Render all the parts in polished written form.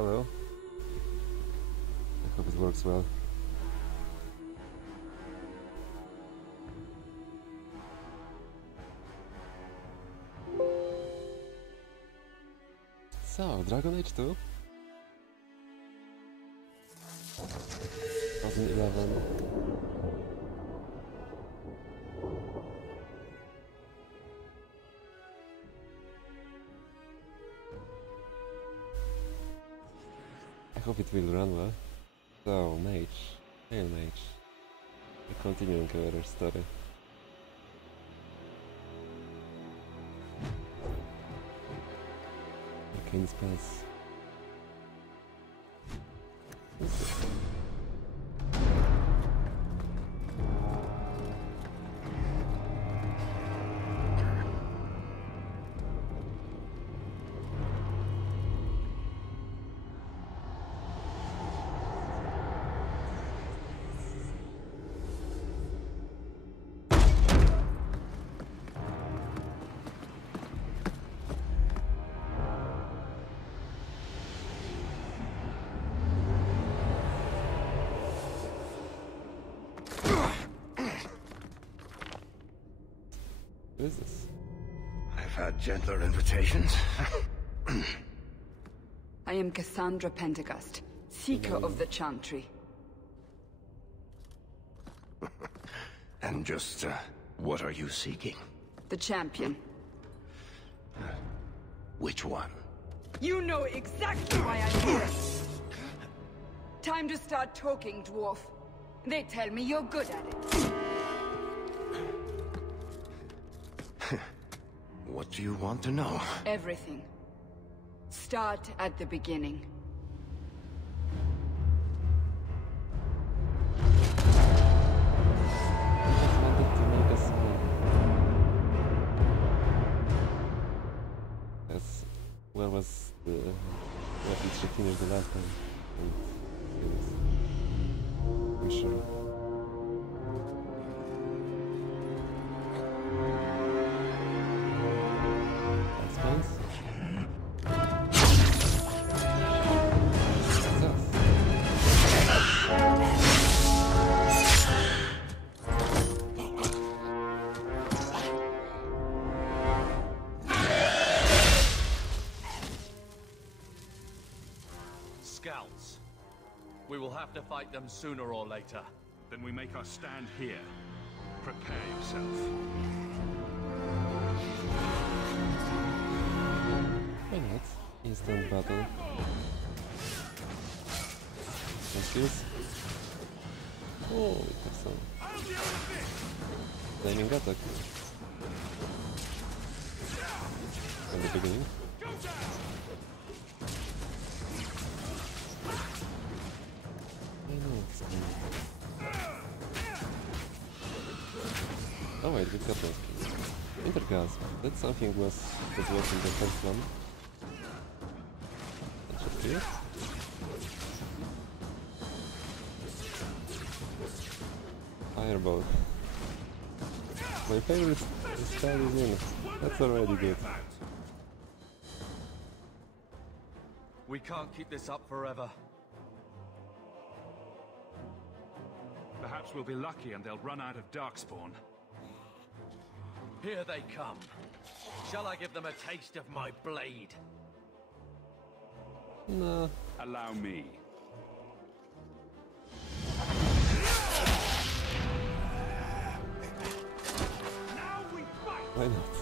Hello. I hope it works well. So, Dragon Age 2? 2011. I hope it will run well. So, Hail Mage. A continuing our story. Arcane spells. Who is this? I've had gentler invitations. I am Cassandra Pendergast, Seeker of the Chantry. And just, what are you seeking? The champion. Which one? You know exactly why I'm here. Time to start talking, dwarf. They tell me you're good at it. What do you want to know? Everything. Start at the beginning. I just wanted to make a song. Yes. Where was the... Where did she finish the last time? And yes. I'm sure. Expense? Scouts. We will have to fight them sooner or later. Then we make our stand here. Prepare yourself. Why not? Instant battle. Some skills. Oh, we have some. Flaming attack. At the beginning. I know it's coming. Oh wait, we got that. Intergasm. That's something that was in the first one. That should be it. Fireball. My favorite spell is in. That's already good. We can't keep this up forever. Perhaps we'll be lucky and they'll run out of Darkspawn. Here they come. Shall I give them a taste of my blade? No. Allow me. Why not?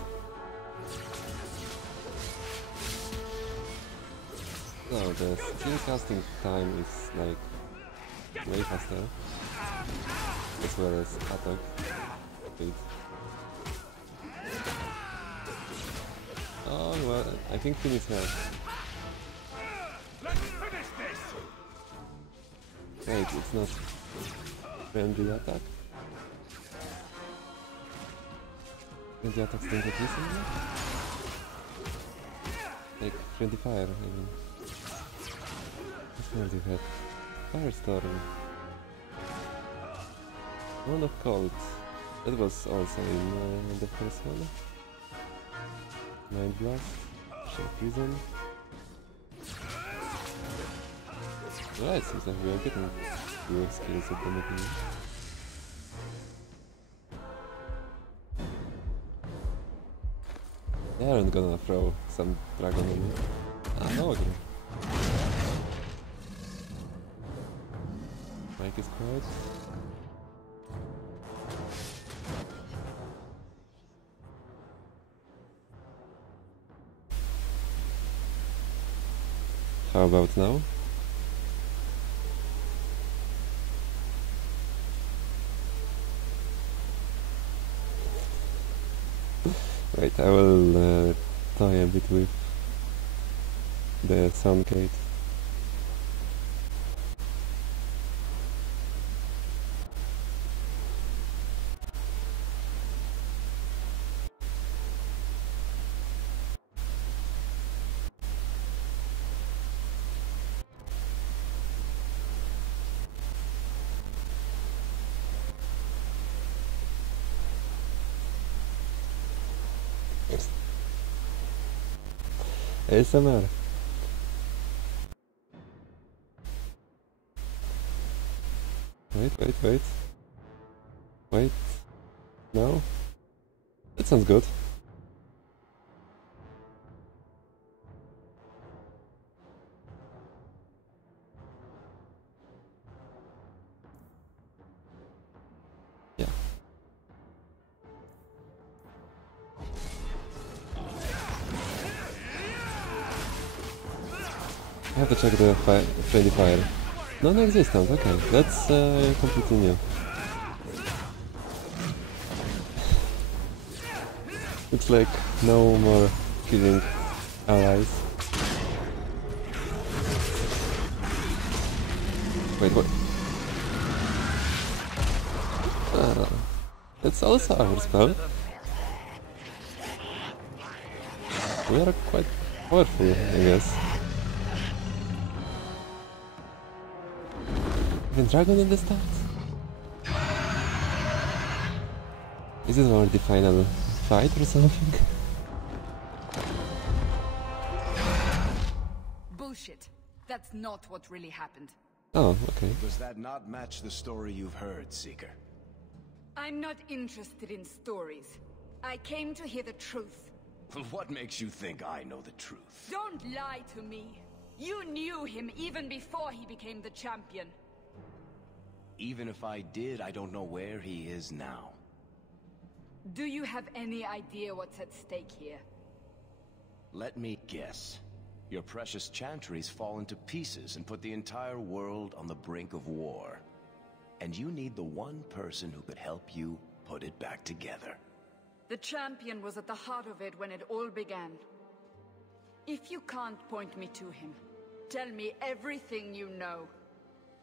No, the skill casting time is like way faster, as well as attack speed. Oh well, I think he needs help. Let's finish this! Wait, it's not friendly attack? Friendly attacks don't exist anymore? Like friendly fire, I mean. What else you had? Firestorm. One of Cold. That was also in the first one. Mind Blast. Shell Prison. Right, seems like we are getting good skills at the beginning. They aren't gonna throw some dragon on me. Ah, no, okay. Mike is quiet. How about now? Wait, I will toy a bit with the sound gate. ASMR. Wait. Wait. No? sounds good. Yeah. I have to check the friendly fire. Non-existent, okay, that's completely new. Looks like no more killing allies. Wait, what? That's also our spell. We are quite powerful, I guess. Even dragon in the start? Is it already final fight or something? Bullshit. That's not what really happened. Oh, okay. Does that not match the story you've heard, Seeker? I'm not interested in stories. I came to hear the truth. Well, what makes you think I know the truth? Don't lie to me. You knew him even before he became the champion. Even if I did, I don't know where he is now. Do you have any idea what's at stake here? Let me guess. Your precious chantry's fallen to pieces and put the entire world on the brink of war. And you need the one person who could help you put it back together. The champion was at the heart of it when it all began. If you can't point me to him, tell me everything you know.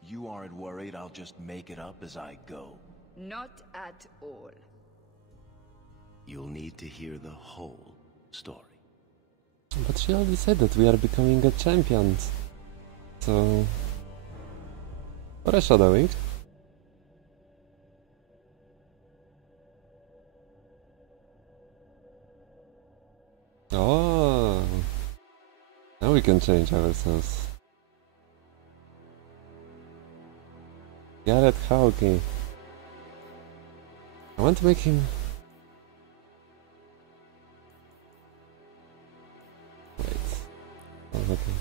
You aren't worried I'll just make it up as I go? Not at all. You'll need to hear the whole story. But she already said that we are becoming a champion. So... foreshadowing. Oh, now we can change ourselves. Garrett Hawkey. I want to make him... Wait. Oh, okay.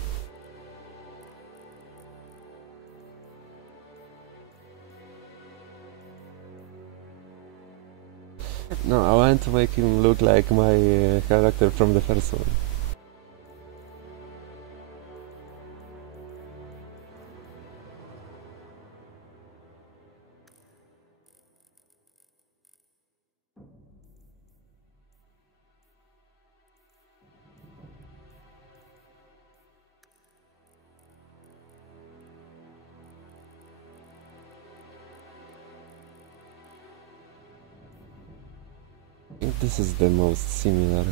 No, I want to make him look like my character from the first one. I think this is the most similar.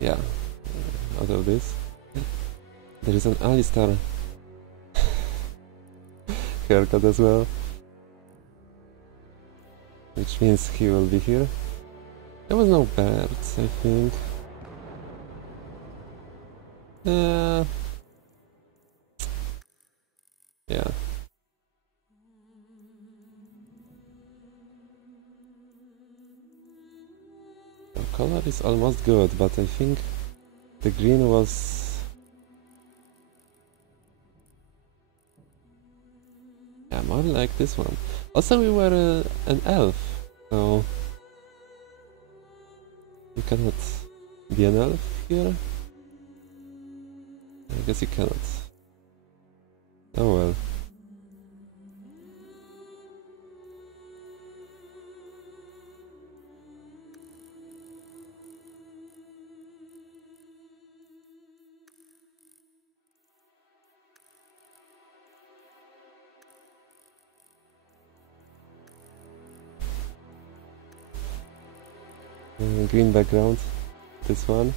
Yeah, out of this. There is an Alistar haircut as well. Which means he will be here. There was no birds, I think. Yeah. The color is almost good, but I think the green was... yeah, more like this one. Also, we were an elf, so... you cannot be an elf here? I guess you cannot. Oh well. Green background, this one.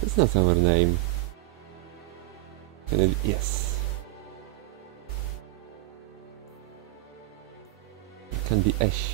It's not our name. Can it? Yes. It can be Ash.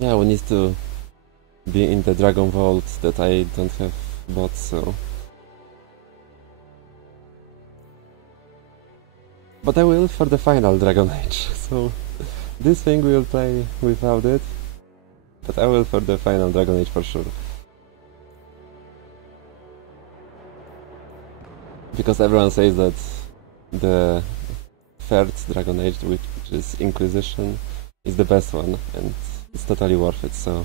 Yeah, we need to be in the Dragon Vault that I don't have bought, so... But I will for the final Dragon Age, so... This thing we will play without it, but I will for the final Dragon Age for sure. Because everyone says that the third Dragon Age, which is Inquisition, is the best one, and it's totally worth it, so...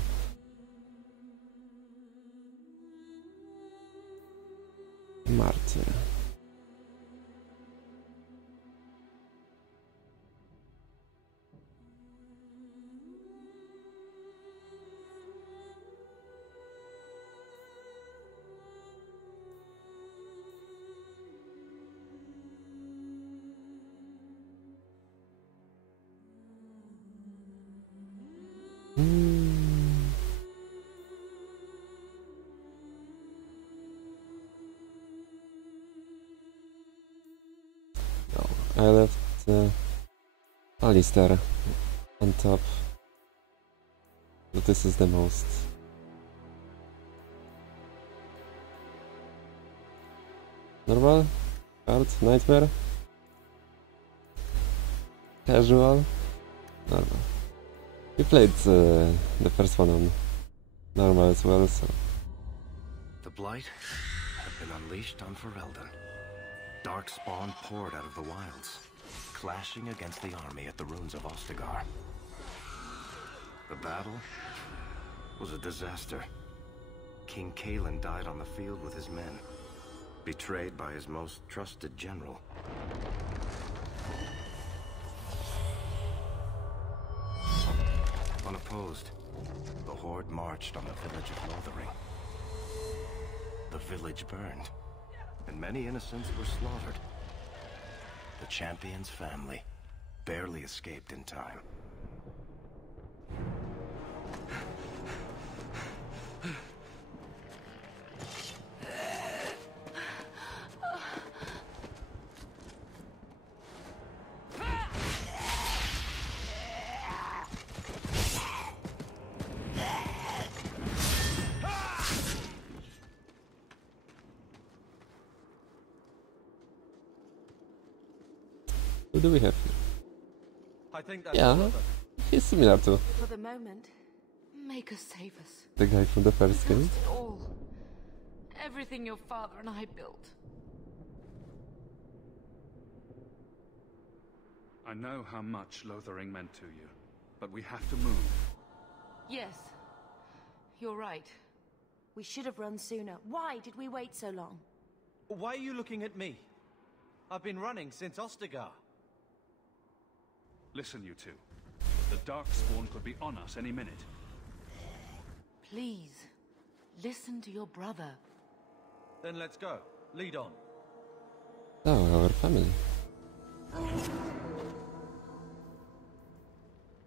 Martyr. I left Alistair on top, but this is the most. Normal? Hard? Nightmare? Casual? Normal. We played the first one on normal as well, so... The Blight had been unleashed on Ferelden. Darkspawn poured out of the wilds, clashing against the army at the ruins of Ostagar. The battle was a disaster. King Cailan died on the field with his men, betrayed by his most trusted general. Unopposed, the Horde marched on the village of Lothering. The village burned, and many innocents were slaughtered. The champion's family barely escaped in time. Who do we have here? I think that's Yeah, brother. he's similar to For the moment, make us save us. the guy from the first game. Lost it all. Everything your father and I built. I know how much Lothering meant to you, but we have to move. Yes, you're right. We should have run sooner. Why did we wait so long? Why are you looking at me? I've been running since Ostagar. Listen, you two. The Darkspawn could be on us any minute. Please, listen to your brother. Then let's go. Lead on. Oh, our family.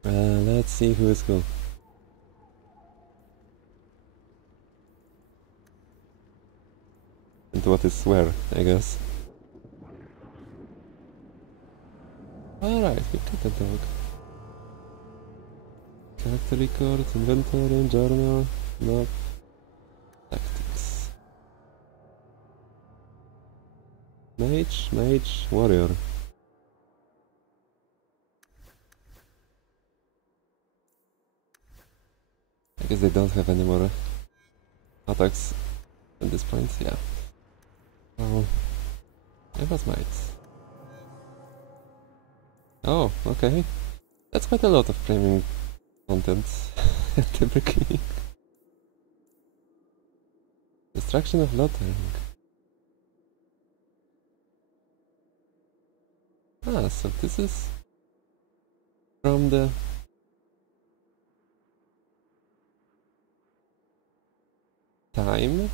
Let's see who is who. And what is where, I guess. Alright, we got the dog. Character record, inventory, journal, map, tactics. Mage, warrior. I guess they don't have any more attacks at this point, yeah. Oh, it was might. Oh, okay. That's quite a lot of framing content at the beginning. Destruction of Lothering. Ah, so this is from the time,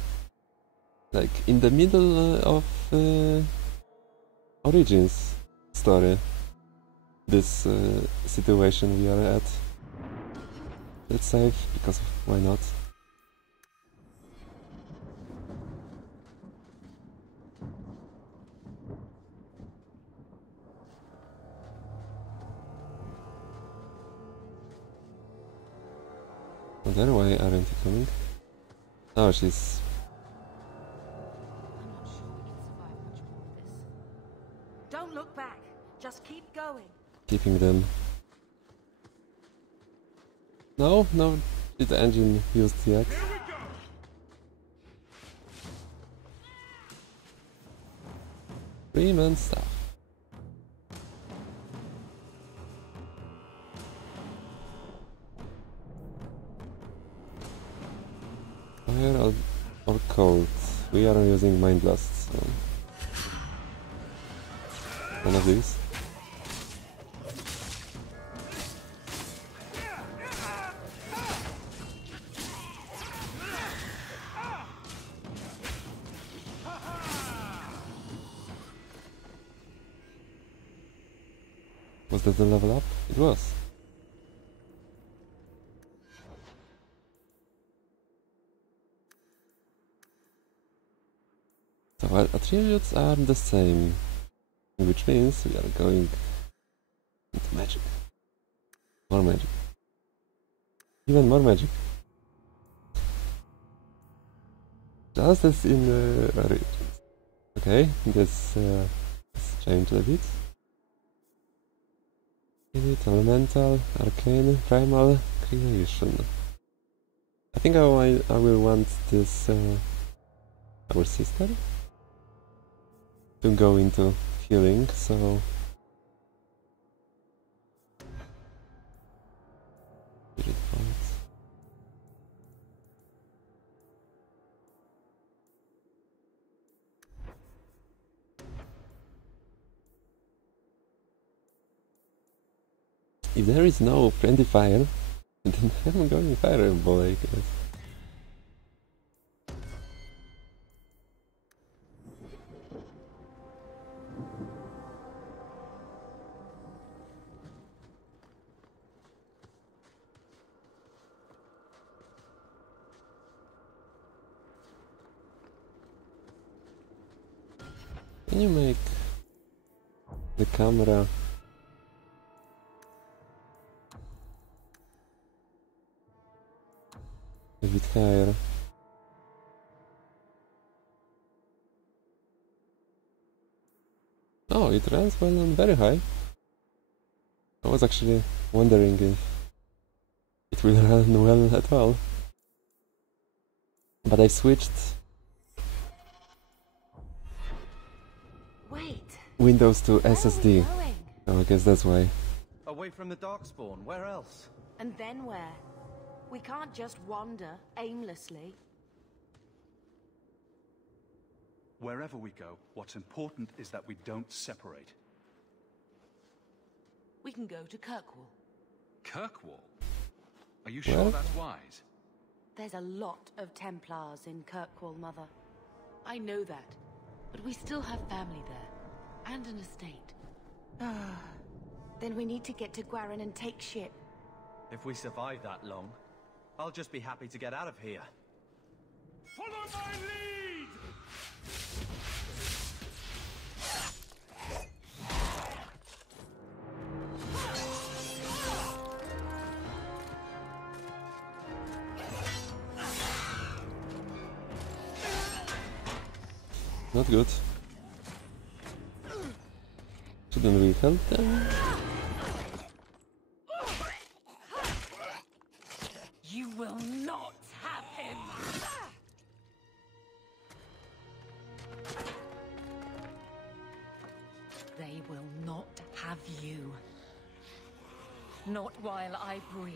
like in the middle of Origins story. This situation we are at. Let's save, because why not? Oh, then why aren't you coming? Oh, she's... I'm not sure we can survive much more of this. Don't look back. Just keep going. keeping them. No, did the engine used yet? Freeman stuff. Fire or cold? We are using Mind Blast, so... One of these. Was that the level up? It was. So our attributes are the same, which means we are going into magic. More magic. Even more magic. Just as in Origins. Okay, this changed a bit. Spirit, elemental, arcane, primal, creation. I think I will want this our sister to go into healing, so spirit points. If there is no friendly fire, then I'm going fireball, I guess. Can you make the camera a bit higher? Oh, it runs well and very high. I was actually wondering if it will run well at all. But I switched Windows to SSD. So I guess that's why. Away from the Darkspawn, where else? And then where? We can't just wander aimlessly. Wherever we go, what's important is that we don't separate. We can go to Kirkwall. Kirkwall? Are you sure that's wise? There's a lot of Templars in Kirkwall, Mother. I know that, but we still have family there, and an estate. Then we need to get to Gwarin and take ship. If we survive that long, I'll just be happy to get out of here. Follow my lead! Not good. Shouldn't we help them? You will not have him! They will not have you. Not while I breathe.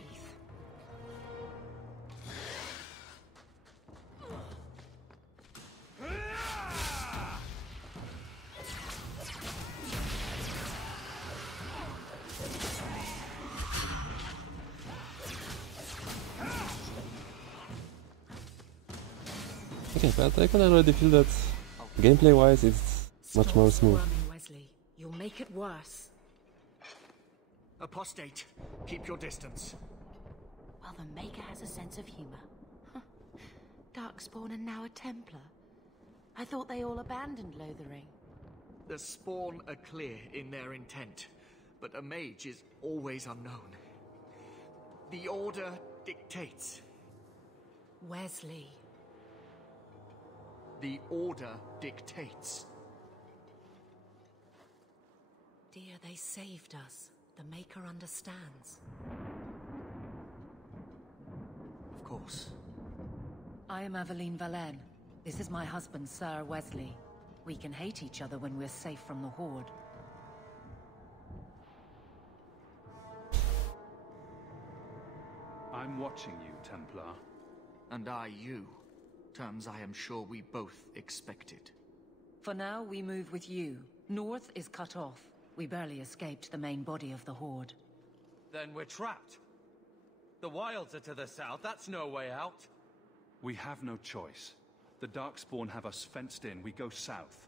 Okay, but I can already feel that gameplay-wise it's much more smooth. Wesley. You'll make it worse. Apostate, keep your distance. Well, the Maker has a sense of humor. Darkspawn and now a Templar. I thought they all abandoned Lothering. The Spawn are clear in their intent, but a mage is always unknown. The Order dictates. Wesley. The Order dictates. Dear, they saved us. The Maker understands. Of course. I am Aveline Valenne. This is my husband, Sir Wesley. We can hate each other when we're safe from the Horde. I'm watching you, Templar. And I you. Terms I am sure we both expected. For now, we move with you. North is cut off. We barely escaped the main body of the Horde. Then we're trapped. The wilds are to the south, that's no way out. We have no choice. The Darkspawn have us fenced in. We go south.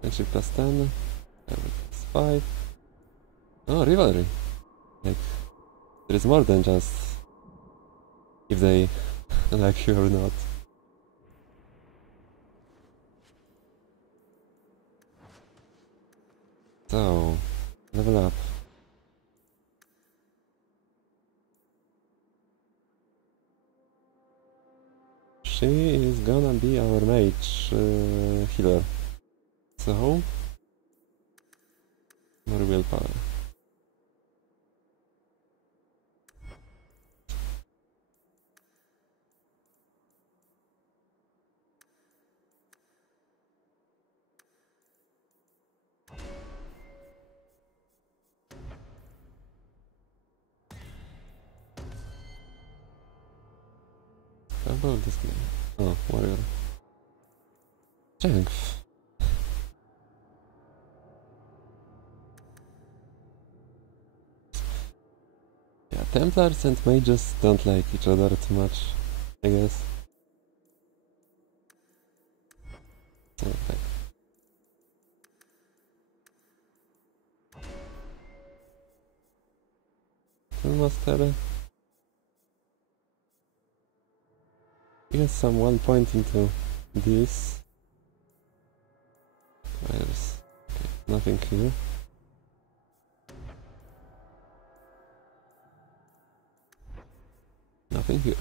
Friendship plus 10. Plus 5. Oh, rivalry. Like, there is more than just if they like you or not. So, level up. She is gonna be our mage healer. So, more willpower. How about this game? Oh, warrior. Strength. Yeah, Templars and mages don't like each other too much, I guess. Okay. Master. Yes, someone pointing to this. Where's okay, nothing here. Nothing here.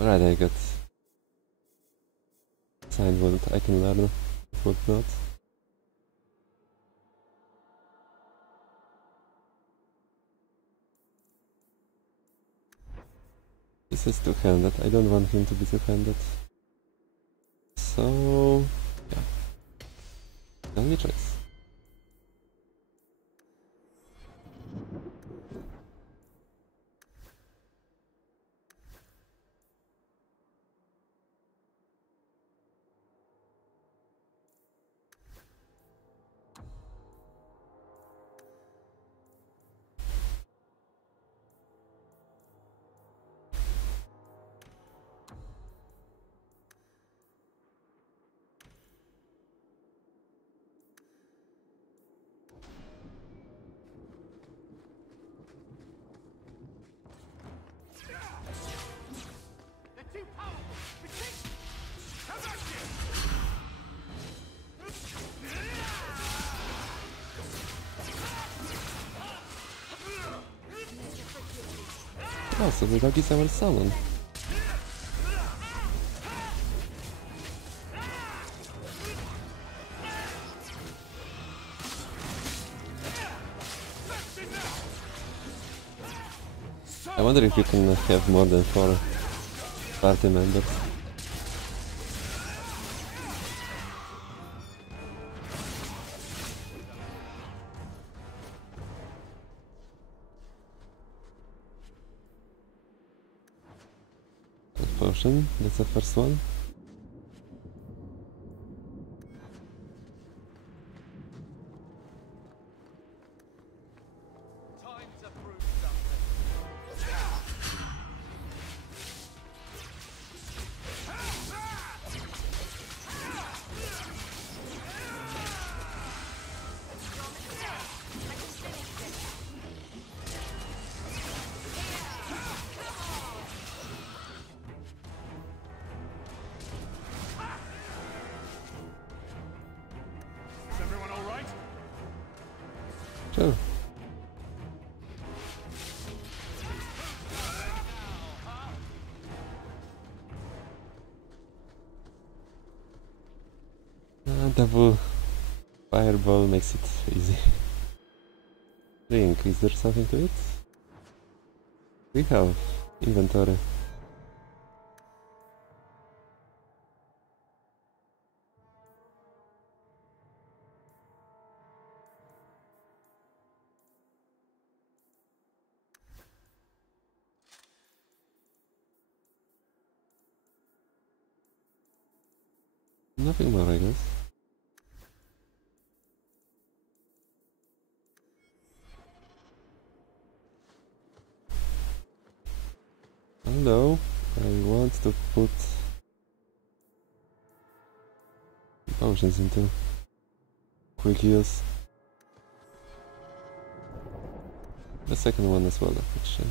Alright, I got signed what I can learn, what not. This is two-handed, I don't want him to be two-handed. So, yeah. Only choice. Oh, so the dog is our summon. I wonder if you can have more than 4 party members. Potion, that's the first one. go. Double fireball makes it easy. Drink, is there something to it? We have inventory. Nothing more, I guess. Although, I want to put potions into quick use. The second one as well, actually.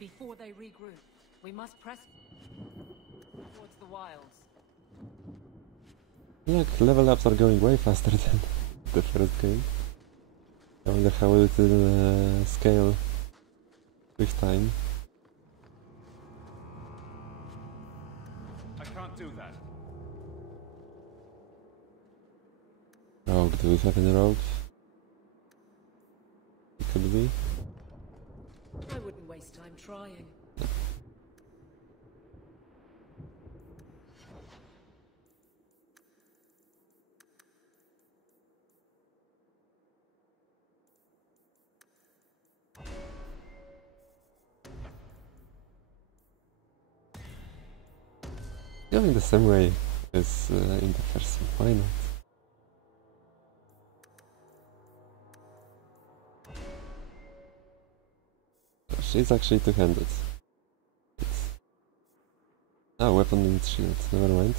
Before they regroup, we must press towards the wilds. Look, level ups are going way faster than the first game. I wonder how it will scale with time. I can't do that. Rogue, do we have any rogue? It could be. I wouldn't waste time trying. Going the same way as in the first one, why not? She's actually two-handed. Ah, weapon and shield, never mind.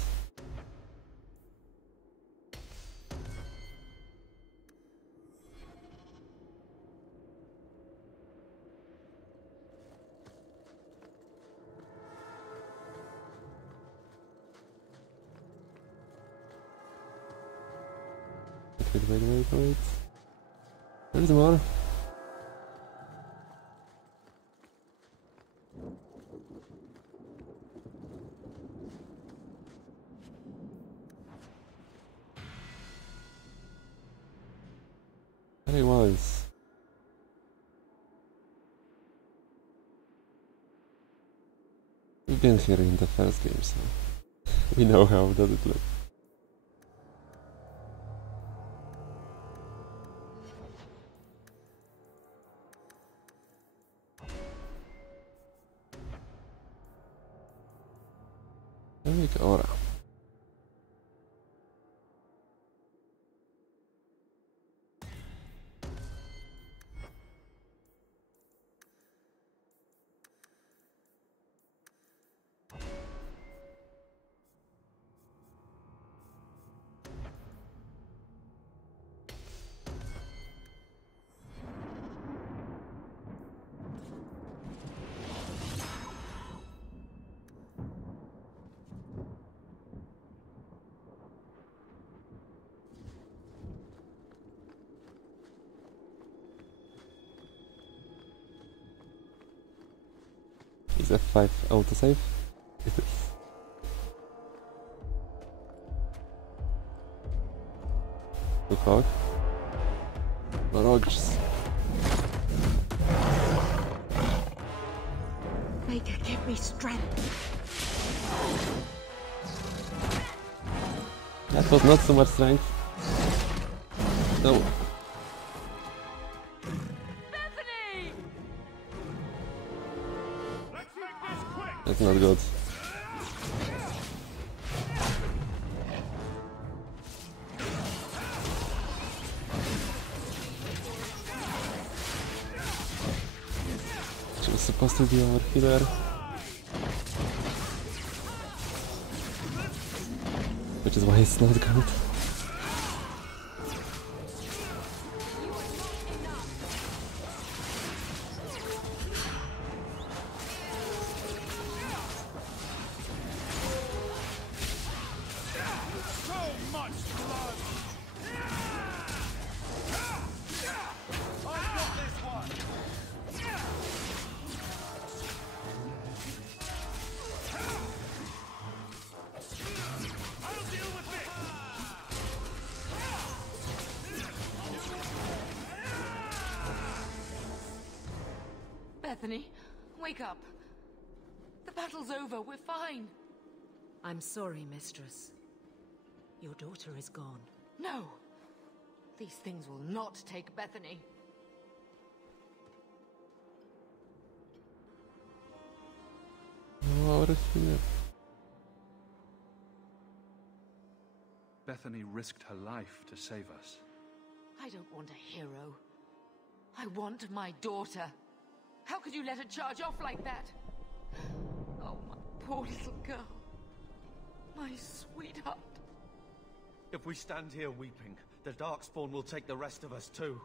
Wait. There's more. There he was. We've been here in the first game, so we know how does it look. Aura. Is F5 autosave? It is. Good hog. No rogues. Maker, give me strength. That was not so much strength. No. Bethany! That's not good. She was supposed to be our healer. Which is why it's not good. Bethany, wake up. The battle's over. We're fine. I'm sorry, Mistress. Your daughter is gone. No. These things will not take Bethany. Our healer. Bethany risked her life to save us. I don't want a hero. I want my daughter. How could you let her charge off like that? Oh, my poor little girl. My sweetheart. If we stand here weeping, the Darkspawn will take the rest of us too.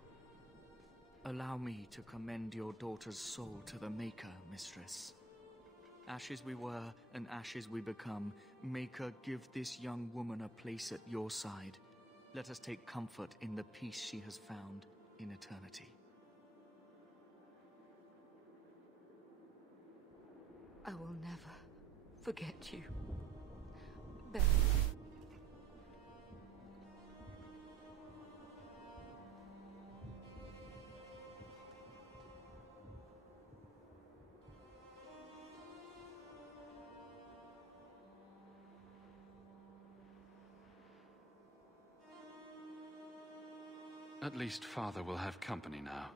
Allow me to commend your daughter's soul to the Maker, Mistress. Ashes we were, and ashes we become. Maker, give this young woman a place at your side. Let us take comfort in the peace she has found in eternity. I will never forget you, Beth. At least Father will have company now.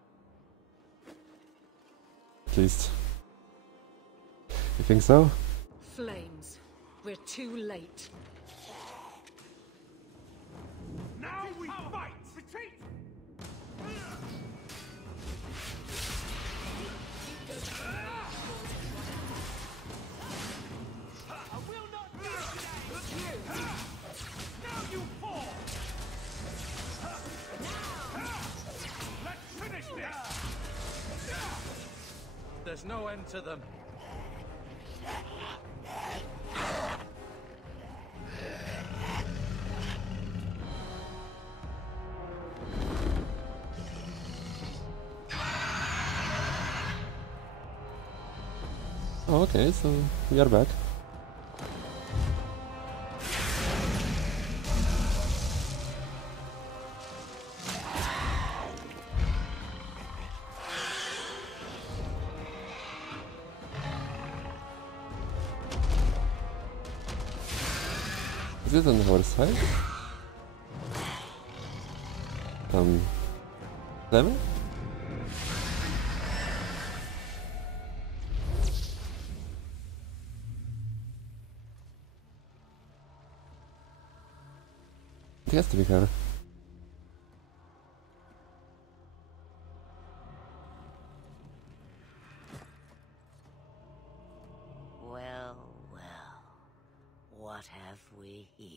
At least. You think so? Flames. We're too late. Now we fight! Retreat! I will not die today! Now you fall! Let's finish this! There's no end to them. Oh, okay, so we are back. Is it on our side? Clement? It has to be her. Well, well. What have we here?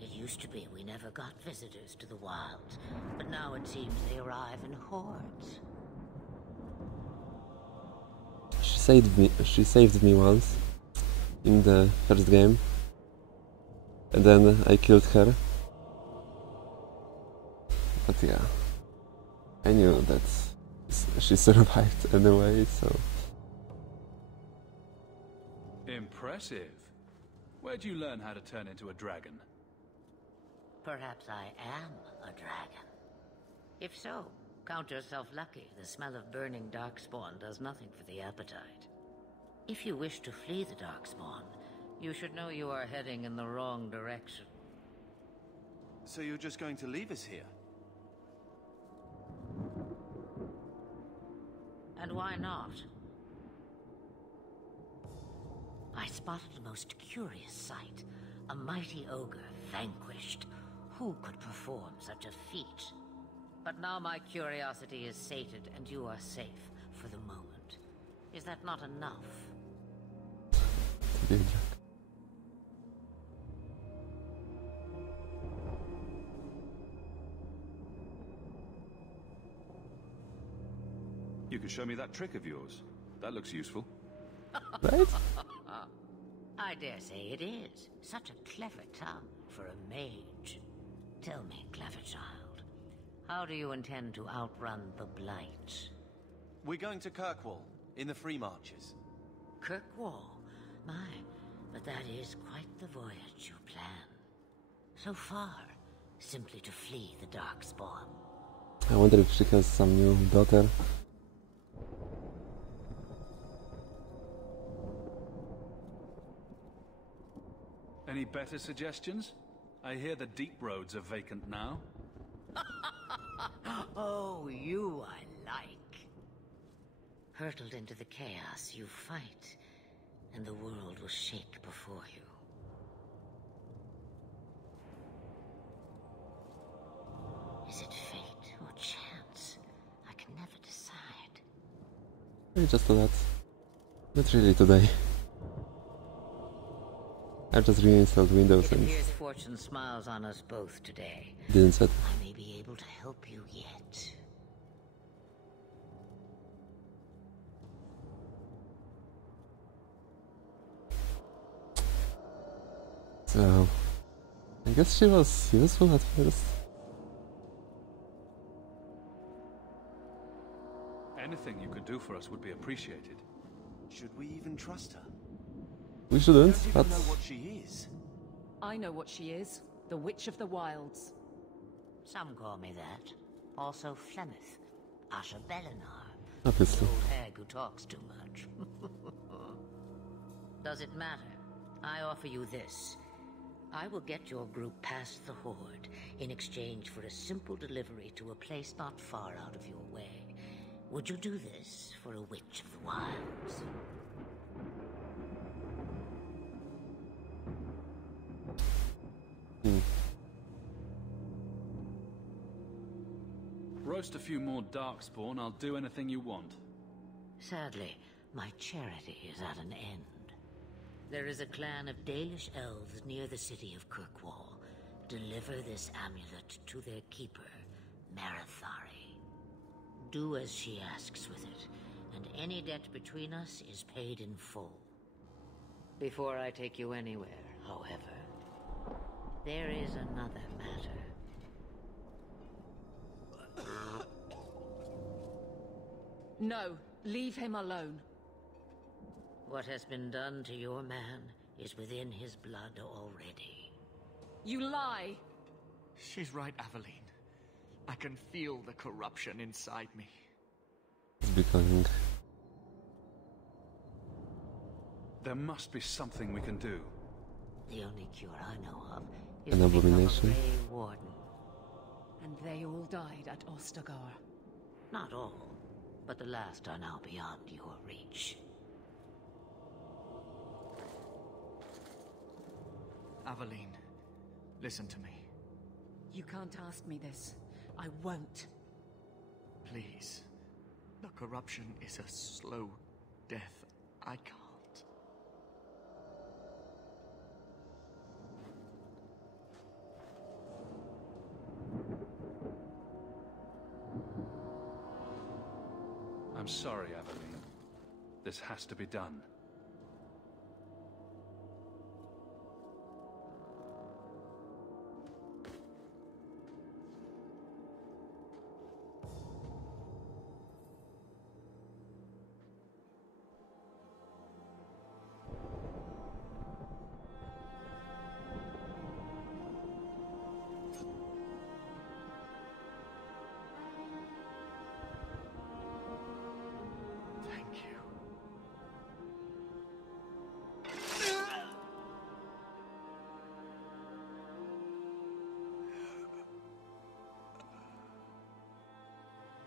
It used to be we never got visitors to the wilds, but now it seems they arrive in hordes. She saved me once in the first game, and then I killed her. But yeah, I knew that she survived anyway, so... Impressive. Where'd you learn how to turn into a dragon? Perhaps I am a dragon. If so, count yourself lucky. The smell of burning darkspawn does nothing for the appetite. If you wish to flee the darkspawn, you should know you are heading in the wrong direction. So you're just going to leave us here? And why not? I spotted a most curious sight. A mighty ogre vanquished. Who could perform such a feat? But now my curiosity is sated and you are safe for the moment. Is that not enough? You could show me that trick of yours. That looks useful. Right? I dare say it is. Such a clever tongue for a mage. Tell me, clever child, how do you intend to outrun the Blight? We're going to Kirkwall, in the Free Marches. Kirkwall? My, but that is quite the voyage you plan. So far, simply to flee the Darkspawn. I wonder if she has some new daughter. Any better suggestions? I hear the deep roads are vacant now. Oh, you I like. Hurtled into the chaos, you fight, and the world will shake before you. Is it fate or chance? I can never decide. Maybe just to that. Not really today. I've just reinstalled Windows It and appears fortune smiles on us both today. didn't set. I may be able to help you yet. So, I guess she was useful at first. Anything you could do for us would be appreciated. Should we even trust her? We shouldn't, Don't but even know what she is. I know what she is. The Witch of the Wilds. Some call me that. Also Flemeth. Asha Belinar. obviously. Old hag who talks too much. Does it matter? I offer you this. I will get your group past the Horde in exchange for a simple delivery to a place not far out of your way. Would you do this for a Witch of the Wilds? Roast a few more Darkspawn, I'll do anything you want. Sadly, my charity is at an end. There is a clan of Dalish elves near the city of Kirkwall. Deliver this amulet to their keeper, Marithari. Do as she asks with it, and any debt between us is paid in full. Before I take you anywhere, however, there is another matter. No, leave him alone. What has been done to your man is within his blood already. You lie! She's right, Aveline. I can feel the corruption inside me. It's becoming. There must be something we can do. The only cure I know of is An to become a abomination. Grey Warden. And they all died at Ostagar. Not all, but the last are now beyond your reach. Aveline, listen to me. You can't ask me this. I won't. Please. The corruption is a slow death. I can't. I'm sorry, Aveline. This has to be done.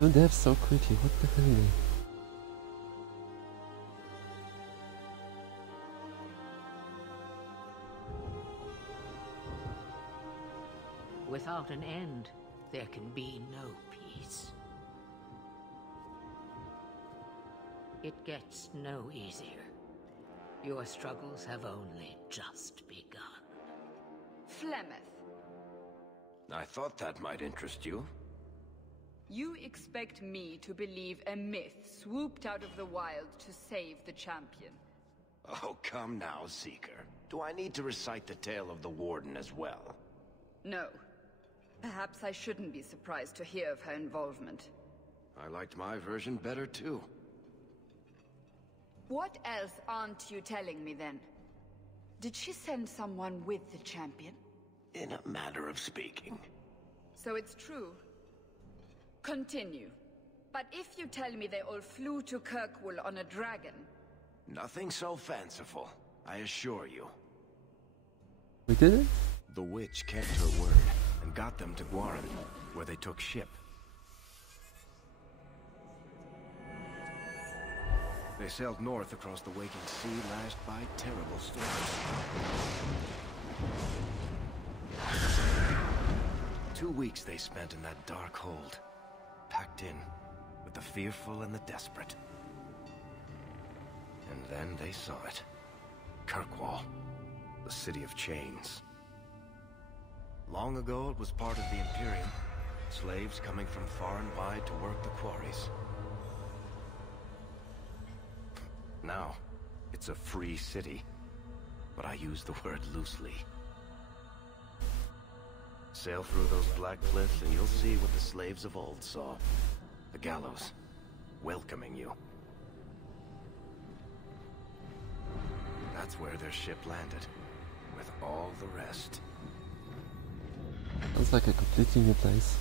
No death so quickly, what the hell? Without an end, there can be no peace. It gets no easier. Your struggles have only just begun. Flemeth, I thought that might interest you. you expect me to believe a myth swooped out of the wild to save the champion? Oh, come now, Seeker. Do I need to recite the tale of the Warden as well? No. Perhaps I shouldn't be surprised to hear of her involvement. I liked my version better, too. What else aren't you telling me, then? Did she send someone with the champion? In a matter of speaking. So it's true. Continue. But if you tell me they all flew to Kirkwall on a dragon... Nothing so fanciful, I assure you. We did it? The witch kept her word, and got them to Guaran, where they took ship. They sailed north across the waking sea, lashed by terrible storms. 2 weeks they spent in that dark hold, packed in with the fearful and the desperate. And then they saw it. Kirkwall, the city of chains. Long ago it was part of the Imperium, slaves coming from far and wide to work the quarries. Now, it's a free city, but I use the word loosely. Sail through those black cliffs and you'll see what the slaves of old saw. The gallows, welcoming you. That's where their ship landed, with all the rest. Sounds like a completely new place.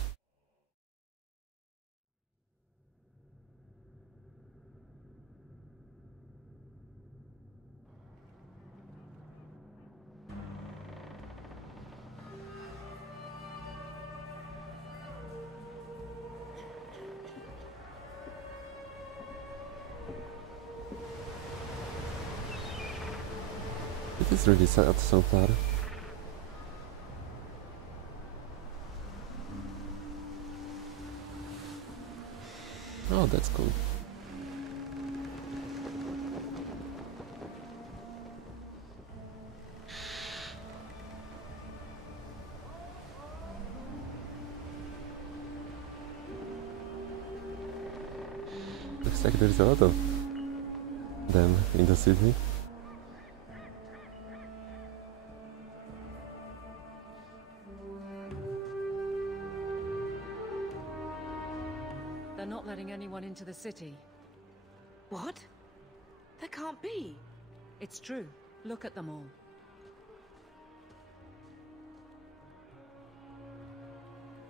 It is really sad so far. Oh, that's cool. Looks like there's a lot of them in the city. They're not letting anyone into the city. What? That can't be. It's true. Look at them all.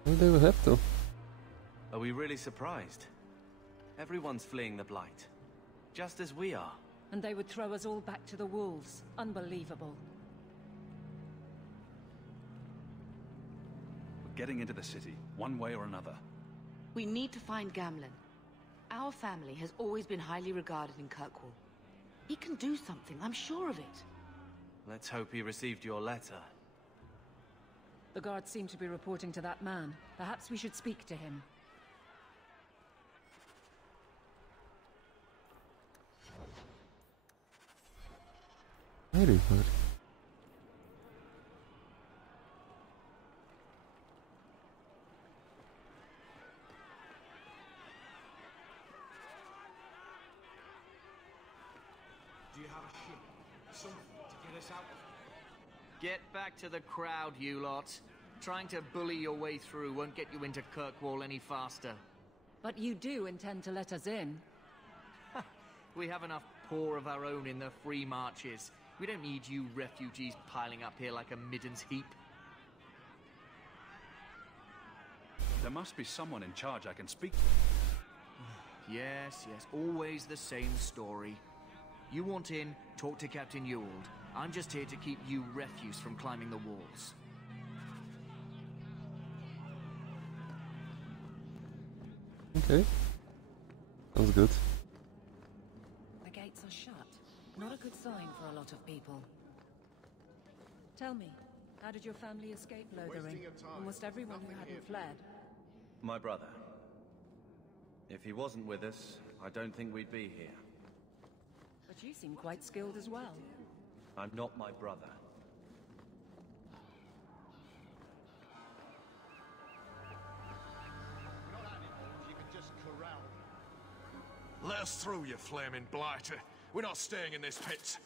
Well, they will have to. Are we really surprised? Everyone's fleeing the Blight. Just as we are. And they would throw us all back to the wolves. Unbelievable. We're getting into the city, one way or another. We need to find Gamlen. Our family has always been highly regarded in Kirkwall. He can do something, I'm sure of it. Let's hope he received your letter. The guards seem to be reporting to that man. Perhaps we should speak to him. Very good. Do you have a ship? Something to get us out of here? Get back to the crowd, you lot. Trying to bully your way through won't get you into Kirkwall any faster. But you do intend to let us in. We have enough poor of our own in the free marches. We don't need you refugees piling up here like a middens heap. There must be someone in charge I can speak to. Yes, always the same story. You want in, talk to Captain Ewald. I'm just here to keep you refuse from climbing the walls. Okay. Sounds good. The gates are shut. Not a good sign for a lot of people. Tell me, how did your family escape Lothering? Almost everyone who hadn't fled. My brother. If he wasn't with us, I don't think we'd be here. But you seem quite skilled as well. I'm not my brother. Let us through, you flaming blighter. We're not staying in this pit.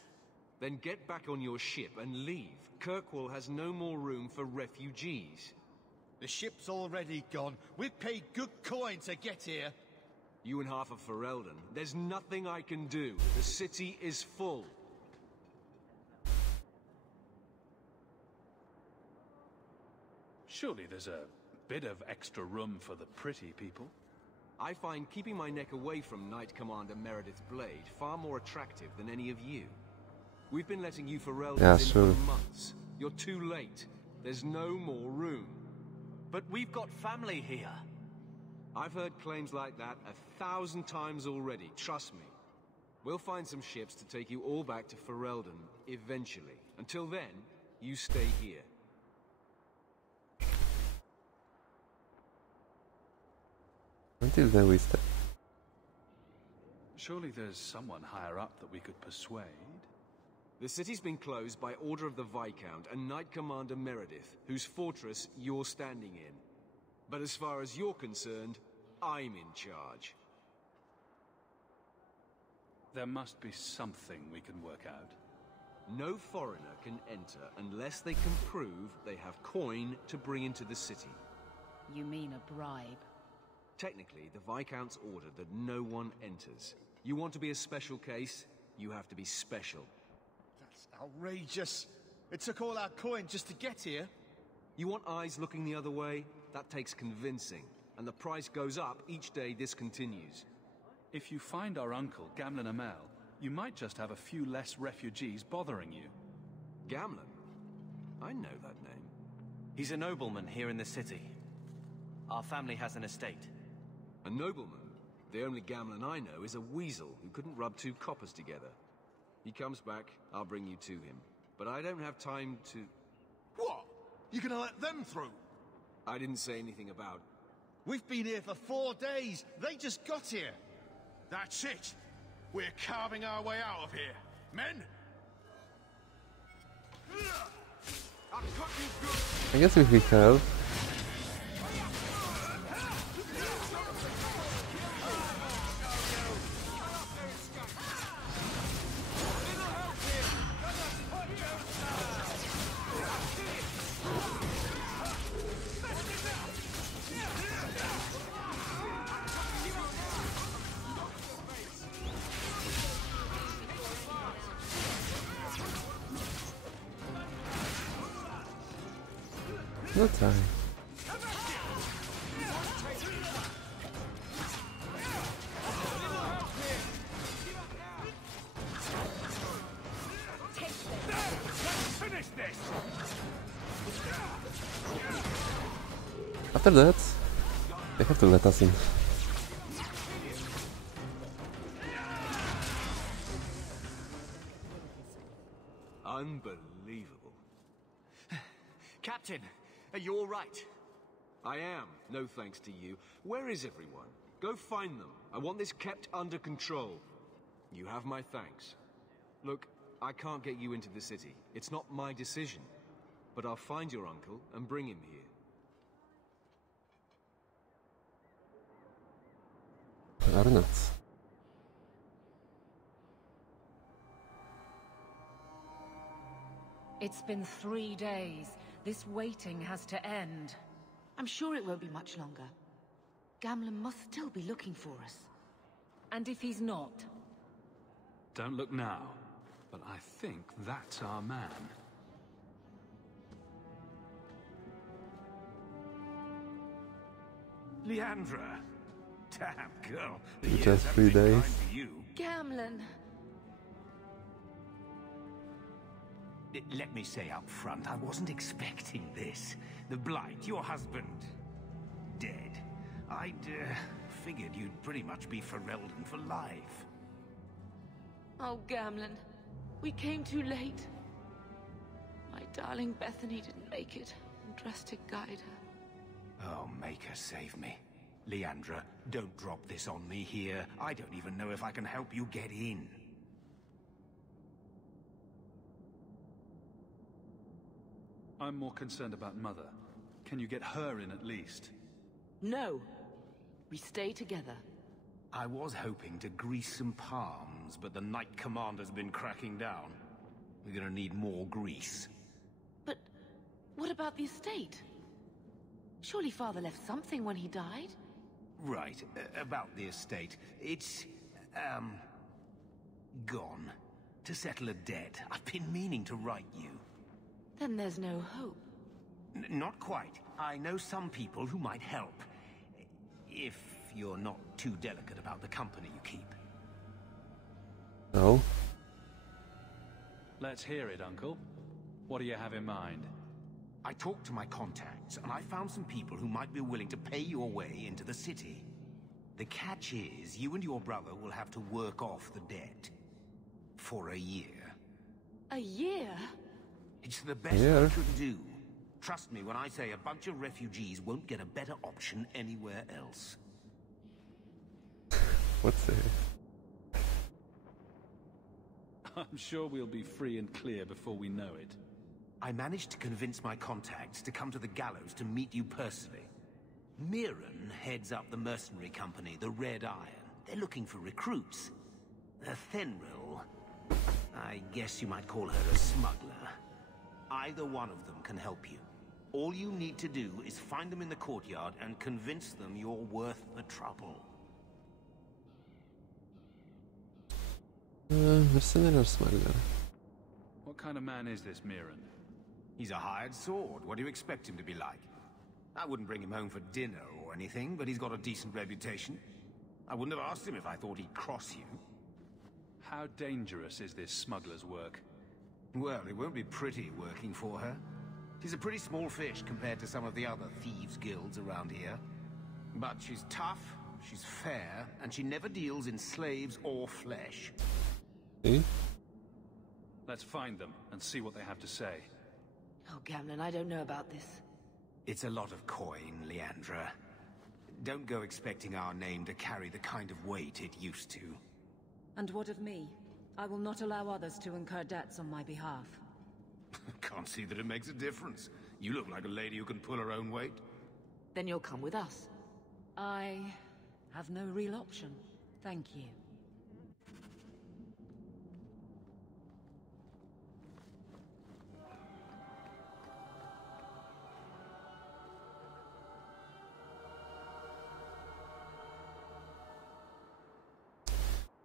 Then get back on your ship and leave. Kirkwall has no more room for refugees. The ship's already gone. We've paid good coin to get here. You and half of Ferelden. There's nothing I can do. The city is full. Surely there's a bit of extra room for the pretty people. I find keeping my neck away from Knight Commander Meredith's blade far more attractive than any of you. We've been letting you Ferelden in for months. You're too late. There's no more room. But we've got family here. I've heard claims like that 1,000 times already, trust me. We'll find some ships to take you all back to Ferelden, eventually. Until then, you stay here. Until then we stay. Surely there's someone higher up that we could persuade. The city's been closed by order of the Viscount and Knight Commander Meredith, whose fortress you're standing in. But as far as you're concerned, I'm in charge. There must be something we can work out. No foreigner can enter unless they can prove they have coin to bring into the city. You mean a bribe? Technically, the Viscount's ordered that no one enters. You want to be a special case, you have to be special. That's outrageous. It took all our coin just to get here. You want eyes looking the other way? That takes convincing. And the price goes up each day this continues. If you find our uncle, Gamlen Amel, you might just have a few less refugees bothering you. Gamlen? I know that name. He's a nobleman here in the city. Our family has an estate. A nobleman? The only Gamlen I know is a weasel who couldn't rub two coppers together. He comes back, I'll bring you to him. But I don't have time to... What? You gonna let them through? I didn't say anything about... We've been here for 4 days. They just got here. That's it. We're carving our way out of here. Men? I guess if we have... No time. After that, they have to let us in. Unbelievable. Captain, are you all right? I am, no thanks to you. Where is everyone? Go find them. I want this kept under control. You have my thanks. Look, I can't get you into the city. It's not my decision. But I'll find your uncle and bring him here. Or not. It's been 3 days. This waiting has to end. I'm sure it won't be much longer. Gamlen must still be looking for us. And if he's not? Don't look now, but I think that's our man. Leandra. Damn girl. Just 3 days. Gamlen. Let me say up front, I wasn't expecting this. The Blight, your husband, dead. I'd figured you'd pretty much be Ferelden for life. Oh, Gamlen. We came too late. My darling Bethany didn't make it, and Drastic guide her. Oh, Maker, save me. Leandra, don't drop this on me here. I don't even know if I can help you get in. I'm more concerned about Mother. Can you get her in at least? No. We stay together. I was hoping to grease some palms, but the Knight Commander's been cracking down. We're gonna need more grease. But what about the estate? Surely Father left something when he died? Right, about the estate. It's, gone. To settle a debt. I've been meaning to write you. Then there's no hope. Not quite. I know some people who might help. If you're not too delicate about the company you keep. No? Let's hear it, Uncle. What do you have in mind? I talked to my contacts, and I found some people who might be willing to pay your way into the city. The catch is, you and your brother will have to work off the debt. For a year. A year? It's the best I could do. Trust me when I say a bunch of refugees won't get a better option anywhere else. What's the... I'm sure we'll be free and clear before we know it. I managed to convince my contacts to come to the gallows to meet you personally. Mirren heads up the mercenary company, the Red Iron. They're looking for recruits. Fenrir, I guess you might call her a smuggler. Either one of them can help you. All you need to do is find them in the courtyard and convince them you're worth the trouble. Mercenary or smuggler? What kind of man is this Mirren? He's a hired sword. What do you expect him to be like? I wouldn't bring him home for dinner or anything, but he's got a decent reputation. I wouldn't have asked him if I thought he'd cross you. How dangerous is this smuggler's work? Well, it won't be pretty working for her. She's a pretty small fish compared to some of the other thieves' guilds around here. But she's tough, she's fair, and she never deals in slaves or flesh. See? Let's find them and see what they have to say. Oh, Gamlen, I don't know about this. It's a lot of coin, Leandra. Don't go expecting our name to carry the kind of weight it used to. And what of me? I will not allow others to incur debts on my behalf. Can't see that it makes a difference. You look like a lady who can pull her own weight. Then you'll come with us. I have no real option. Thank you.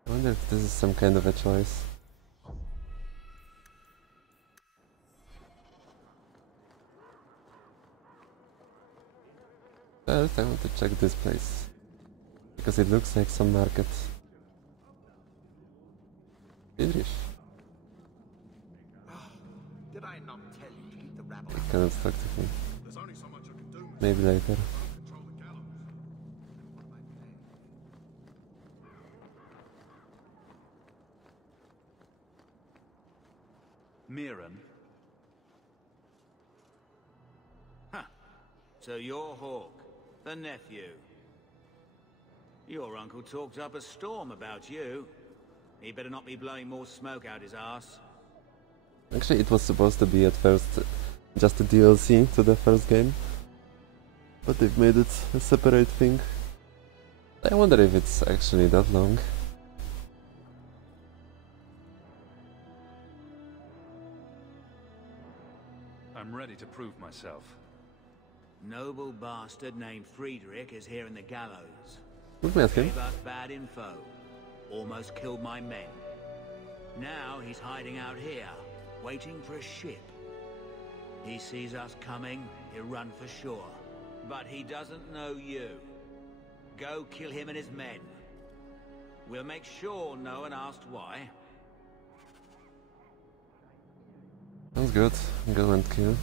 I wonder if this is some kind of a choice. First, I want to check this place, because it looks like some market. Idrish. Did I not tell you to keep the rabble? I cannot talk to him. There's only so much I can do. Maybe later. Mirren? Huh. So you're Hawke, the nephew. Your uncle talked up a storm about you. He better not be blowing more smoke out his ass. Actually, it was supposed to be at first just a DLC to the first game, but they've made it a separate thing. I wonder if it's actually that long. I'm ready to prove myself. Noble bastard named Friedrich is here in the gallows. We've met him. Gave us bad info. Almost killed my men. Now he's hiding out here, waiting for a ship. He sees us coming, he'll run for sure. But he doesn't know you. Go kill him and his men. We'll make sure no one asks why. Sounds good. Go and kill.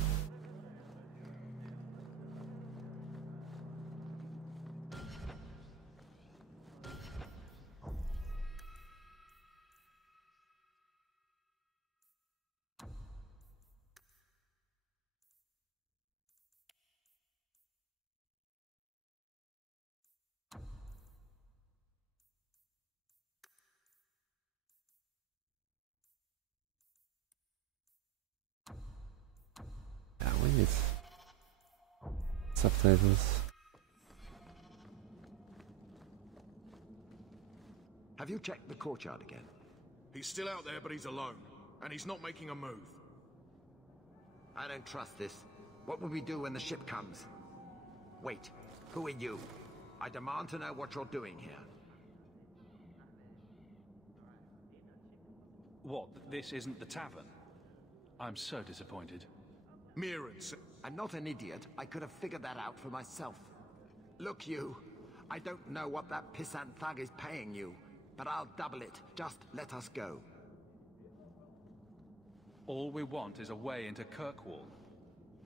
need subtitles. Have you checked the courtyard again? He's still out there, but he's alone. And he's not making a move. I don't trust this. What will we do when the ship comes? Wait, who are you? I demand to know what you're doing here. What, this isn't the tavern? I'm so disappointed. Mirren, I'm not an idiot. I could have figured that out for myself. Look, you. I don't know what that pissant thug is paying you, but I'll double it. Just let us go. All we want is a way into Kirkwall.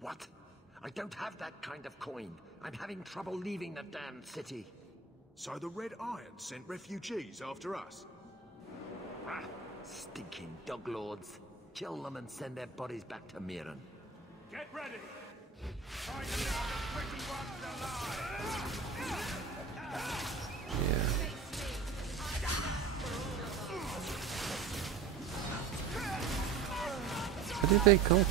What? I don't have that kind of coin. I'm having trouble leaving the damned city. So the Red Iron sent refugees after us? Ah, stinking dog lords. Kill them and send their bodies back to Mirren. Get ready! Try to leave the pretty ones alive! Yeah. Where did they come?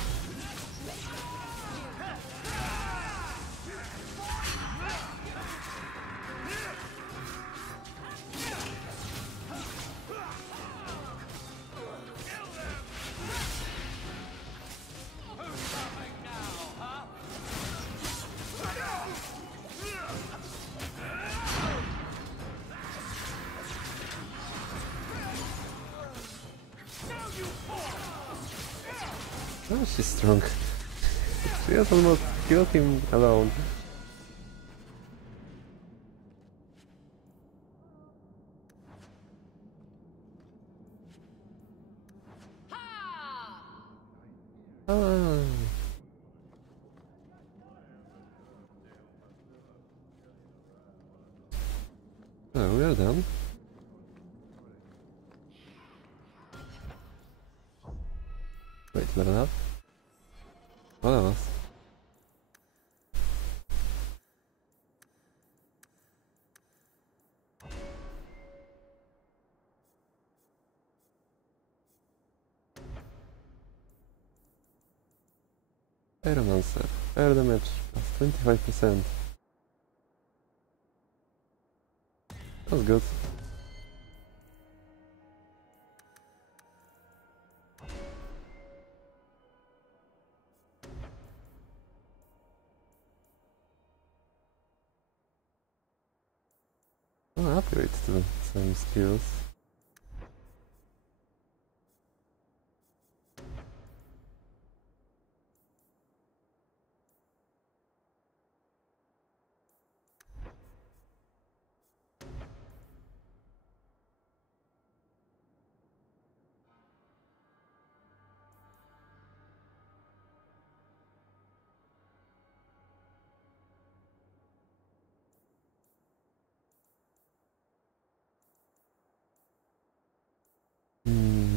Oh, she's strong. She has almost killed him alone. Ah. So we are done. Wait, level up? What else? Pyromancer. Air damage plus 25%. That's good. Oh, upgrade to some skills.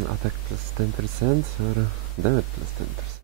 Attack plus 10% or damage plus 10%?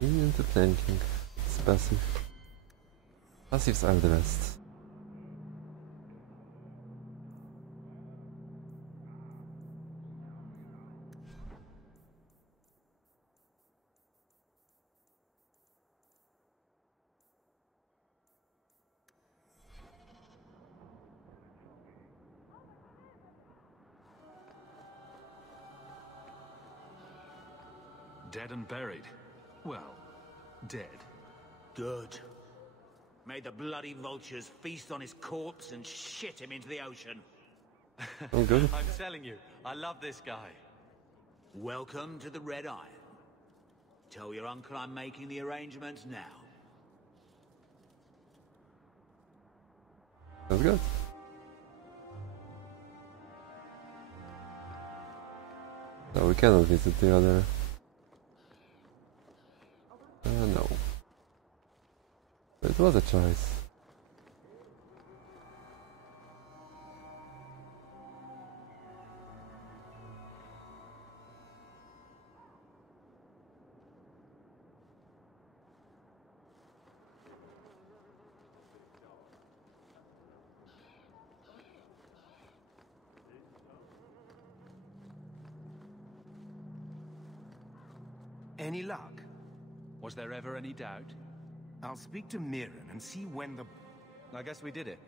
Into flanking. It's passive. Passives are the best. Dead and buried. Well, dead. Good. May the bloody vultures feast on his corpse and shit him into the ocean. Oh, good. I'm telling you, I love this guy. Welcome to the Red Iron. Tell your uncle I'm making the arrangements now. That's good. So we cannot visit the other... no. It was a choice. Any luck? Was there ever any doubt? I'll speak to Mirren and see when the... I guess we did it.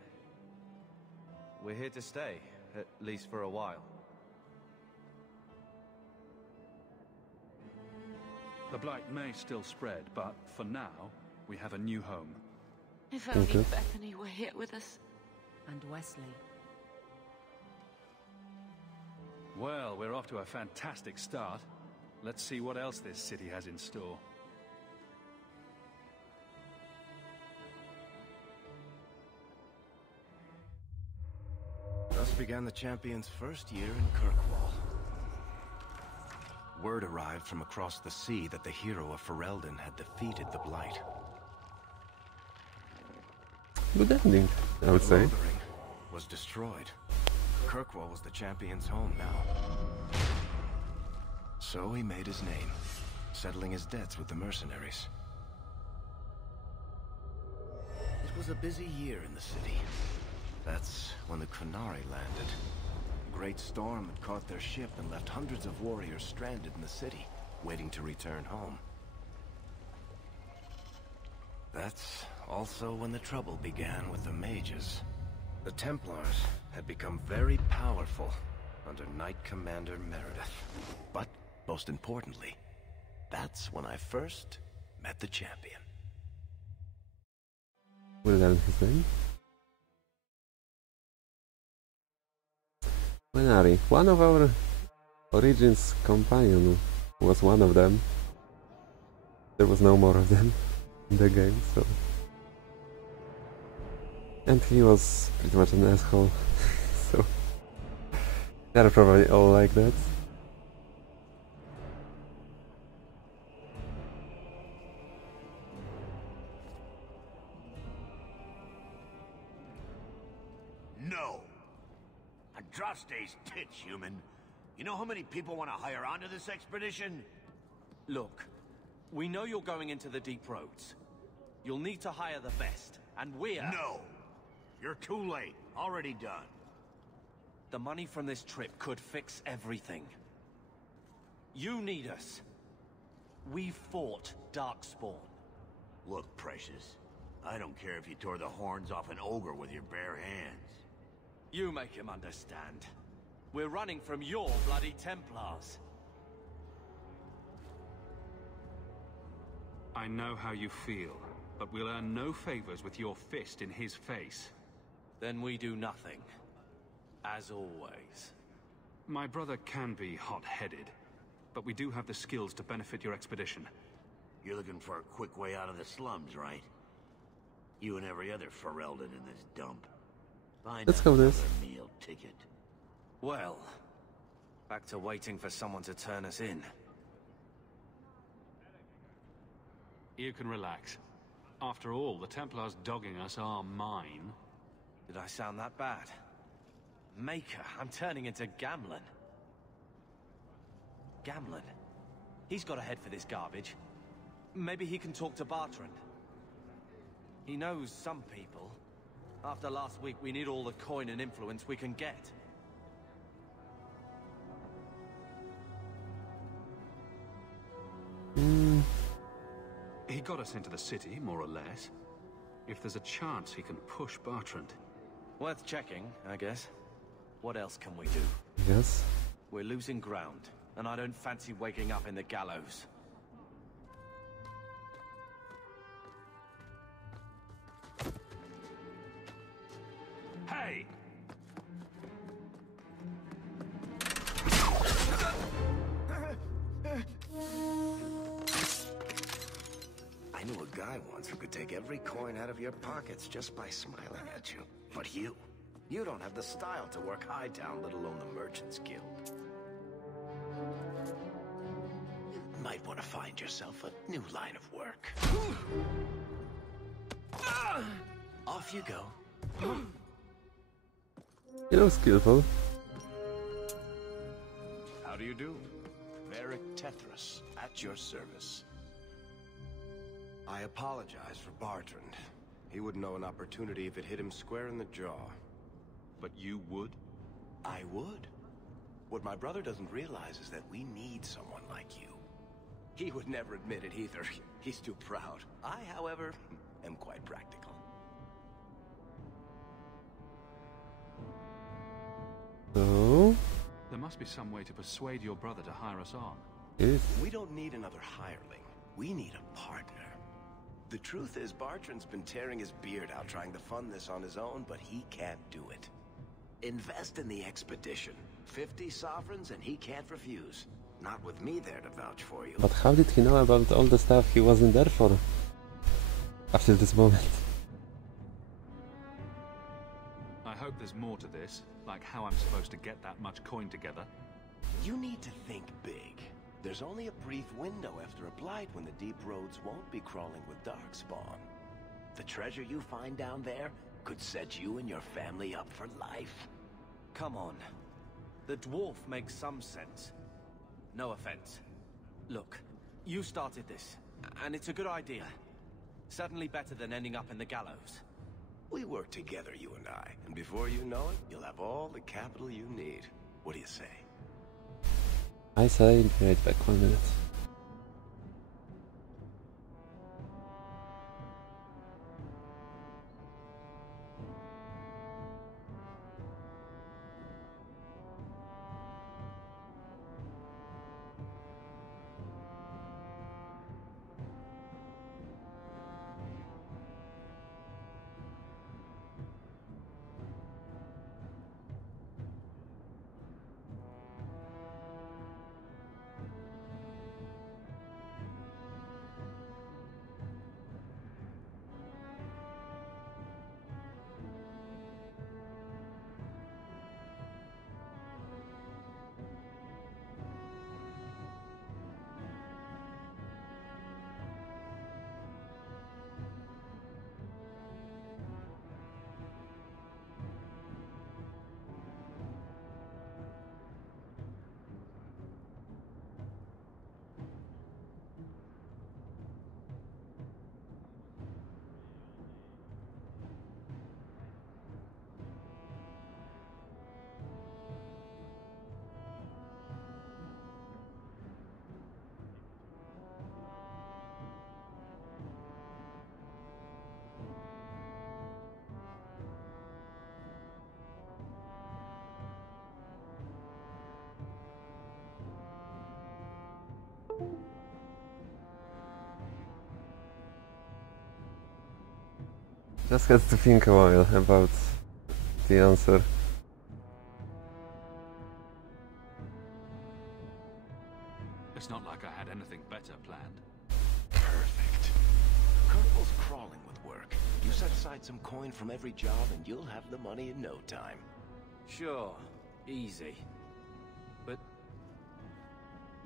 We're here to stay, at least for a while. The blight may still spread, but for now, we have a new home. If only Bethany were here with us. And Wesley. Well, we're off to a fantastic start. Let's see what else this city has in store. Thus began the Champion's first year in Kirkwall. Word arrived from across the sea that the hero of Ferelden had defeated the Blight. Good ending, I would say. Lothering was destroyed. Kirkwall was the Champion's home now. So he made his name, settling his debts with the mercenaries. It was a busy year in the city. That's when the Qunari landed. A great storm had caught their ship and left hundreds of warriors stranded in the city, waiting to return home. That's also when the trouble began with the mages. The Templars had become very powerful under Knight Commander Meredith. But, most importantly, that's when I first met the Champion. We'll learn his name. Qunari, one of our Origins companion was one of them. There was no more of them in the game, so... And he was pretty much an asshole, so... They're probably all like that. No! Andraste's tits, human. You know how many people want to hire onto this expedition? Look, we know you're going into the deep roads. You'll need to hire the best, and we're... No! You're too late. Already done. The money from this trip could fix everything. You need us. We fought Darkspawn. Look, Precious. I don't care if you tore the horns off an ogre with your bare hands. You make him understand. We're running from your bloody Templars. I know how you feel, but we'll earn no favors with your fist in his face. Then we do nothing. As always. My brother can be hot-headed, but we do have the skills to benefit your expedition. You're looking for a quick way out of the slums, right? You and every other Ferelden in this dump. Let's go this. Meal ticket. Well, back to waiting for someone to turn us in. You can relax. After all, the Templars dogging us are mine. Did I sound that bad? Maker, I'm turning into Gamlen. Gamlen? He's got a head for this garbage. Maybe he can talk to Bartrand. He knows some people. After last week, we need all the coin and influence we can get. He got us into the city, more or less. If there's a chance he can push Bartrand. Worth checking, I guess. What else can we do? Yes. We're losing ground, and I don't fancy waking up in the gallows. Hey! I knew a guy once who could take every coin out of your pockets just by smiling at you. But you don't have the style to work Hightown, let alone the Merchants Guild. You might want to find yourself a new line of work. Off you go. You know, skillful. How do you do? Varric Tethras, at your service. I apologize for Bartrand. He wouldn't know an opportunity if it hit him square in the jaw. But you would? I would. What my brother doesn't realize is that we need someone like you. He would never admit it either. He's too proud. I, however, am quite practical. So... There must be some way to persuade your brother to hire us on. Yes. We don't need another hireling. We need a partner. The truth is, Bartrand's been tearing his beard out trying to fund this on his own, but he can't do it. Invest in the expedition. 50 sovereigns and he can't refuse. Not with me there to vouch for you. But how did he know about all the stuff he wasn't there for? After this moment. I hope there's more to this, like how I'm supposed to get that much coin together. You need to think big. There's only a brief window after a blight when the deep roads won't be crawling with darkspawn. The treasure you find down there could set you and your family up for life. Come on. The dwarf makes some sense. No offense. Look, you started this, and it's a good idea. Certainly better than ending up in the gallows. We work together, you and I, and before you know it, you'll have all the capital you need. What do you say? I say, be right back 1 minute. Just had to think a while about the answer. It's not like I had anything better planned. Perfect. Kirkle's crawling with work. You set aside some coin from every job and you'll have the money in no time. Sure, easy. But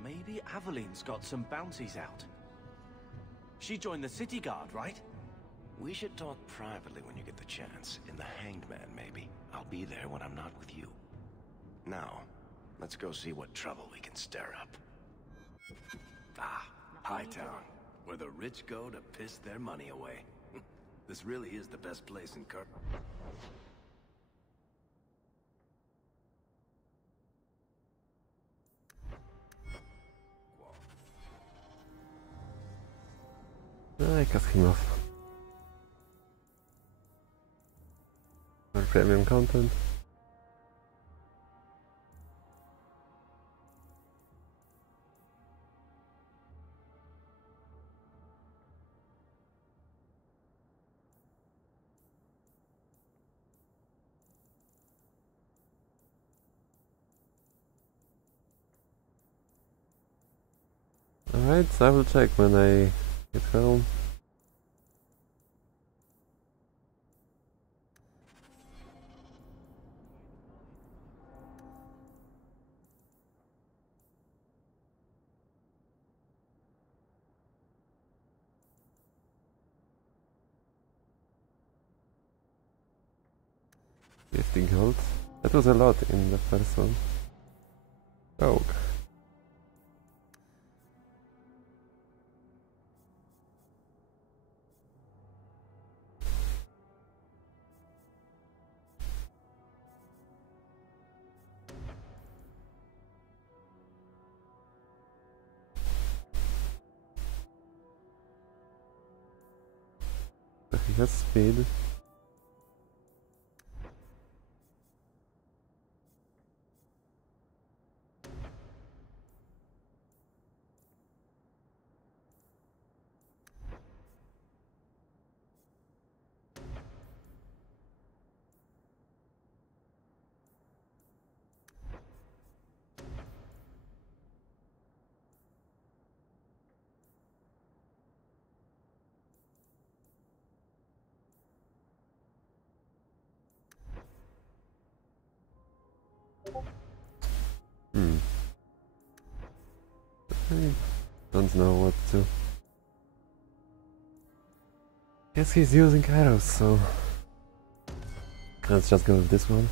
maybe Aveline's got some bounties out. She joined the city guard, right? We should talk privately when you get the chance. In the Hanged Man, maybe. I'll be there when I'm not with you. Now, let's go see what trouble we can stir up. Ah, Hightown, where the rich go to piss their money away. This really is the best place in Kirk. I cut him off. For premium content. Alright, so I will check when I get home. Gold. That was a lot in the first one. Rogue. has speed. I don't know what to... Guess he's using arrows, so... Let's just go with this one.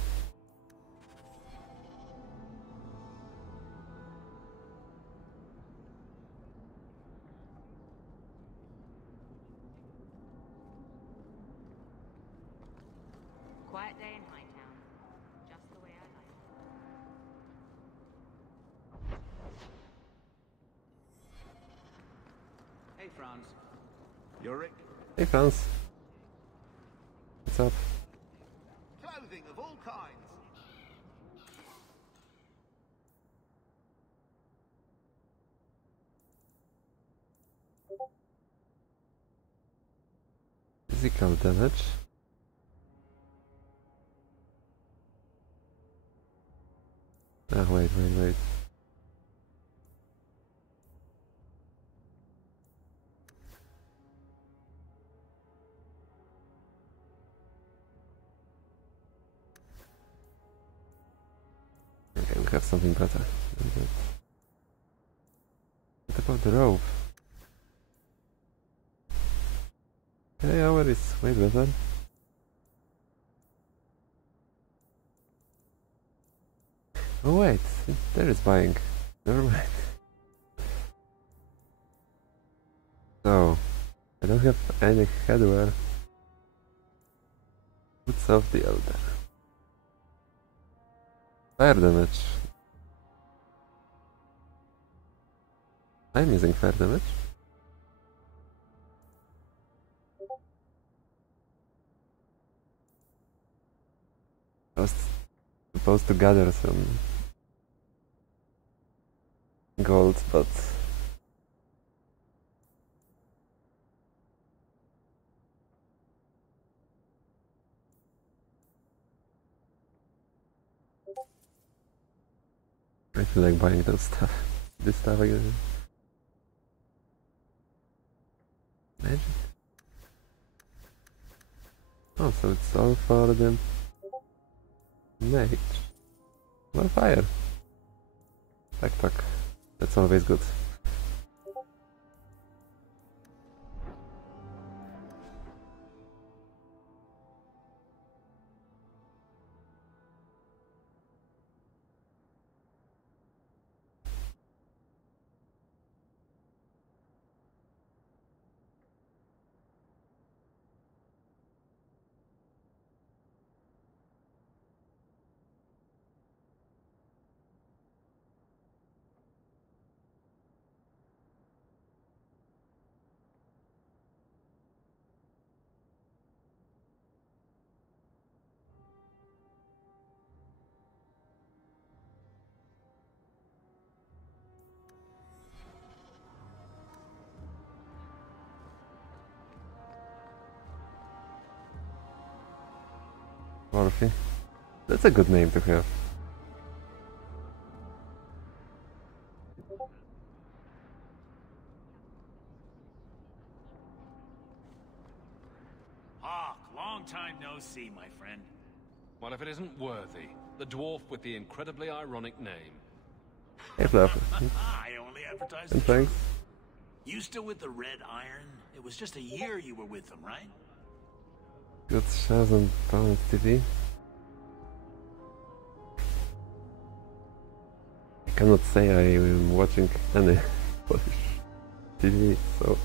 Quiet day in Hightown. Just the way I like it. Hey, Franz. Yorick? Hey, Franz. What's up? Clothing of all kinds. Physical damage. Ah, wait. Okay, we have something better. What about the rope? Hey, our is way better. Oh wait, there is buying. Never mind. So, I don't have any headwear. Boots of the Elder. Fire damage. I'm using fire damage. I was supposed to gather some gold, but I feel like buying those stuff. This stuff again. Magic. Oh, so it's all for the mage. More fire. Tack. That's always good. Orphe. That's a good name to have. Hawk, long time no see, my friend. What if it isn't Worthy, the dwarf with the incredibly ironic name? Hey, Fluff. I only advertised And the thanks. truth. You still with the Red Iron? It was just a year you were with them, right? Got £1,000 TV. I cannot say I am watching any Polish TV, so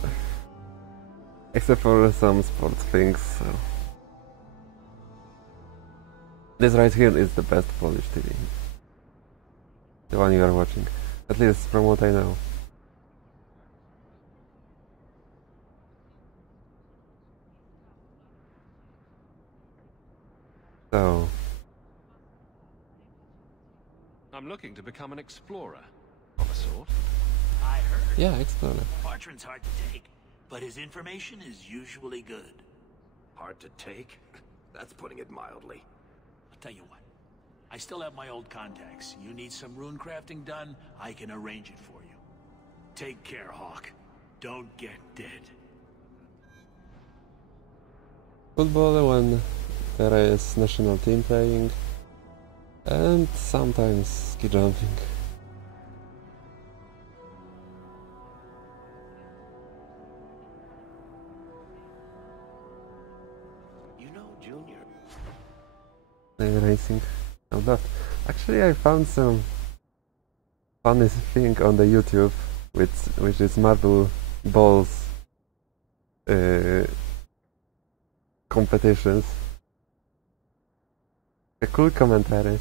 except for some sports things. So. This right here is the best Polish TV. The one you are watching, at least from what I know. So... I'm looking to become an explorer, of a sort. I heard. Yeah, explorer. Bartrand's hard to take, but his information is usually good. Hard to take? That's putting it mildly. I'll tell you what. I still have my old contacts. You need some rune crafting done, I can arrange it for you. Take care, Hawk. Don't get dead. Football when there is national team playing, and sometimes ski jumping. You know, Junior. Racing. Oh, but actually, I found some funny thing on the YouTube, which is marble balls competitions. A cool commentary.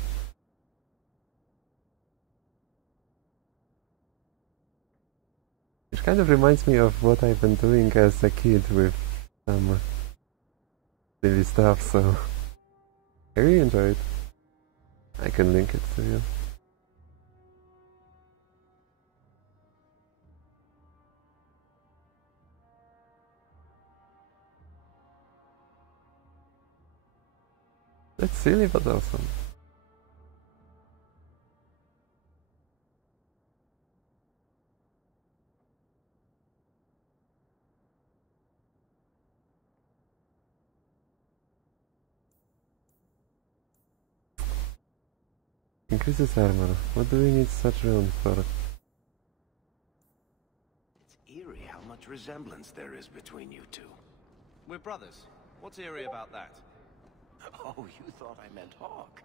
Which kind of reminds me of what I've been doing as a kid with some silly stuff, so I really enjoy it. I can link it to you. That's silly but awesome. Increases armor. What do we need such runes for? It's eerie how much resemblance there is between you two. We're brothers. What's eerie about that? Oh, you thought I meant Hawk.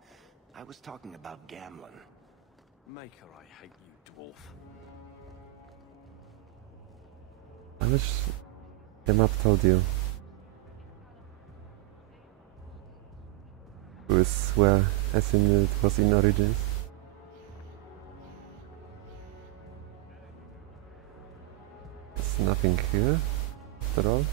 I was talking about Gamlen. Maker, I hate you, dwarf. I wish the map told you who is where, as in it was in Origins. There's nothing here, after all.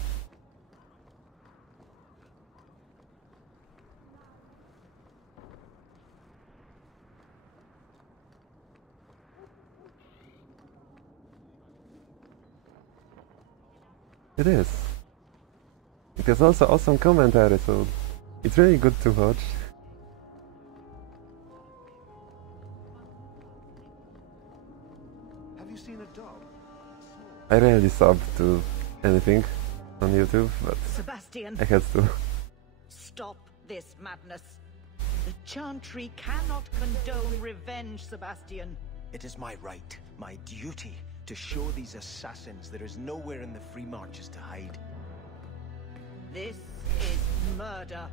It is. It is also awesome commentary, so it's really good to watch. Have you seen a dog? I rarely sub to anything on YouTube, but Sebastian, I had to. stop this madness. The Chantry cannot condone revenge, Sebastian. It is my right, my duty, to show these assassins there is nowhere in the Free Marches to hide. This is murder.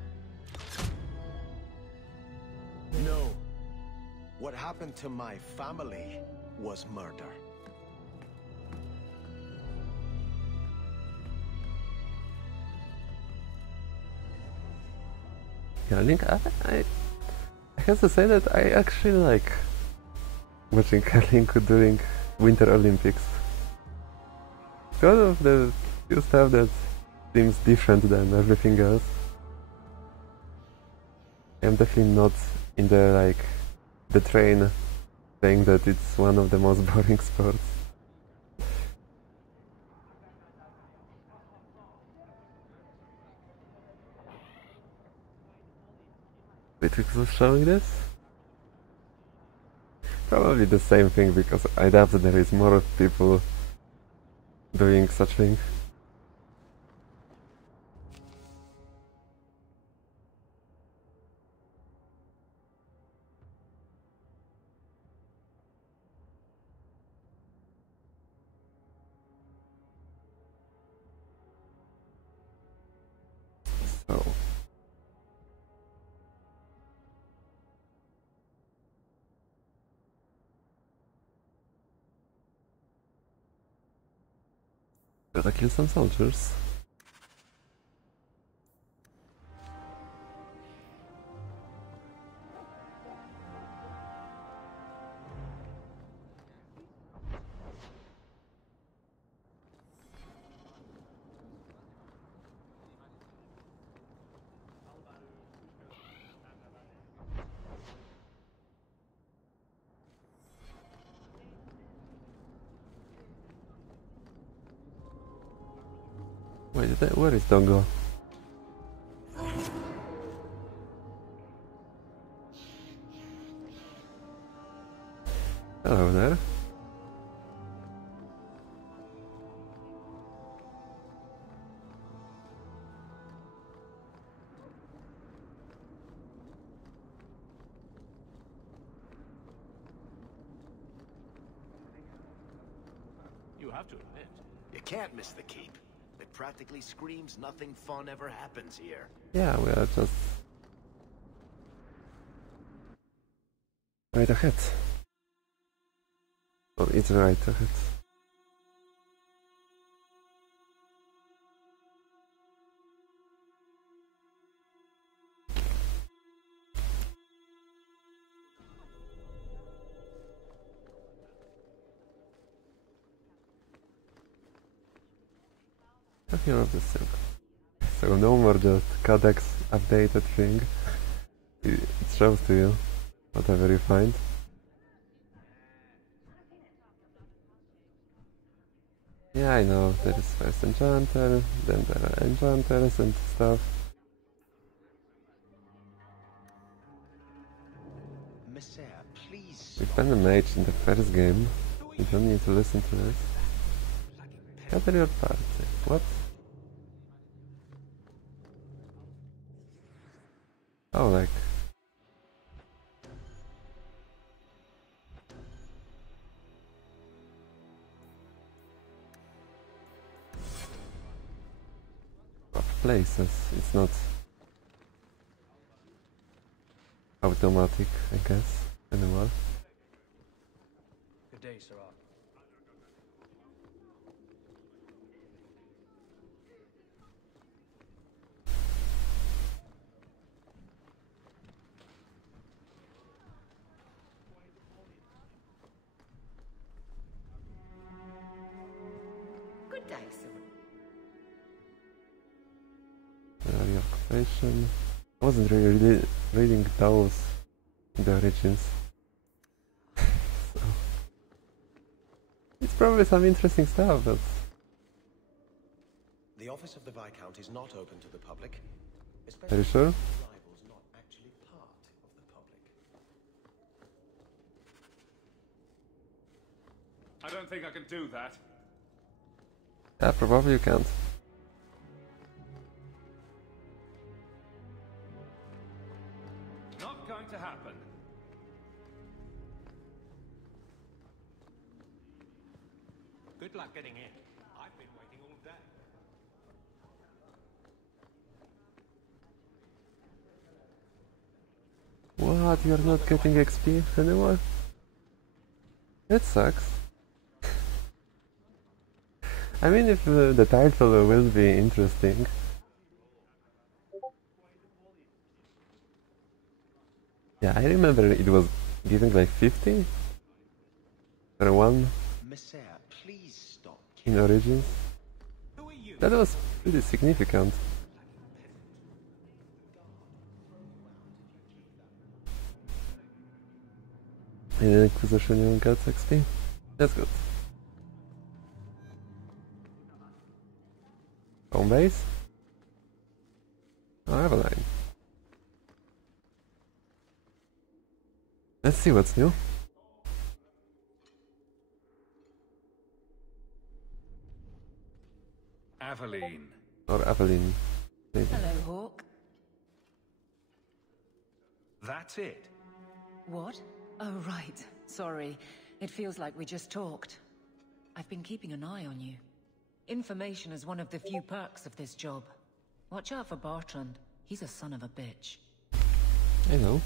No. What happened to my family was murder. Yeah, Link, I have to say that I actually like watching Link during Winter Olympics. Because of the few stuff that seems different than everything else. I'm definitely not in the train saying that it's one of the most boring sports. Matrix was showing this? Probably the same thing, because I doubt that there is more people doing such thing. So... gotta kill some soldiers. Wait, where is Dongo? Hello there. You have to admit. You can't miss the keep. It practically screams nothing fun ever happens here. Yeah, we are just right ahead. Oh, it's right ahead. Hero of the Silk. So no more just codex updated thing. It shows to you whatever you find. Yeah, I know, there is first enchanter, then there are enchanters and stuff. Messiah, please. We've been a mage in the first game. You don't need to listen to this. Gather your party. What? Oh, like... places, it's not automatic, I guess, anymore. Good day, Sirach. Good day, sir. Early occupation. I wasn't really reading those in the origins. So. It's probably some interesting stuff, but... The office of the Viscount is not open to the public. Are you sure? Rivals not actually part of the public. I don't think I can do that. Yeah, probably you can't. Not going to happen. Good luck getting in. I've been waiting all day. What? You're not getting XP anymore? That sucks. I mean, if the title will be interesting. Yeah, I remember it was giving like 50 for one Messiah, please stop. in Origins. That was pretty significant. In Inquisition you got XP. That's good. Home base? Oh, Aveline. Let's see what's new. Aveline. Or Aveline. Maybe. Hello, Hawk. That's it. What? Oh, right. Sorry. It feels like we just talked. I've been keeping an eye on you. Information is one of the few perks of this job. Watch out for Bartrand. He's a son of a bitch. I know.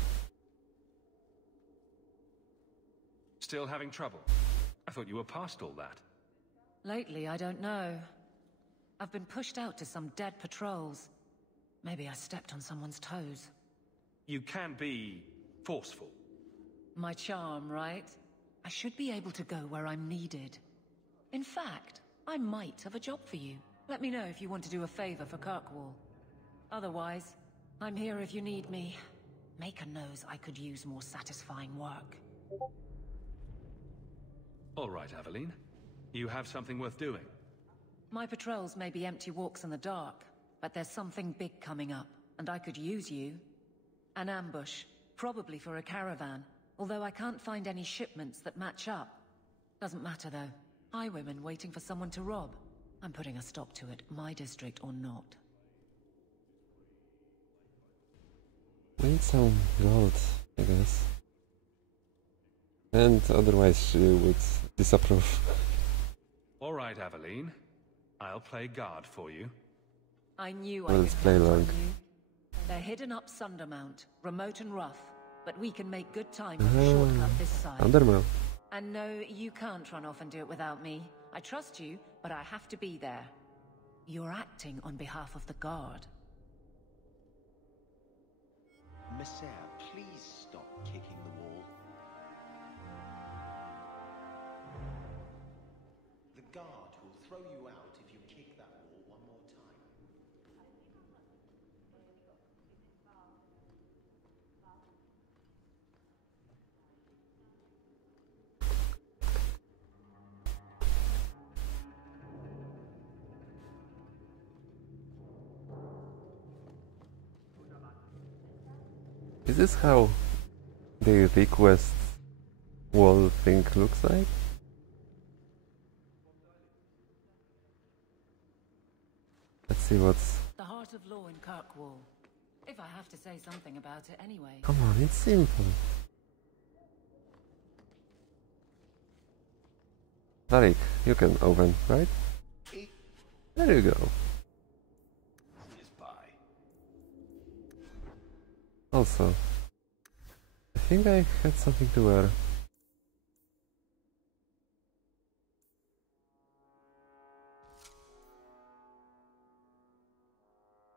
Still having trouble? I thought you were past all that. Lately, I don't know. I've been pushed out to some dead patrols. Maybe I stepped on someone's toes. You can be forceful. My charm, right? I should be able to go where I'm needed. In fact, I might have a job for you. Let me know if you want to do a favor for Kirkwall. Otherwise, I'm here if you need me. Maker knows I could use more satisfying work. All right, Aveline. You have something worth doing. My patrols may be empty walks in the dark, but there's something big coming up, and I could use you. An ambush, probably for a caravan, although I can't find any shipments that match up. Doesn't matter though. Highwaymen waiting for someone to rob. I'm putting a stop to it, my district or not. We need some gold, I guess. And otherwise she would disapprove. Alright, Aveline. I'll play guard for you. I knew Well, I let's could play count on long. you. They're hidden up Sundermount, remote and rough, but we can make good time with a shortcut this side. Undermount. And no, you can't run off and do it without me. I trust you, but I have to be there. You're acting on behalf of the Guard. Messere, please stop kicking the wall. The guard will throw you out if you kick that wall one more time. Is this how the request wall thing looks like? Let's see what's... The heart of law in Kirkwall. If I have to say something about it anyway. Come on, it's simple. Tariq, you can open, right? There you go. Also, I think I had something to wear.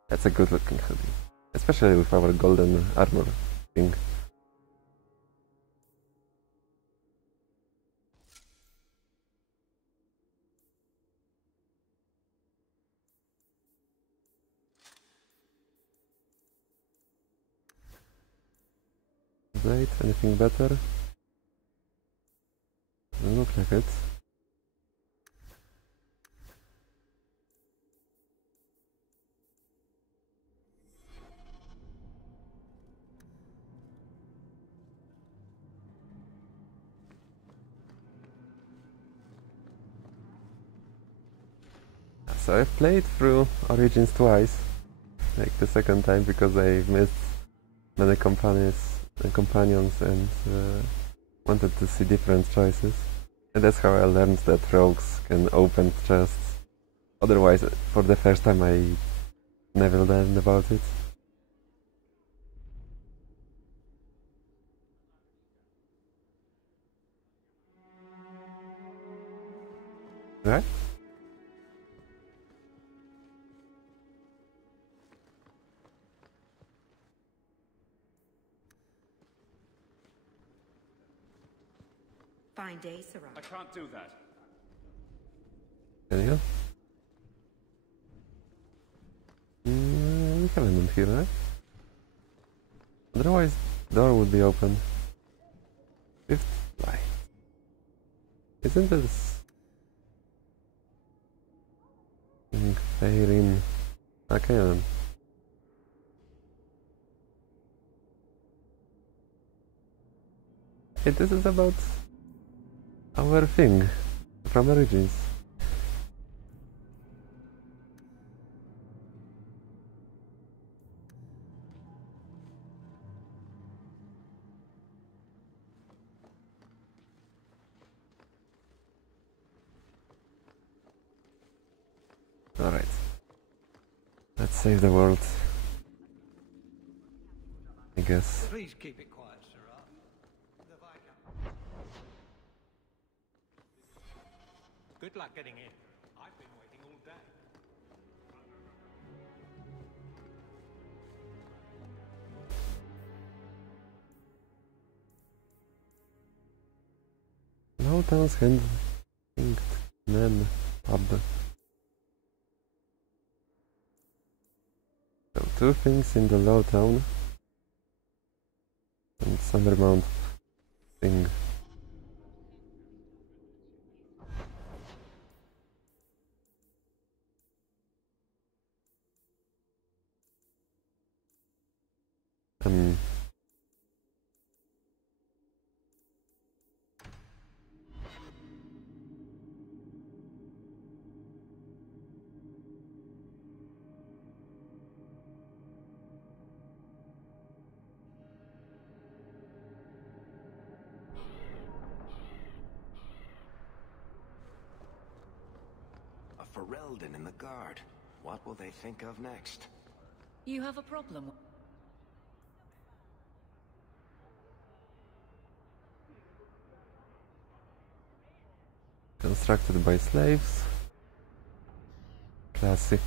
That's a good looking hoodie. Especially with our golden armor thing. Blade, anything better? Doesn't look like it. So I've played through Origins twice, like the second time because I missed many companions and wanted to see different choices. And that's how I learned that rogues can open chests. Otherwise, for the first time I never learned about it. Right? Fine day, Sarah. I can't do that. Can you? We have them here, right? Otherwise, the door would be open. Fifth light. Isn't this... Fairin... Okay then. Hey, this is about... our thing from Origins. Alright. Let's save the world. I guess. Please keep it quiet, Sarah. The Viscount. Good luck getting in. I've been waiting all day. Lowtown's Hengtman pub. So two things in the Lowtown and Sundermount thing. Um, A Ferelden in the guard. What will they think of next? You have a problem? Constructed by slaves. Classic.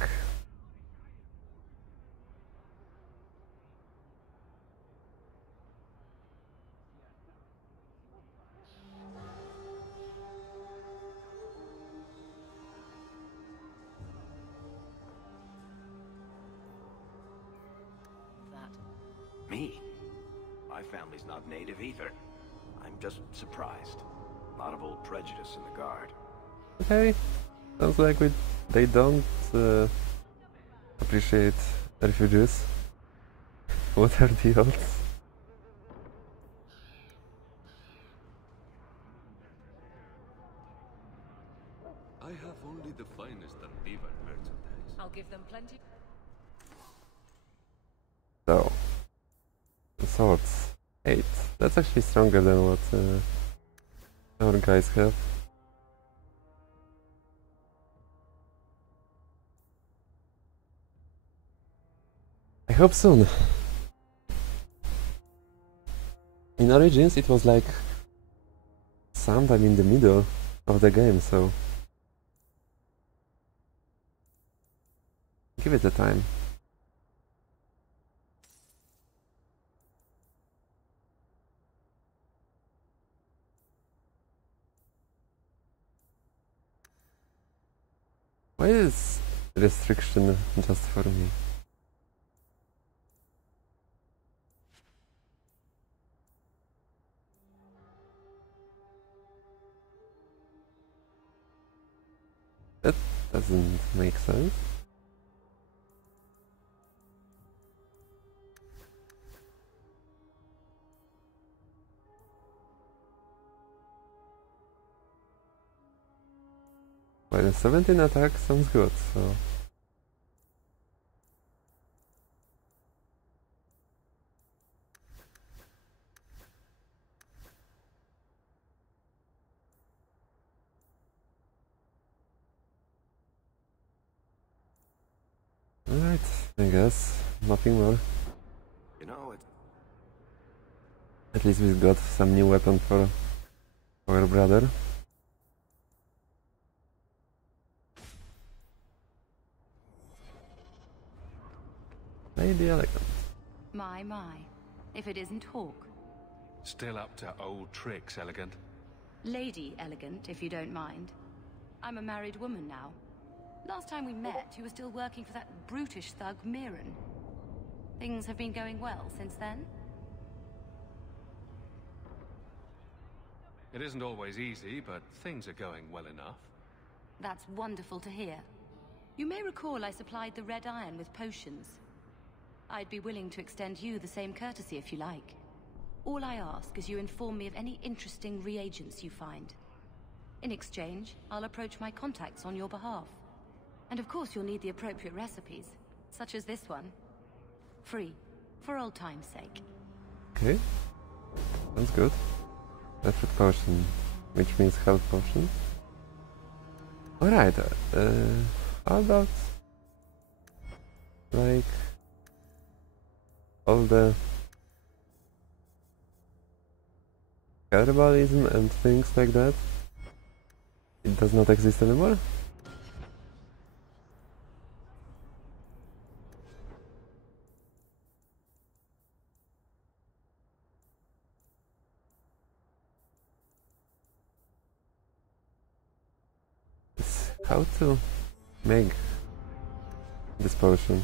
Me? My family's not native either. I'm just surprised. A lot of old prejudice in the guard. Okay, sounds like they don't appreciate refugees. What are the odds? I have only the finest Ardivan merchandise. I'll give them plenty. So, the swords. 8. That's actually stronger than what our guys have. I hope soon. In Origins it was like sometime in the middle of the game, so give it a time. Why is restriction just for me? That doesn't make sense. Well, the 17 attack sounds good, so... Alright, I guess. Nothing more. You know, At least we've got some new weapon for our brother. Maybe elegant. My. If it isn't Hawk. Still up to old tricks, Elegant. Lady Elegant, if you don't mind. I'm a married woman now. Last time we met, you were still working for that brutish thug, Mirren. Things have been going well since then? It isn't always easy, but things are going well enough. That's wonderful to hear. You may recall I supplied the Red Iron with potions. I'd be willing to extend you the same courtesy if you like. All I ask is you inform me of any interesting reagents you find. In exchange, I'll approach my contacts on your behalf. And of course you'll need the appropriate recipes, such as this one. Free, for old time's sake. Okay, sounds good. Effort potion, which means health potion. Alright, how about like all the cannibalism and things like that? It does not exist anymore? How to make this potion?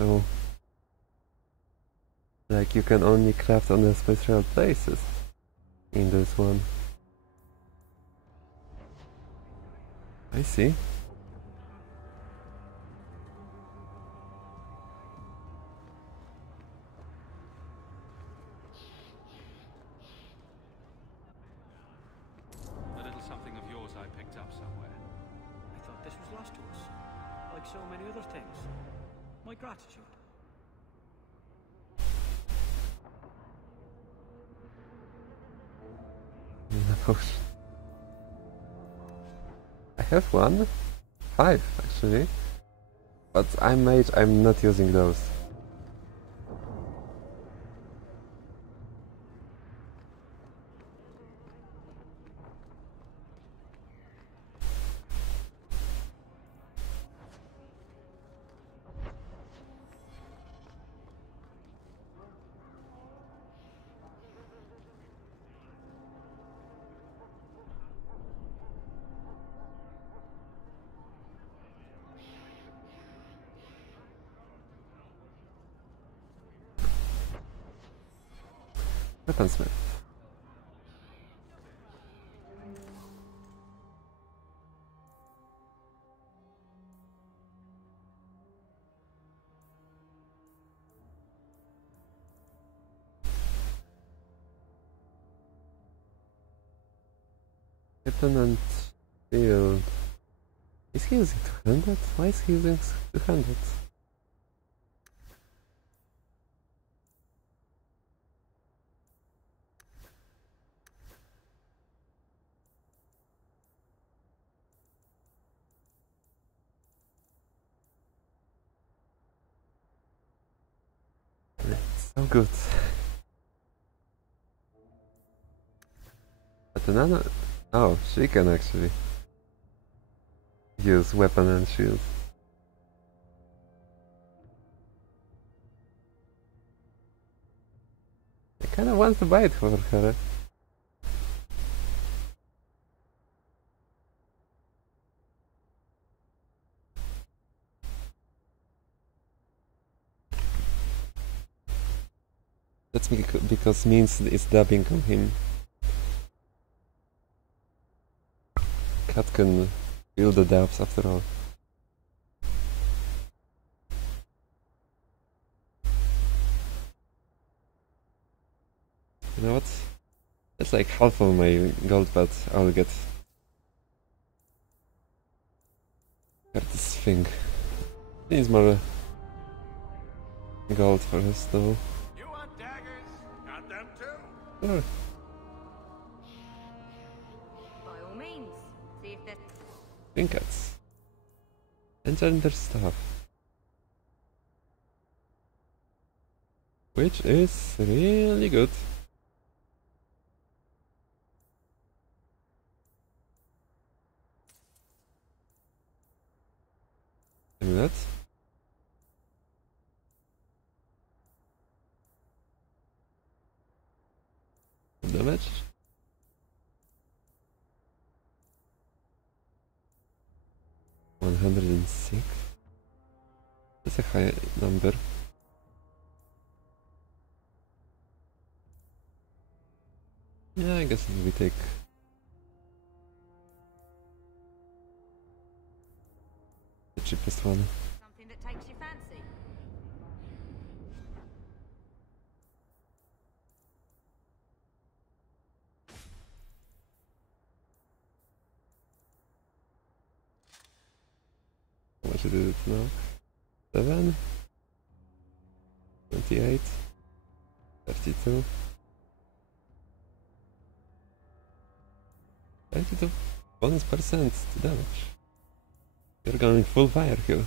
so like you can only craft on the special places in this one. I see. A little something of yours I picked up somewhere. I thought this was lost to us, like so many other things. My gratitude. I have 5 actually, but I'm not using those. Weaponsmith. Weapon and shield. Is he using 200? Why is he using 200? So good. But another... Oh, she can actually use weapon and shield. I kinda want to buy it for her. That's because means is dubbing on him. Cat can feel the depths after all. You know what? That's like half of my gold, but I'll get this thing. Needs more gold for his though. You want daggers? Got them too. Sure. By all means, see if there's... Trinkets. Enchanter stuff. Which is really good. Amulet. Damage. $106. That's a high number. Yeah, I guess we take the cheapest one. Something that takes your fancy. How much is it now? 7, 28, 32. 32 bonus percent to damage. You're going full fire here.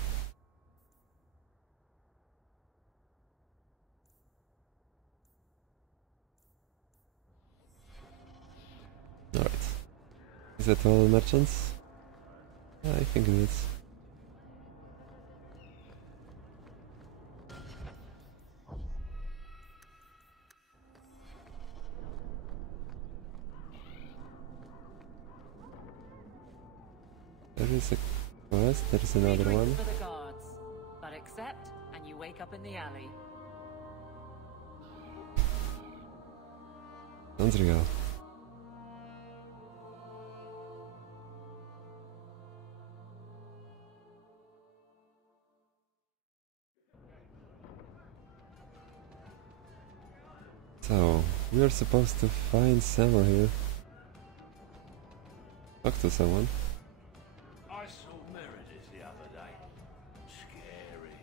Alright. Is that all merchants? I think it is. There is a quest, there is another one. For the guards, but accept and you wake up in the alley. Sounds real. So, we are supposed to find someone here. Talk to someone. I saw Meredith the other day. Scary.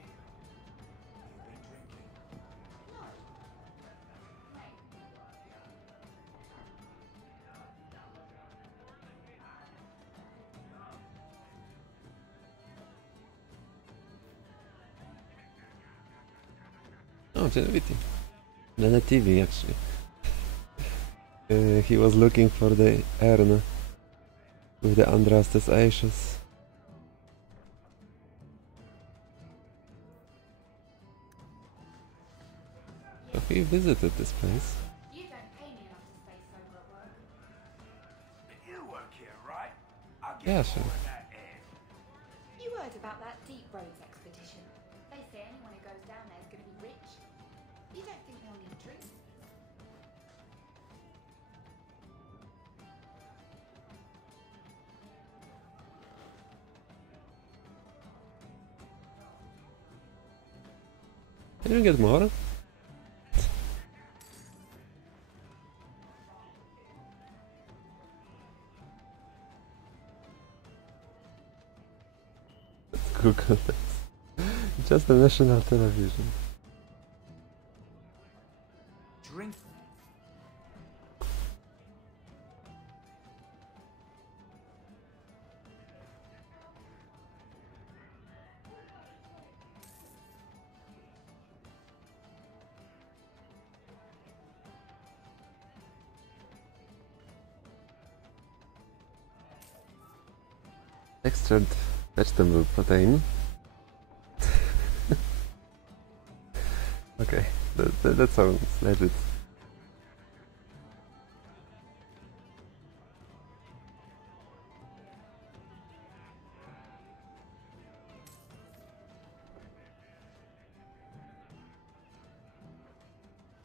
Oh, Genoviti. Nana TV, actually. He was looking for the urn with the Andrastes ashes. So he visited this place. You don't pay me enough to stay sober at work. You work here, right? I'll get Yeah, you sure. on that end. You heard about that Deep Roads expedition. They say anyone who goes down there is going to be rich. You don't think they'll need drinks? Can you get more? Google this. Just the national television. Drink. Textured vegetable protein. Okay, that sounds legit.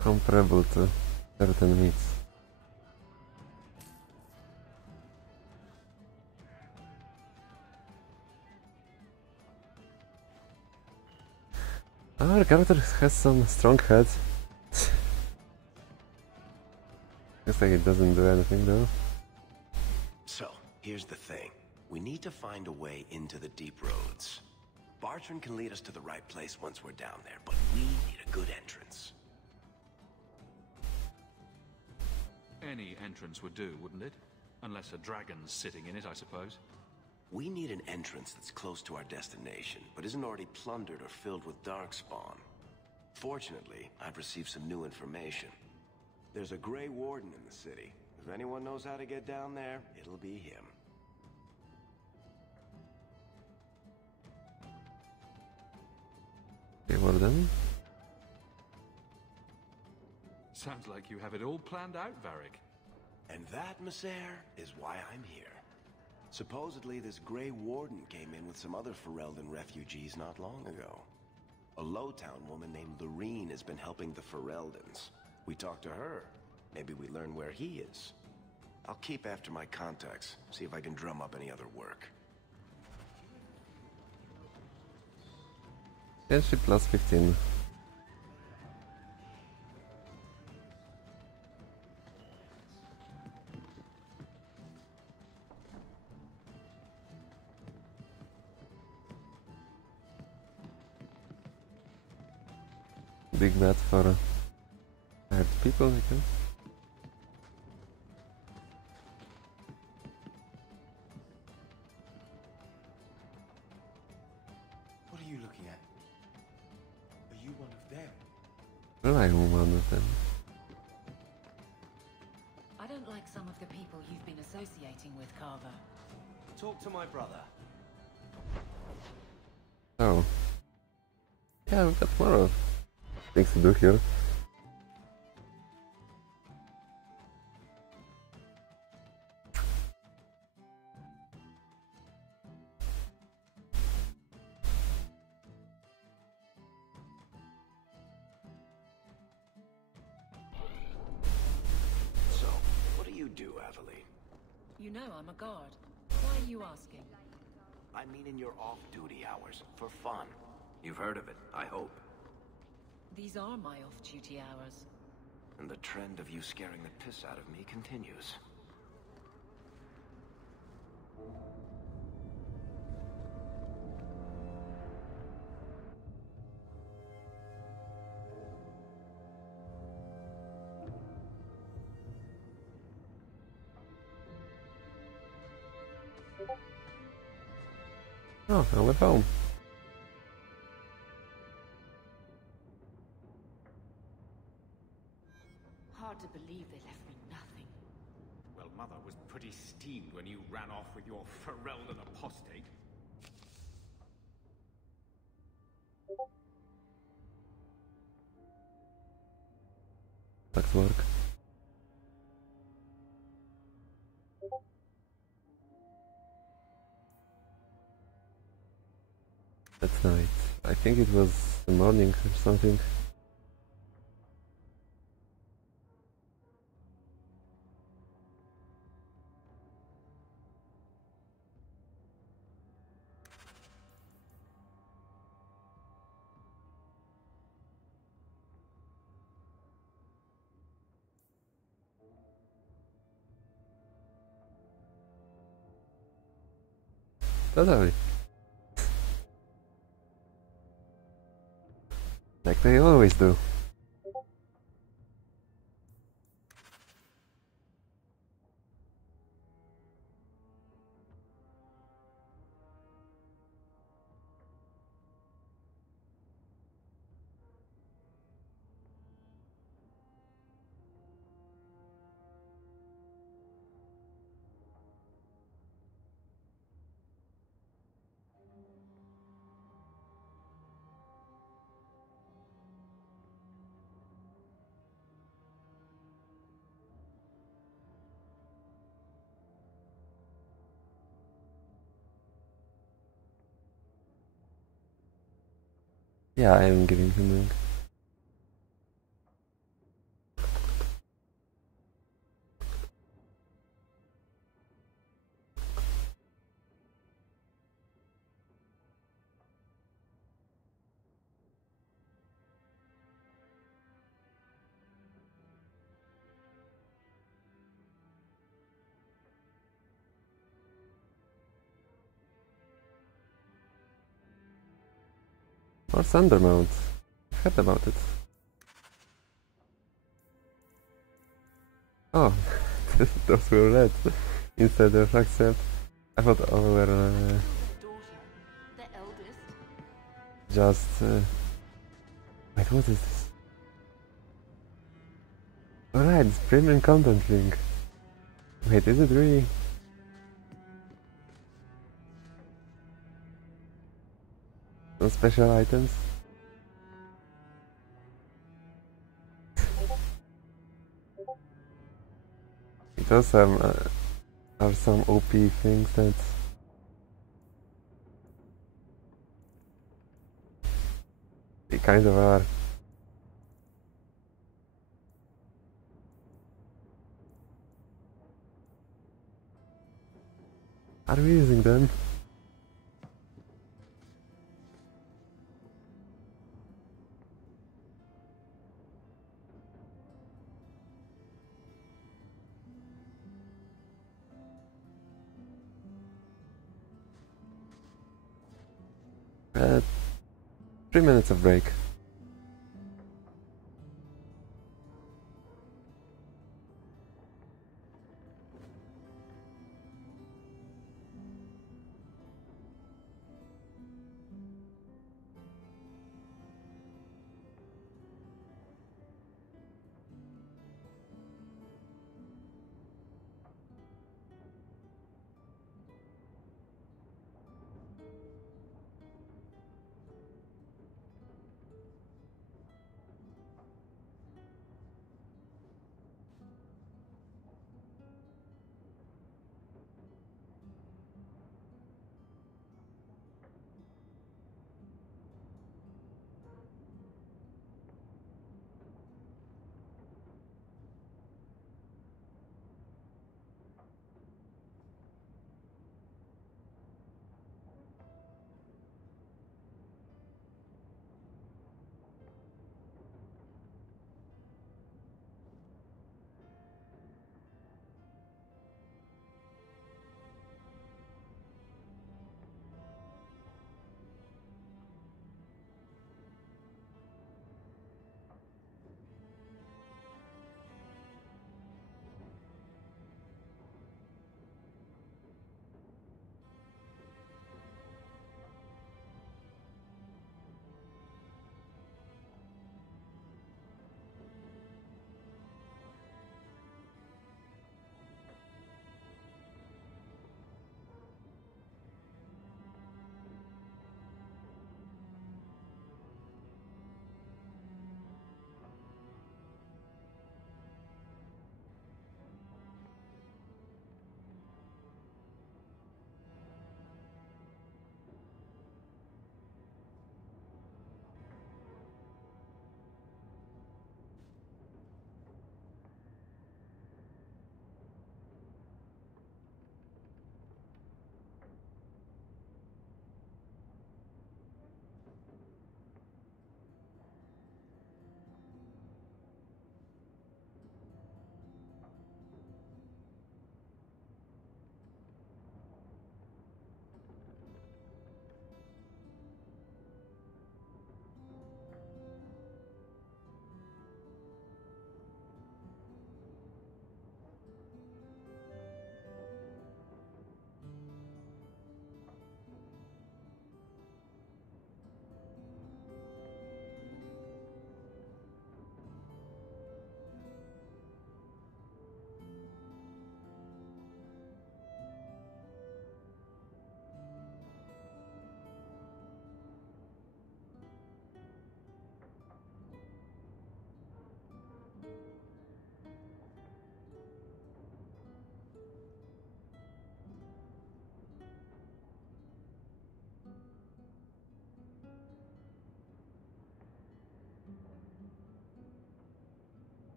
Comparable to certain meats. Our character has some strong head. Looks like it doesn't do anything though. So, here's the thing. We need to find a way into the Deep Roads. Bartrand can lead us to the right place once we're down there, but we need a good entrance. Any entrance would do, wouldn't it? Unless a dragon's sitting in it, I suppose. We need an entrance that's close to our destination, but isn't already plundered or filled with darkspawn. Fortunately, I've received some new information. There's a Grey Warden in the city. If anyone knows how to get down there, it'll be him. Okay, well then. Sounds like you have it all planned out, Varric. And that, Messer, is why I'm here. Supposedly, this Grey Warden came in with some other Ferelden refugees not long ago. A Lowtown woman named Lorene has been helping the Fereldans. We talked to her. Maybe we learn where he is. I'll keep after my contacts, see if I can drum up any other work. Friendship plus 15. Big bet for hired people, I guess. What are you looking at? Are you one of them? Well, I am one of them. I don't like some of the people you've been associating with, Carver. Talk to my brother. Oh. Yeah, we've got more of things to do here. You know I'm a guard. Why are you asking? I mean in your off-duty hours, for fun. You've heard of it, I hope. These are my off-duty hours. And the trend of you scaring the piss out of me continues. Oh, I went home. Hard to believe they left me nothing. Well, Mother was pretty steamed when you ran off with your Ferelden apostate. That's work. That's night. I think it was the morning or something. Totally. Like they always do. Yeah, I am giving him ring. Or Thundermount. I heard about it. Oh, those were red instead of accept. I thought we were just. Wait, what is this? Alright, it's premium content link. Wait, is it really? No special items? It also are some OP things that they kind of are. Are we using them? Uh, 3 minutes of break.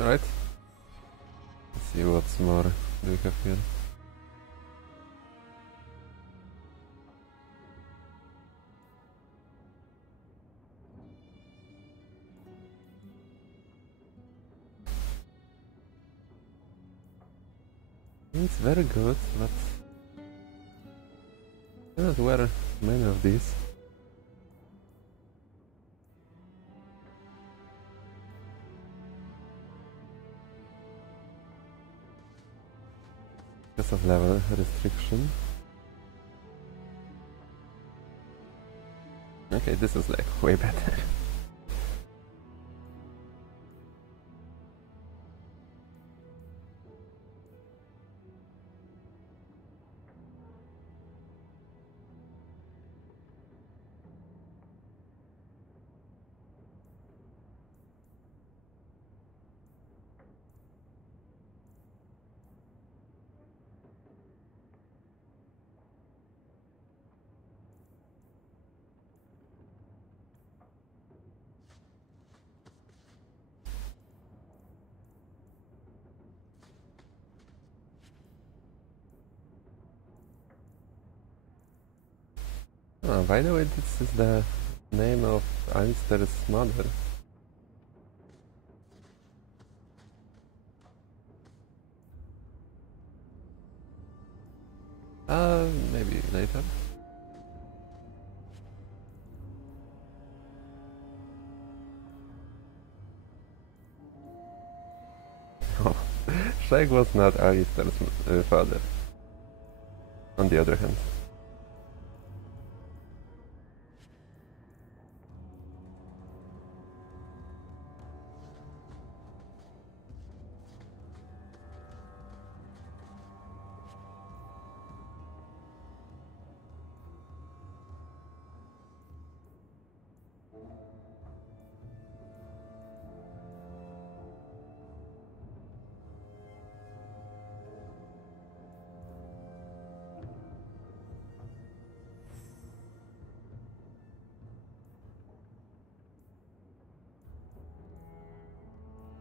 Alright. Let's see what's more do we have here. It's very good, but I don't wear many of these. Because of level restriction. Okay, this is like way better. Oh, by the way, this is the name of Alistair's mother. Maybe later. Oh, Shrek was not Alistair's father, on the other hand.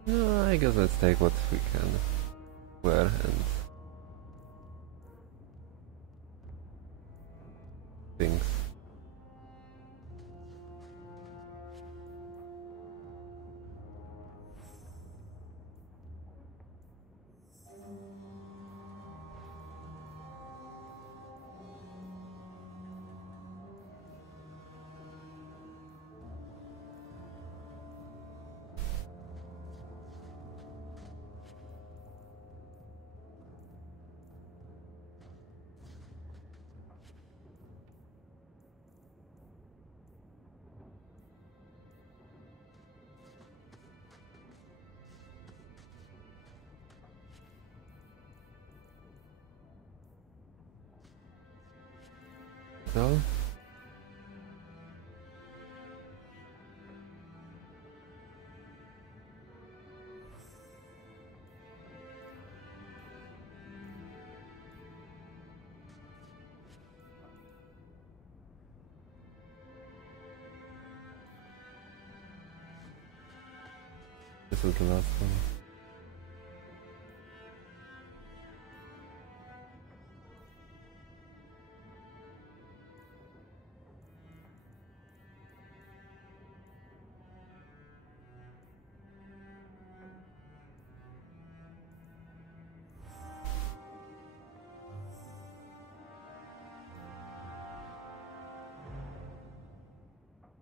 No, I guess let's take what we can wear and things. So this is the last one.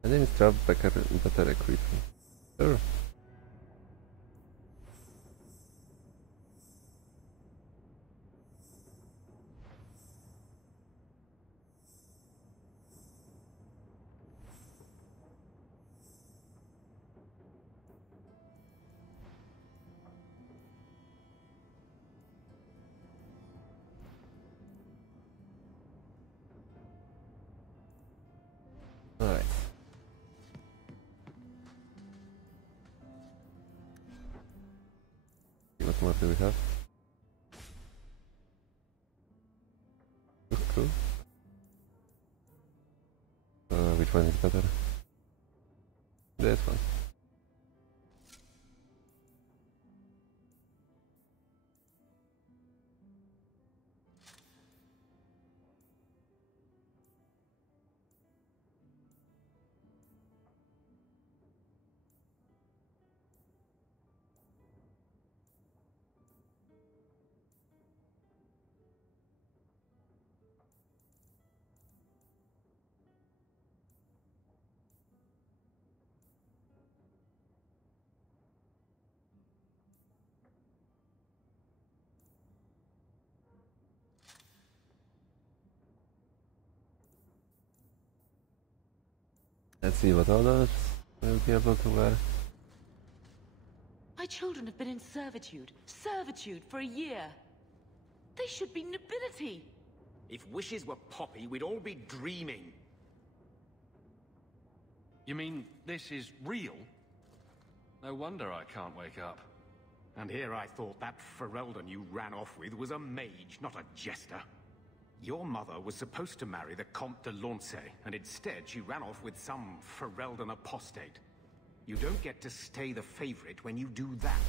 My name is Trav Becker, better equipped. Sure. Alright. What more do we have? Looks cool. Which one is better? This one. Let's see what others will be able to wear. My children have been in servitude for a year. They should be nobility. If wishes were poppy, we'd all be dreaming. You mean this is real? No wonder I can't wake up. And here I thought that Ferelden you ran off with was a mage, not a jester. Your mother was supposed to marry the Comte de Launcey, and instead she ran off with some Ferelden apostate. You don't get to stay the favorite when you do that.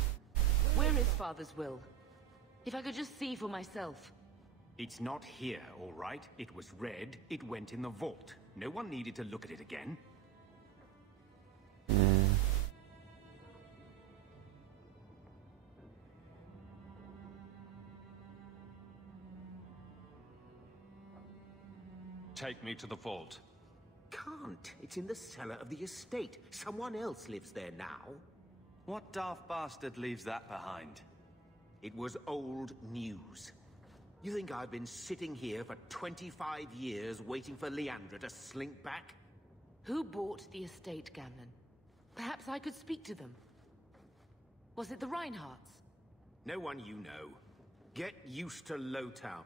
Where is Father's will? If I could just see for myself. It's not here, all right? It was read, it went in the vault. No one needed to look at it again. Take me to the vault. Can't. It's in the cellar of the estate. Someone else lives there now. What daft bastard leaves that behind? It was old news. You think I've been sitting here for 25 years waiting for Leandra to slink back? Who bought the estate, Gamlen? Perhaps I could speak to them. Was it the Reinhardts? No one you know. Get used to Lowtown.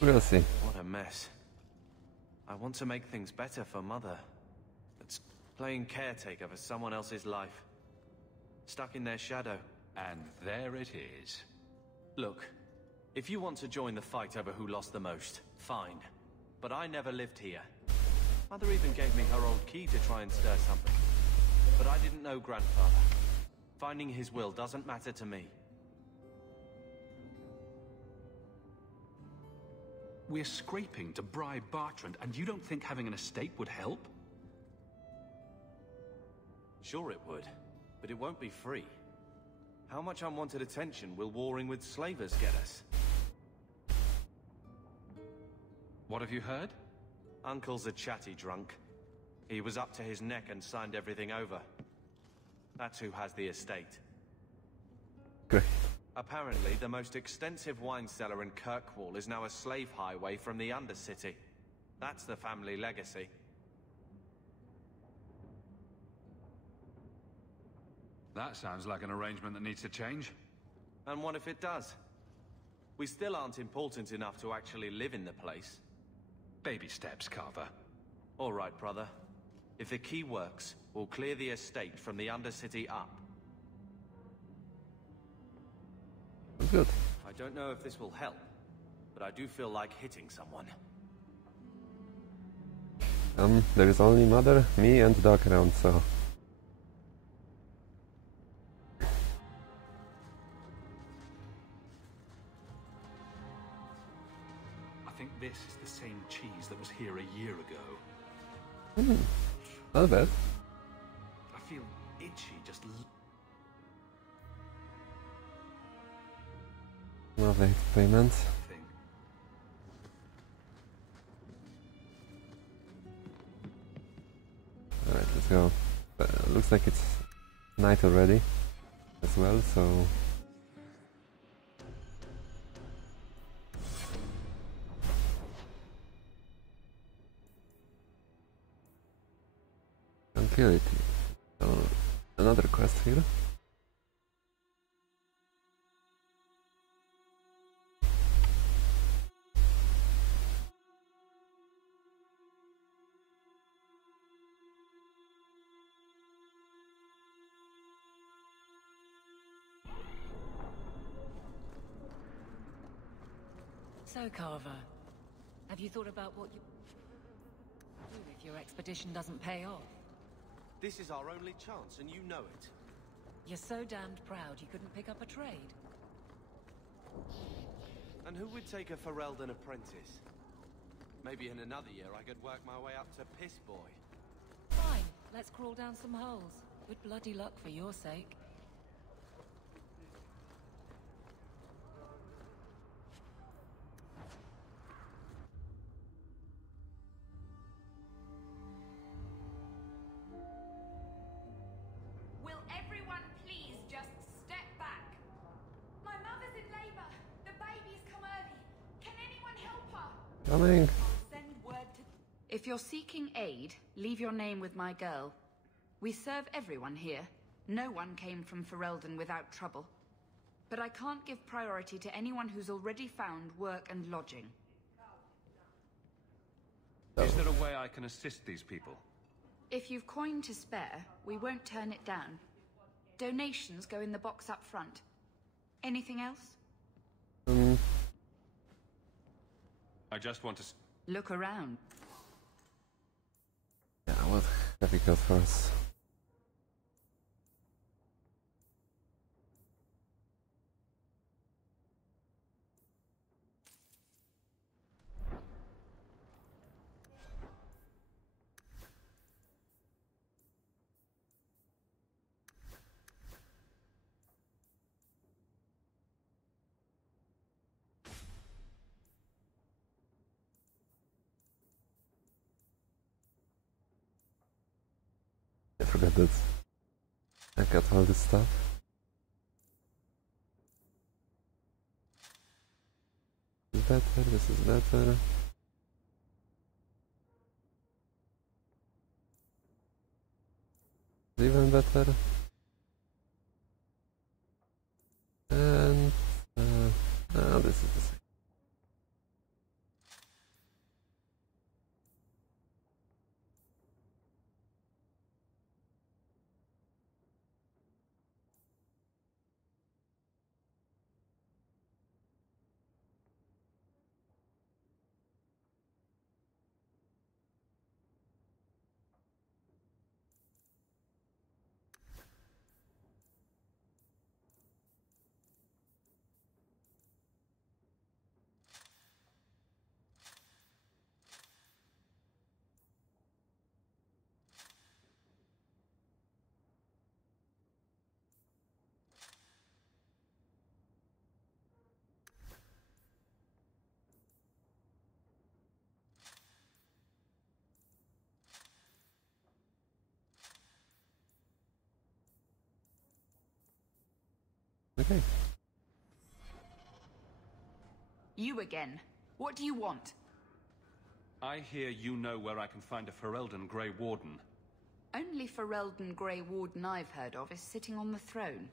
We'll see. What a mess. I want to make things better for Mother. It's playing caretaker for someone else's life. Stuck in their shadow. And there it is. Look, if you want to join the fight over who lost the most, fine. But I never lived here. Mother even gave me her old key to try and stir something. But I didn't know Grandfather. Finding his will doesn't matter to me. We're scraping to bribe Bartrand, and you don't think having an estate would help? Sure it would, but it won't be free. How much unwanted attention will warring with slavers get us? What have you heard? Uncle's a chatty drunk. He was up to his neck and signed everything over. That's who has the estate. Great. Apparently, the most extensive wine cellar in Kirkwall is now a slave highway from the Undercity. That's the family legacy. That sounds like an arrangement that needs to change. And what if it does? We still aren't important enough to actually live in the place. Baby steps, Carver. All right, brother. If the key works, we'll clear the estate from the Undercity up. Good. I don't know if this will help, but I do feel like hitting someone. There is only Mother, me and Doc around, so... I think this is the same cheese that was here a year ago. Not bad. I feel itchy just... Lovely payment. Alright, let's go. Looks like it's night already as well, so... Tranquility. So, another quest here. So, Carver, have you thought about what you do if your expedition doesn't pay off? This is our only chance, and you know it. You're so damned proud you couldn't pick up a trade. And who would take a Ferelden apprentice? Maybe in another year I could work my way up to Piss Boy. Fine, let's crawl down some holes. Good bloody luck for your sake. Coming. Send If you're seeking aid, leave your name with my girl. We serve everyone here. No one came from Ferelden without trouble. But I can't give priority to anyone who's already found work and lodging. Is there a way I can assist these people? If you've coin to spare, we won't turn it down. Donations go in the box up front. Anything else? I just want to... Look around. Yeah, what have we got for us? I forgot that I got all this stuff. This is better, this is better. Even better. And no, this is the same. Okay. You again. What do you want? I hear you know where I can find a Ferelden Grey Warden. Only Ferelden Grey Warden I've heard of is sitting on the throne.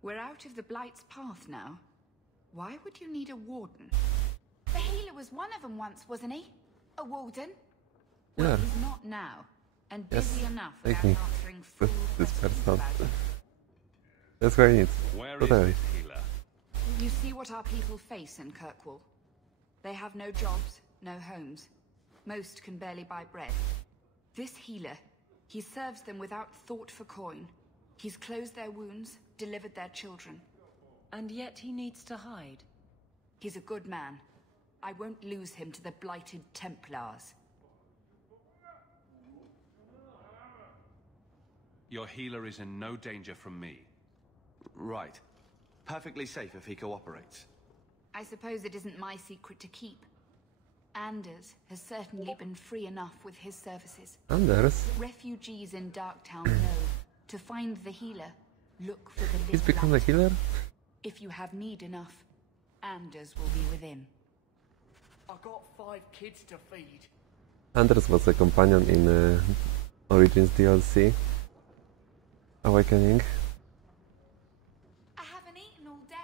We're out of the Blight's path now. Why would you need a warden? The healer was one of them once, wasn't he? A warden? Yeah. Well, he's not now, and busy enough without me. answering full This questions person. about it. That's what I need. Where What is are this healer? You see what our people face in Kirkwall. They have no jobs, no homes. Most can barely buy bread. This healer, he serves them without thought for coin. He's closed their wounds, delivered their children. And yet he needs to hide. He's a good man. I won't lose him to the blighted Templars. Your healer is in no danger from me. Right. Perfectly safe if he cooperates. I suppose it isn't my secret to keep. Anders has certainly been free enough with his services. Anders? Refugees in Darktown know to find the healer, look for the He's lit become a light. healer? If you have need enough, Anders will be within. I got 5 kids to feed. Anders was a companion in Origins DLC. Awakening. I haven't eaten all day.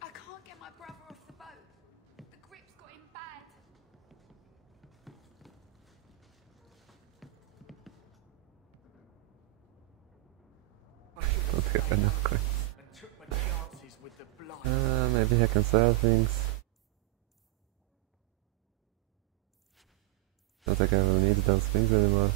I can't get my brother off the boat. The grip's got him bad. Don't have enough coins. And took my chances with the blight. Maybe I can sell things. Not like I will need those things anymore.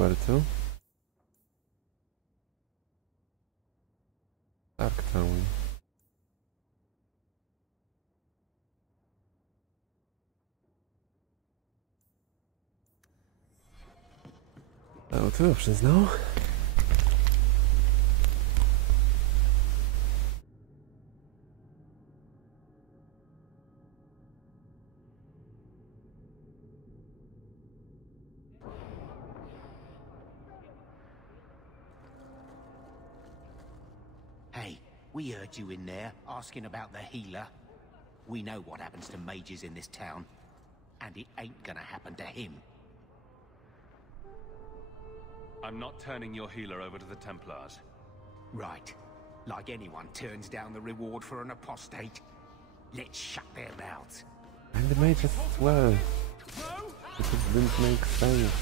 Where to? Darktown. Oh, two options now. Hey, we heard you in there, asking about the healer. We know what happens to mages in this town, and it ain't gonna happen to him. I'm not turning your healer over to the Templars. Right. Like anyone turns down the reward for an apostate. Let's shut their mouths. And the mages as well. It didn't make sense.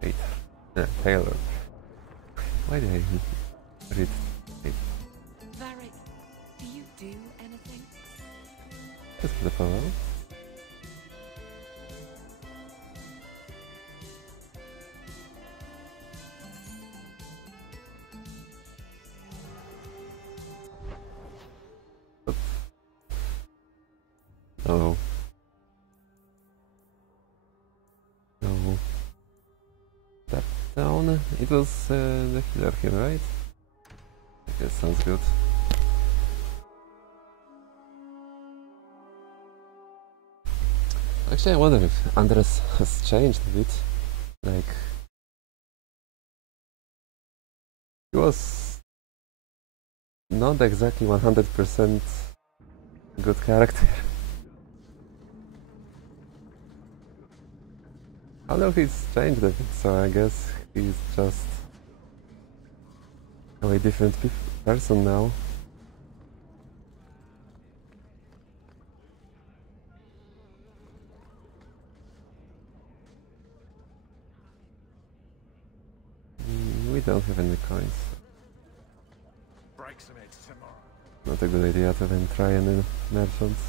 Wait, Taylor. Why did I read it? Varric, do you do anything? Just for the power. No. No. That down. It was the healer here, right? I guess sounds good. Actually, I wonder if Andres has changed a bit. Like, he was not exactly 100% good character. I don't know if he's changed a bit, so I guess he's just a way different person now. We don't have any coins. Not a good idea to even try any merchants.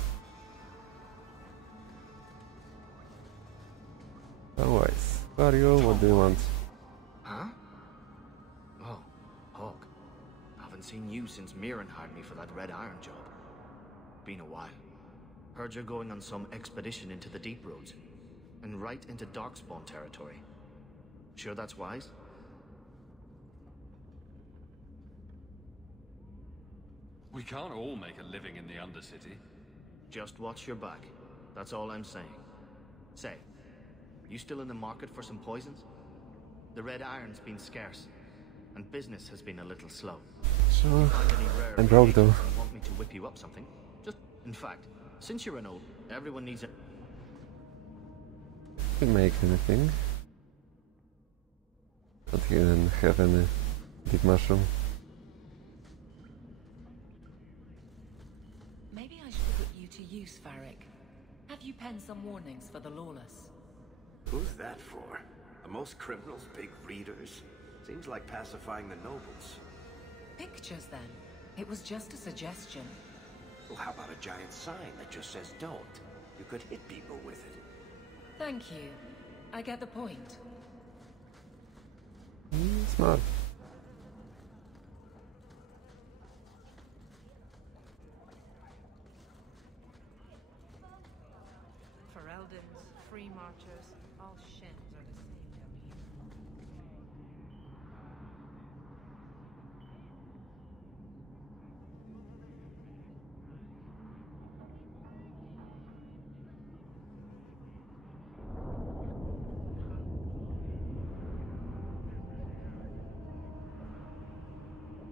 Otherwise, who are you? What do you want? Huh? Oh, Hawk. Haven't seen you since Mirren hired me for that Red Iron job. Been a while. Heard you're going on some expedition into the Deep Roads, and right into Darkspawn territory. Sure that's wise? We can't all make a living in the Undercity. Just watch your back. That's all I'm saying. Say, you still in the market for some poisons? The Red Iron's been scarce, and business has been a little slow. Sure. I'm broke though. Want me to whip you up something? Just, in fact, since you're an old, everyone needs it. You can make anything. Don't even have any deep mushroom. Maybe I should put you to use, Varric. Have you penned some warnings for the lawless? Who's that for? Are most criminals big readers? Seems like pacifying the nobles. Pictures, then. It was just a suggestion. Well, how about a giant sign that just says don't? You could hit people with it. Thank you. I get the point. Smart. Fereldans, free marchers, all shins are the same down here.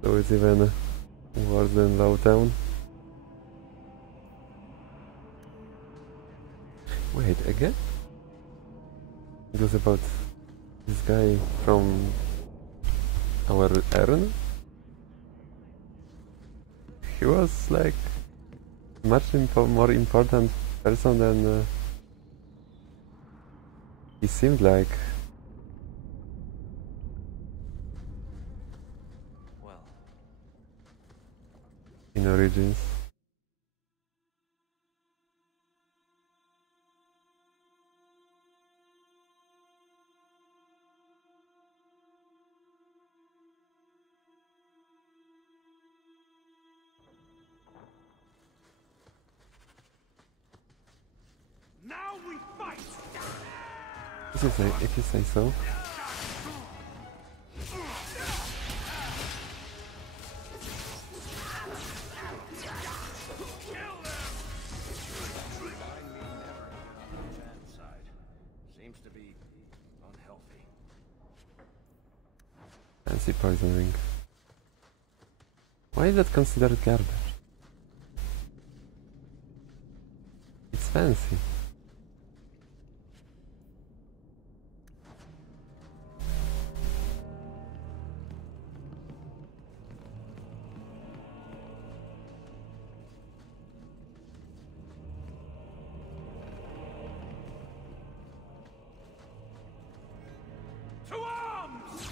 So it's even worse than Lowtown. Wait, again? It was about this guy from our Ern? He was like much more important person than he seemed like. Well. In Origins. Now we fight. If you say so. Seems to be unhealthy. Fancy poisoning. Why is that considered garbage? It's fancy. To arms!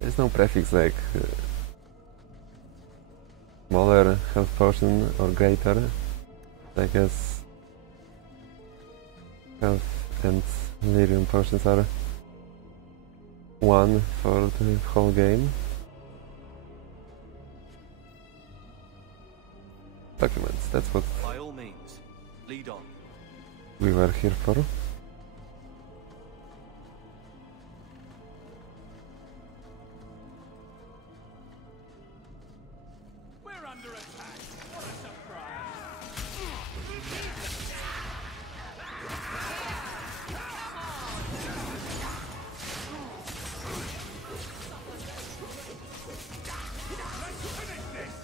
There's no prefix like smaller health potion or greater. I guess health and delirium potions are one for the whole game. Documents, that's what By all means, lead on. we were here for. We're under attack. What a surprise. Let's finish this.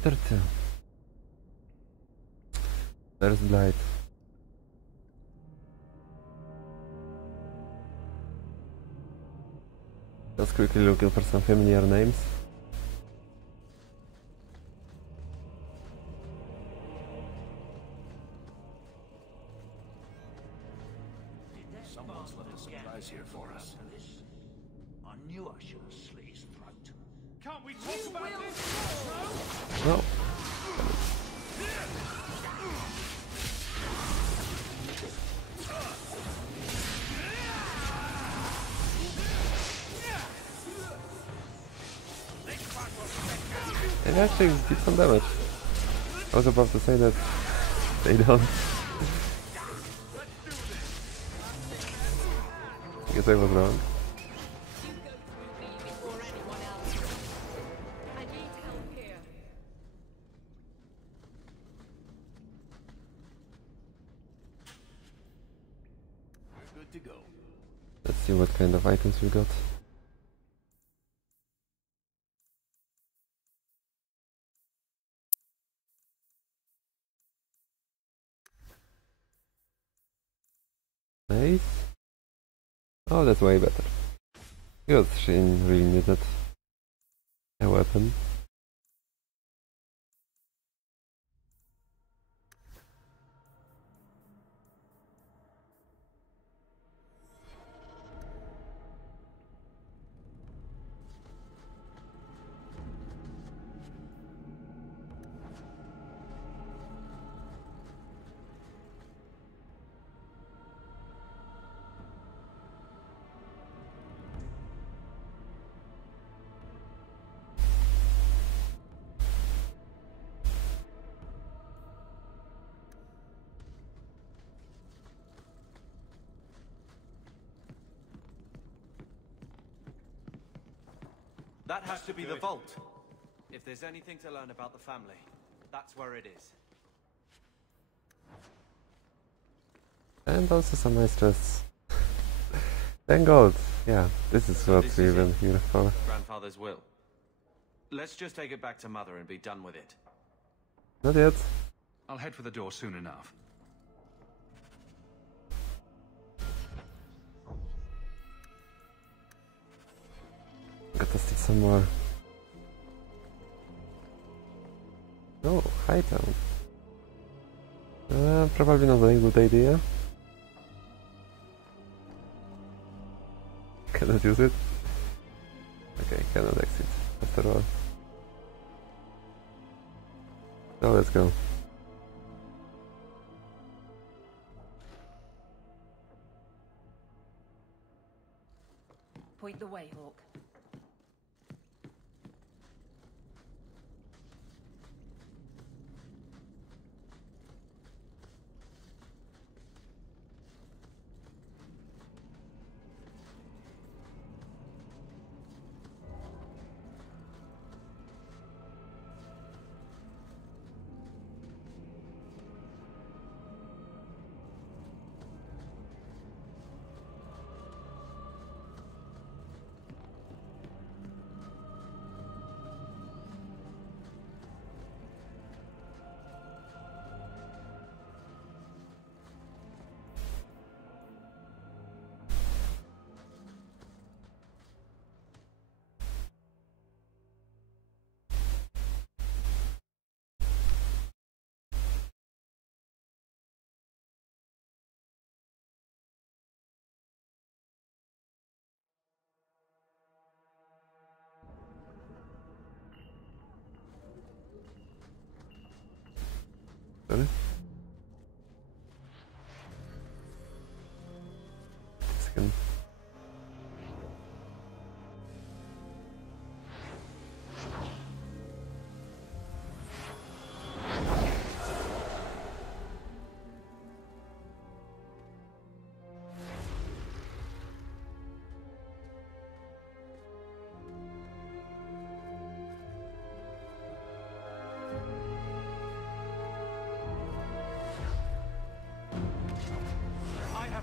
Chapter 2. There's Blight. Just quickly looking for some familiar names. Someone's left a surprise here for us. I knew I should have slit his throat. Can't we talk about this? No. They actually did some damage. I was about to say that they don't. I guess I was wrong. Good to go. Let's see what kind of items we got. Nice. Oh, that's way better. Because Shane really needed a weapon. That has to be the vault. If there's anything to learn about the family, that's where it is. And also some nice chests. 10 gold. Yeah, this is what we've been here for. Grandfather's will. Let's just take it back to Mother and be done with it. Not yet. I'll head for the door soon enough. Gotta steal some more. Oh, Hightown. Probably not a good idea. Cannot use it. Okay, cannot exit after all. So let's go. Point the way, Hawk. Sorry? Second.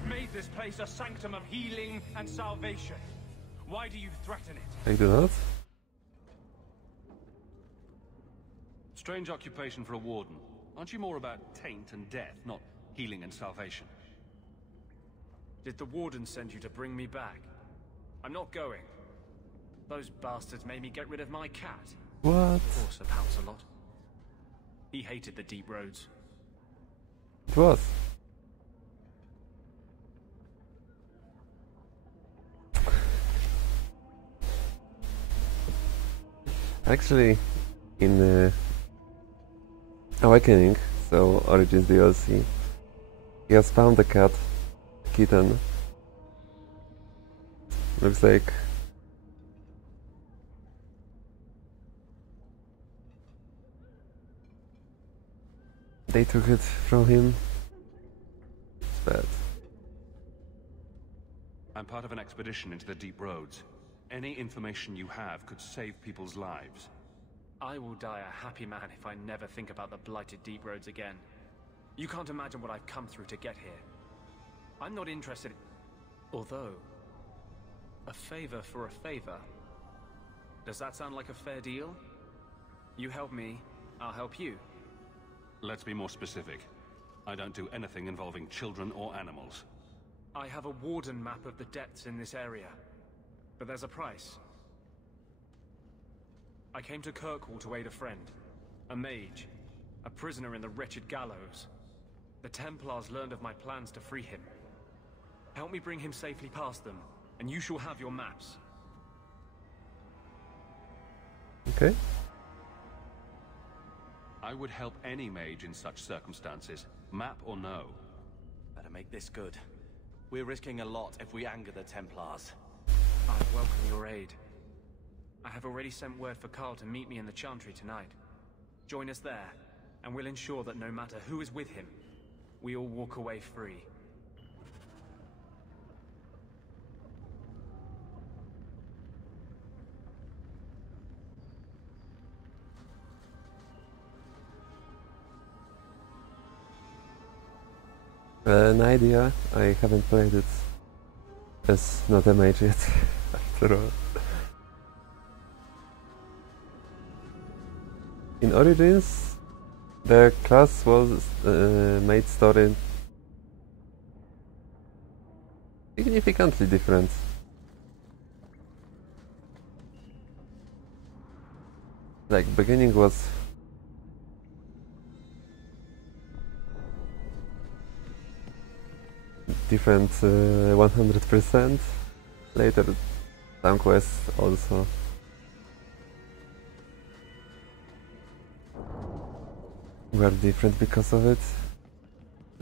Made this place a sanctum of healing and salvation. Why do you threaten it? I do not. Strange occupation for a warden. Aren't you more about taint and death, not healing and salvation? Did the warden send you to bring me back? I'm not going. Those bastards made me get rid of my cat. What? Horse pouts a lot. He hated the deep roads. It was. Actually, in Awakening, so Origins DLC, he has found a kitten. Looks like they took it from him. It's bad. I'm part of an expedition into the deep roads. Any information you have could save people's lives. I will die a happy man if I never think about the blighted deep roads again. You can't imagine what I've come through to get here. I'm not interested in... Although... a favor for a favor. Does that sound like a fair deal? You help me, I'll help you. Let's be more specific. I don't do anything involving children or animals. I have a warden map of the depths in this area. But there's a price. I came to Kirkwall to aid a friend. A mage. A prisoner in the wretched gallows. The Templars learned of my plans to free him. Help me bring him safely past them, and you shall have your maps. Okay. I would help any mage in such circumstances, map or no. Better make this good. We're risking a lot if we anger the Templars. I welcome your aid. I have already sent word for Carl to meet me in the Chantry tonight. Join us there, and we'll ensure that no matter who is with him, we all walk away free. An idea. I haven't played it as not a mage yet, after all. In Origins, the class was made story significantly different. Like, beginning was different 100%. Later, some quests also. Were different because of it.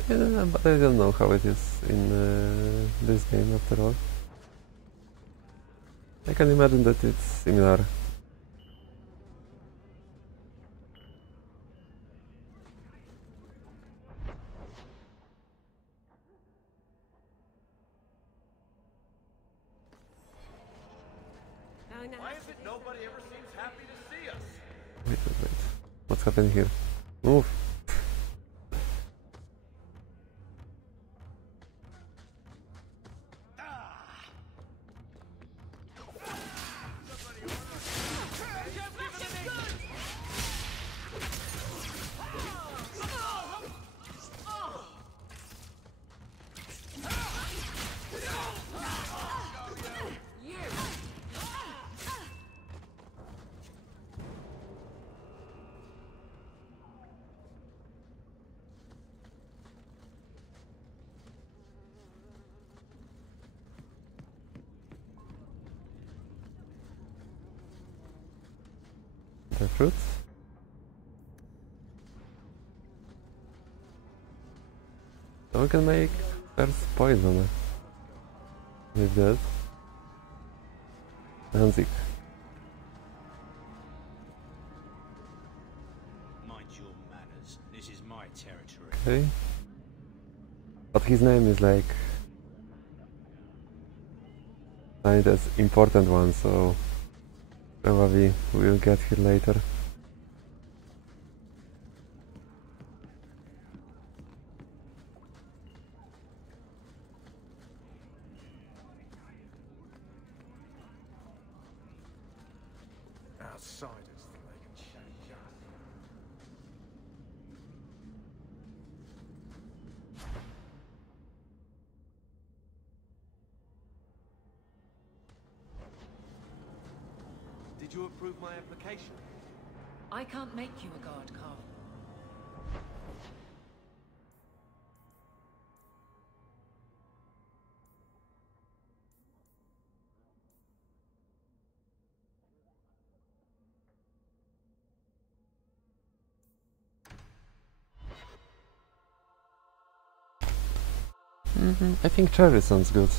Yeah, but I don't know how it is in this game after all. I can imagine that it's similar. Why is it nobody ever seems happy to see us? Wait. What's happening here? Move! The fruits? So we can make first poison with that. Danzig. Mind your manners. This is my territory. Okay. But his name is like signed as important one, so probably we'll get here later. Outsiders, they can change us. Did you approve my application? I can't make you a guard, Carl. I think cherry sounds good.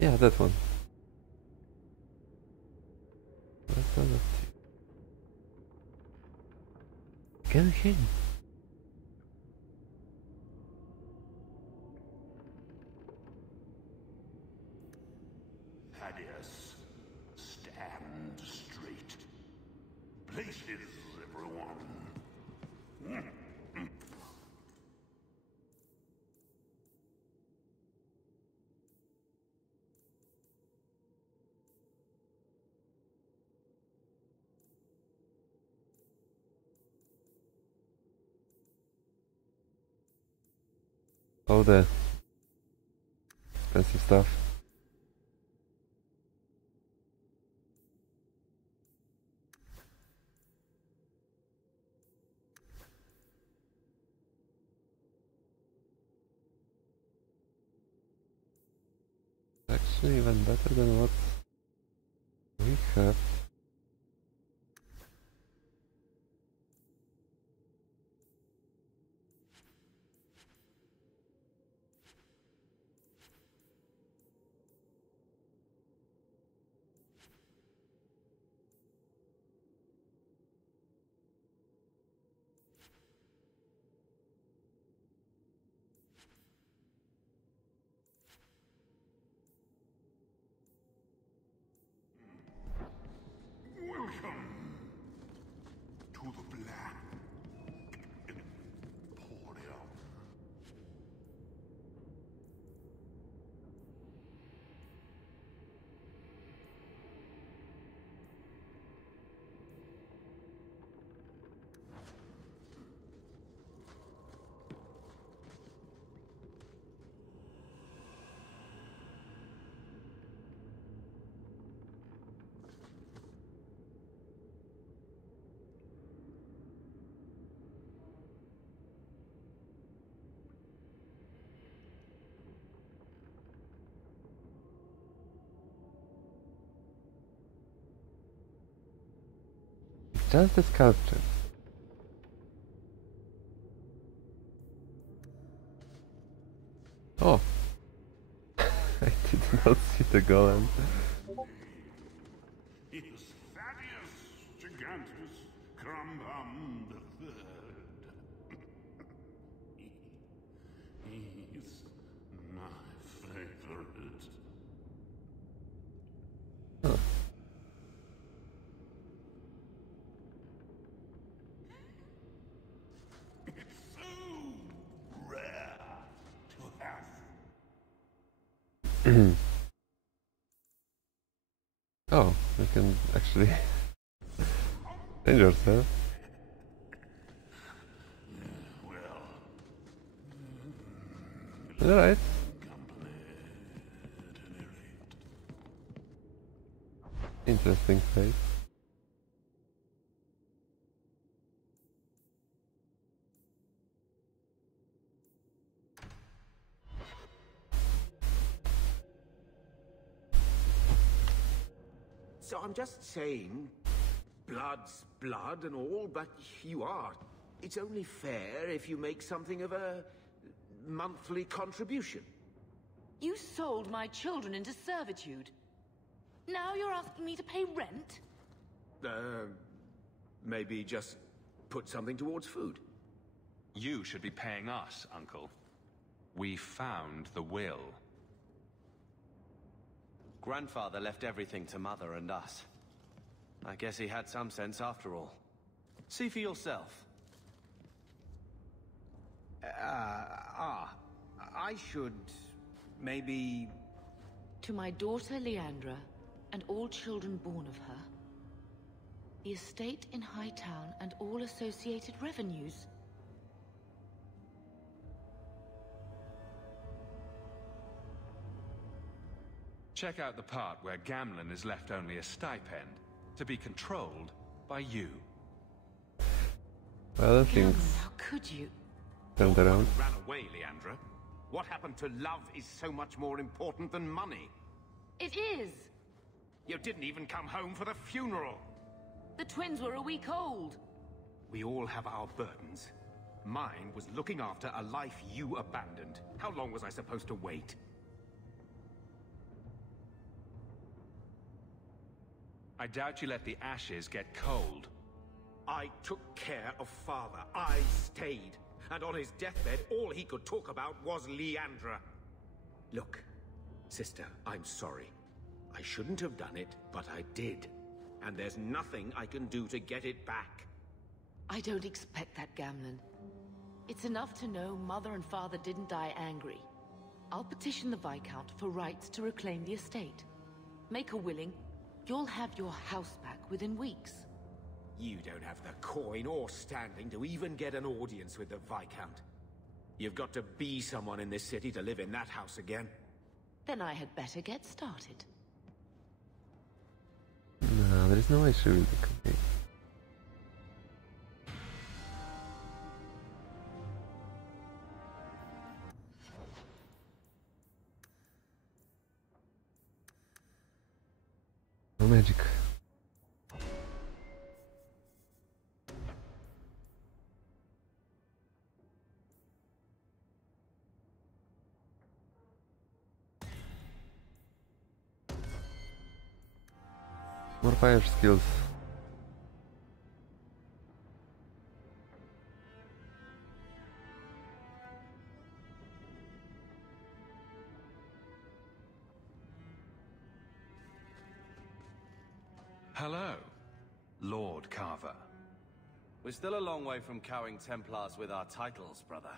Yeah, that one. That's one of two. Get him. Thaddeus, stand straight. Places, everyone. All the expensive stuff. Actually, even better than what we have. just the sculpture. Oh, I did not see the golem. It's Thaddeus Gigantus Crumbum the Third. He's my favorite. Huh. It's so rare to have. Oh, we can actually change ourselves. Alright. Interesting face. So I'm just saying, blood's blood and all, but you are. It's only fair if you make something of a monthly contribution. You sold my children into servitude. Now you're asking me to pay rent? Maybe just put something towards food. You should be paying us, Uncle. We found the will. Grandfather left everything to Mother and us. I guess he had some sense after all. See for yourself. I should... maybe... To my daughter Leandra, and all children born of her, the estate in Hightown and all associated revenues. Check out the part where Gamlen is left only a stipend, to be controlled by you. Well, things How could you? turned around. Ran away, Leandra. What happened to love is so much more important than money. It is! You didn't even come home for the funeral. The twins were a week old. We all have our burdens. Mine was looking after a life you abandoned. How long was I supposed to wait? I doubt you let the ashes get cold. I took care of Father. I stayed. And on his deathbed, all he could talk about was Leandra. Look, sister, I'm sorry. I shouldn't have done it, but I did. And there's nothing I can do to get it back. I don't expect that, Gamlen. It's enough to know Mother and Father didn't die angry. I'll petition the Viscount for rights to reclaim the estate. Make a willing, you'll have your house back within weeks. You don't have the coin or standing to even get an audience with the Viscount. You've got to be someone in this city to live in that house again. Then I had better get started. No, there is no issue with the cookie. No magic. More fire skills. Hello, Lord Carver. We're still a long way from cowing Templars with our titles, brother.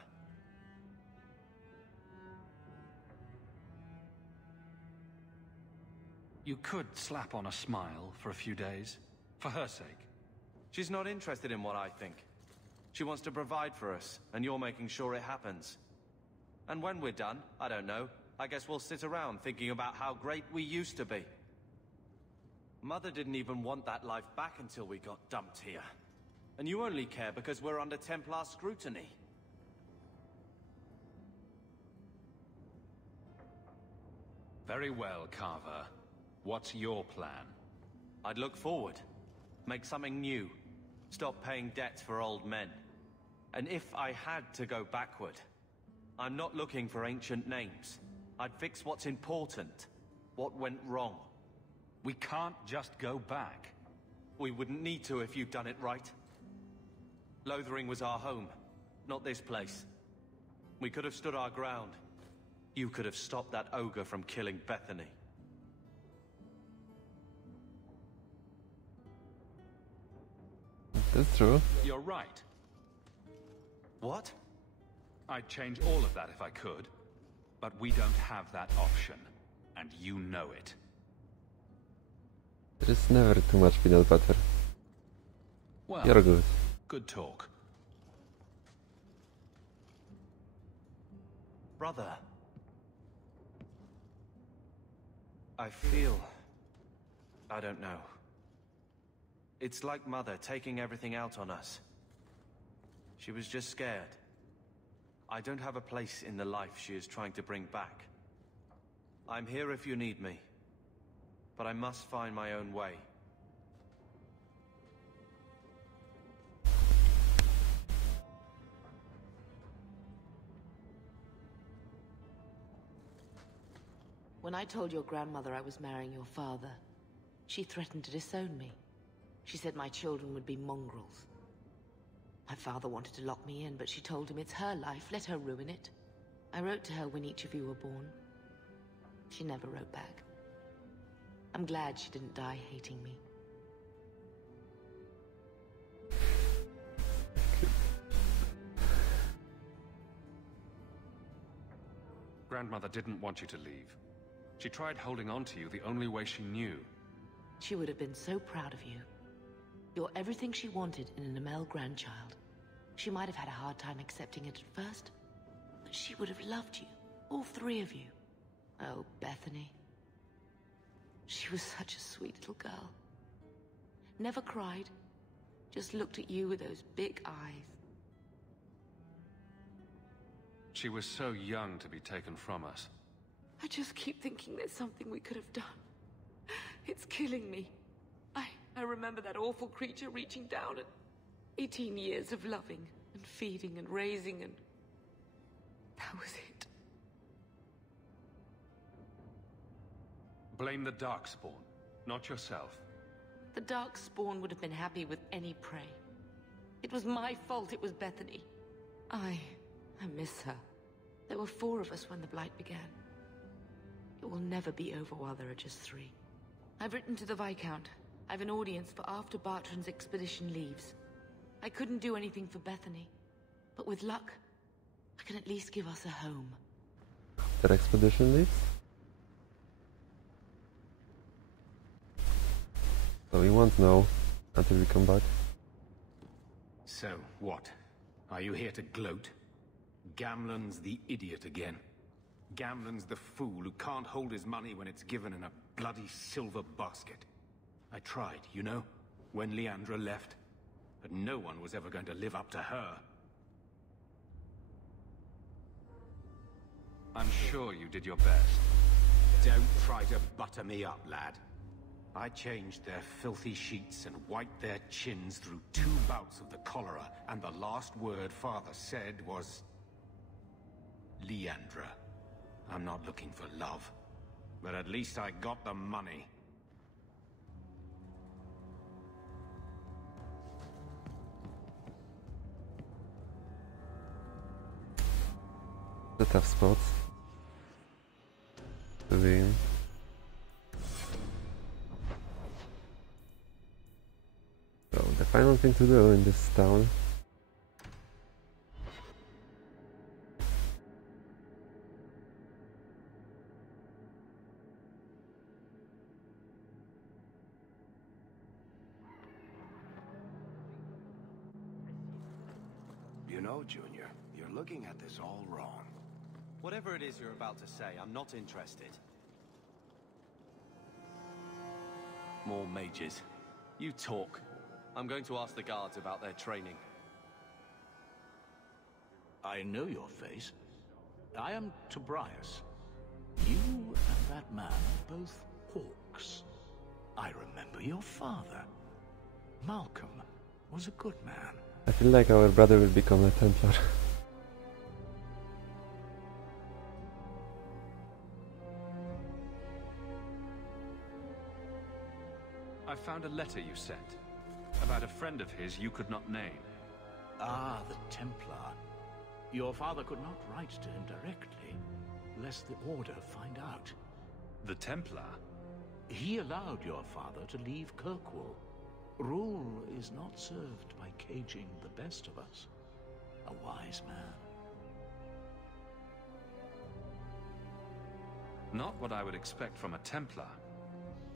You could slap on a smile for a few days, for her sake. She's not interested in what I think. She wants to provide for us, and you're making sure it happens. And when we're done, I don't know, I guess we'll sit around thinking about how great we used to be. Mother didn't even want that life back until we got dumped here. And you only care because we're under Templar scrutiny. Very well, Carver. What's your plan? I'd look forward. Make something new. Stop paying debts for old men. And if I had to go backward, I'm not looking for ancient names. I'd fix what's important, what went wrong. We can't just go back. We wouldn't need to if you'd done it right. Lothering was our home, not this place. We could have stood our ground. You could have stopped that ogre from killing Bethany. That's true. You're right. What? I'd change all of that if I could. But we don't have that option. And you know it. There is never too much peanut butter. Well, you're good. Good talk. Brother. I feel... I don't know. It's like Mother taking everything out on us. She was just scared. I don't have a place in the life she is trying to bring back. I'm here if you need me. But I must find my own way. When I told your grandmother I was marrying your father, she threatened to disown me. She said my children would be mongrels. My father wanted to lock me in, but she told him it's her life, let her ruin it. I wrote to her when each of you were born. She never wrote back. I'm glad she didn't die hating me. Grandmother didn't want you to leave. She tried holding on to you the only way she knew. She would have been so proud of you. You're everything she wanted in an Amel grandchild. She might have had a hard time accepting it at first, but she would have loved you, all three of you. Oh, Bethany. She was such a sweet little girl. Never cried, just looked at you with those big eyes. She was so young to be taken from us. I just keep thinking there's something we could have done. It's killing me. I remember that awful creature reaching down and 18 years of loving and feeding and raising, and that was it. Blame the Darkspawn, not yourself. The Darkspawn would have been happy with any prey. It was my fault it was Bethany. I miss her. There were 4 of us when the Blight began. It will never be over while there are just 3. I've written to the Viscount. I've an audience for after Bartrand's expedition leaves. I couldn't do anything for Bethany, but with luck, I can at least give us a home. That expedition leaves? So we won't know until we come back. So, what? Are you here to gloat? Gamlen's the idiot again. Gamlen's the fool who can't hold his money when it's given in a bloody silver basket. I tried, you know, when Leandra left. But no one was ever going to live up to her. I'm sure you did your best. Don't try to butter me up, lad. I changed their filthy sheets and wiped their chins through 2 bouts of the cholera, and the last word Father said was... Leandra. I'm not looking for love, but at least I got the money. The tough spots to be in. So the final thing to do in this town . You know, Junior, you're looking at this all wrong. Whatever it is you're about to say, I'm not interested. More mages. You talk. I'm going to ask the guards about their training. I know your face. I am Tobias. You and that man are both hawks. I remember your father, Malcolm. was a good man. I feel like our brother will become a Templar. I found a letter you sent about a friend of his you could not name. Ah, the Templar. Your father could not write to him directly, lest the Order find out. The Templar? He allowed your father to leave Kirkwall. Rule is not served by caging the best of us. A wise man. Not what I would expect from a Templar.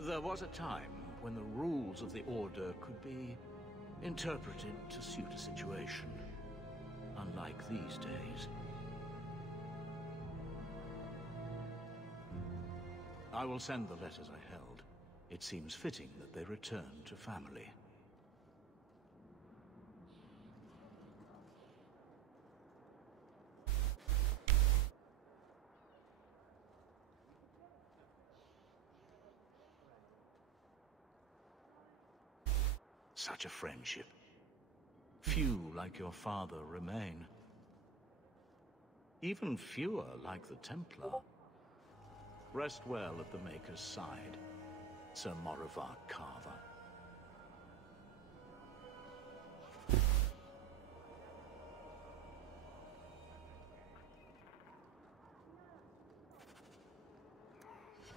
There was a time when the rules of the Order could be interpreted to suit a situation. Unlike these days. I will send the letters I held. It seems fitting that they return to family. Such a friendship. Few like your father remain. Even fewer like the Templar. Rest well at the Maker's side, Sir Morivar Carver.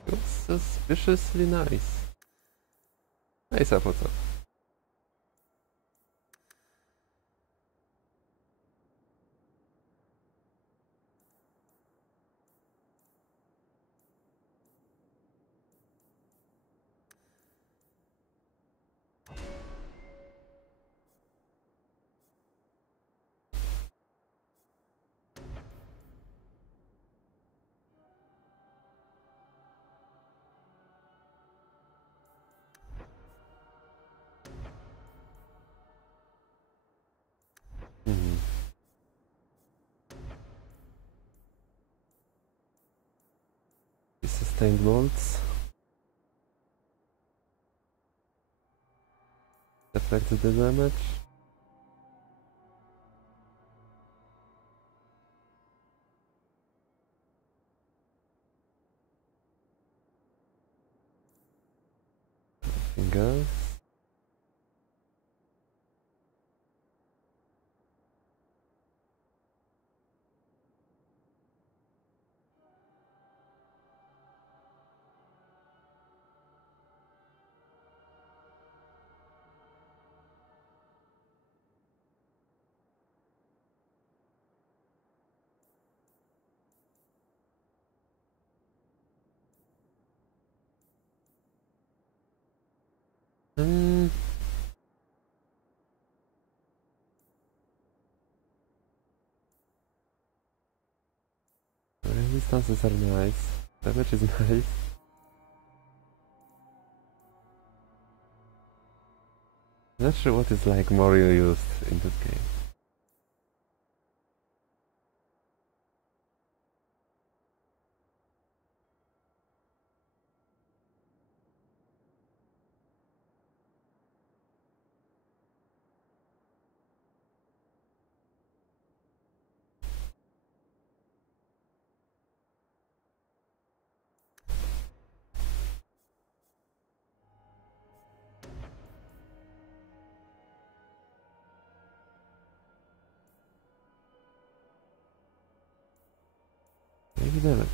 Looks suspiciously nice. Nice up, what's up? Sustained bolts. Affected the damage. Anything else? Resistances are nice. Damage is nice. Not sure what is like more used in this game. Maybe damage.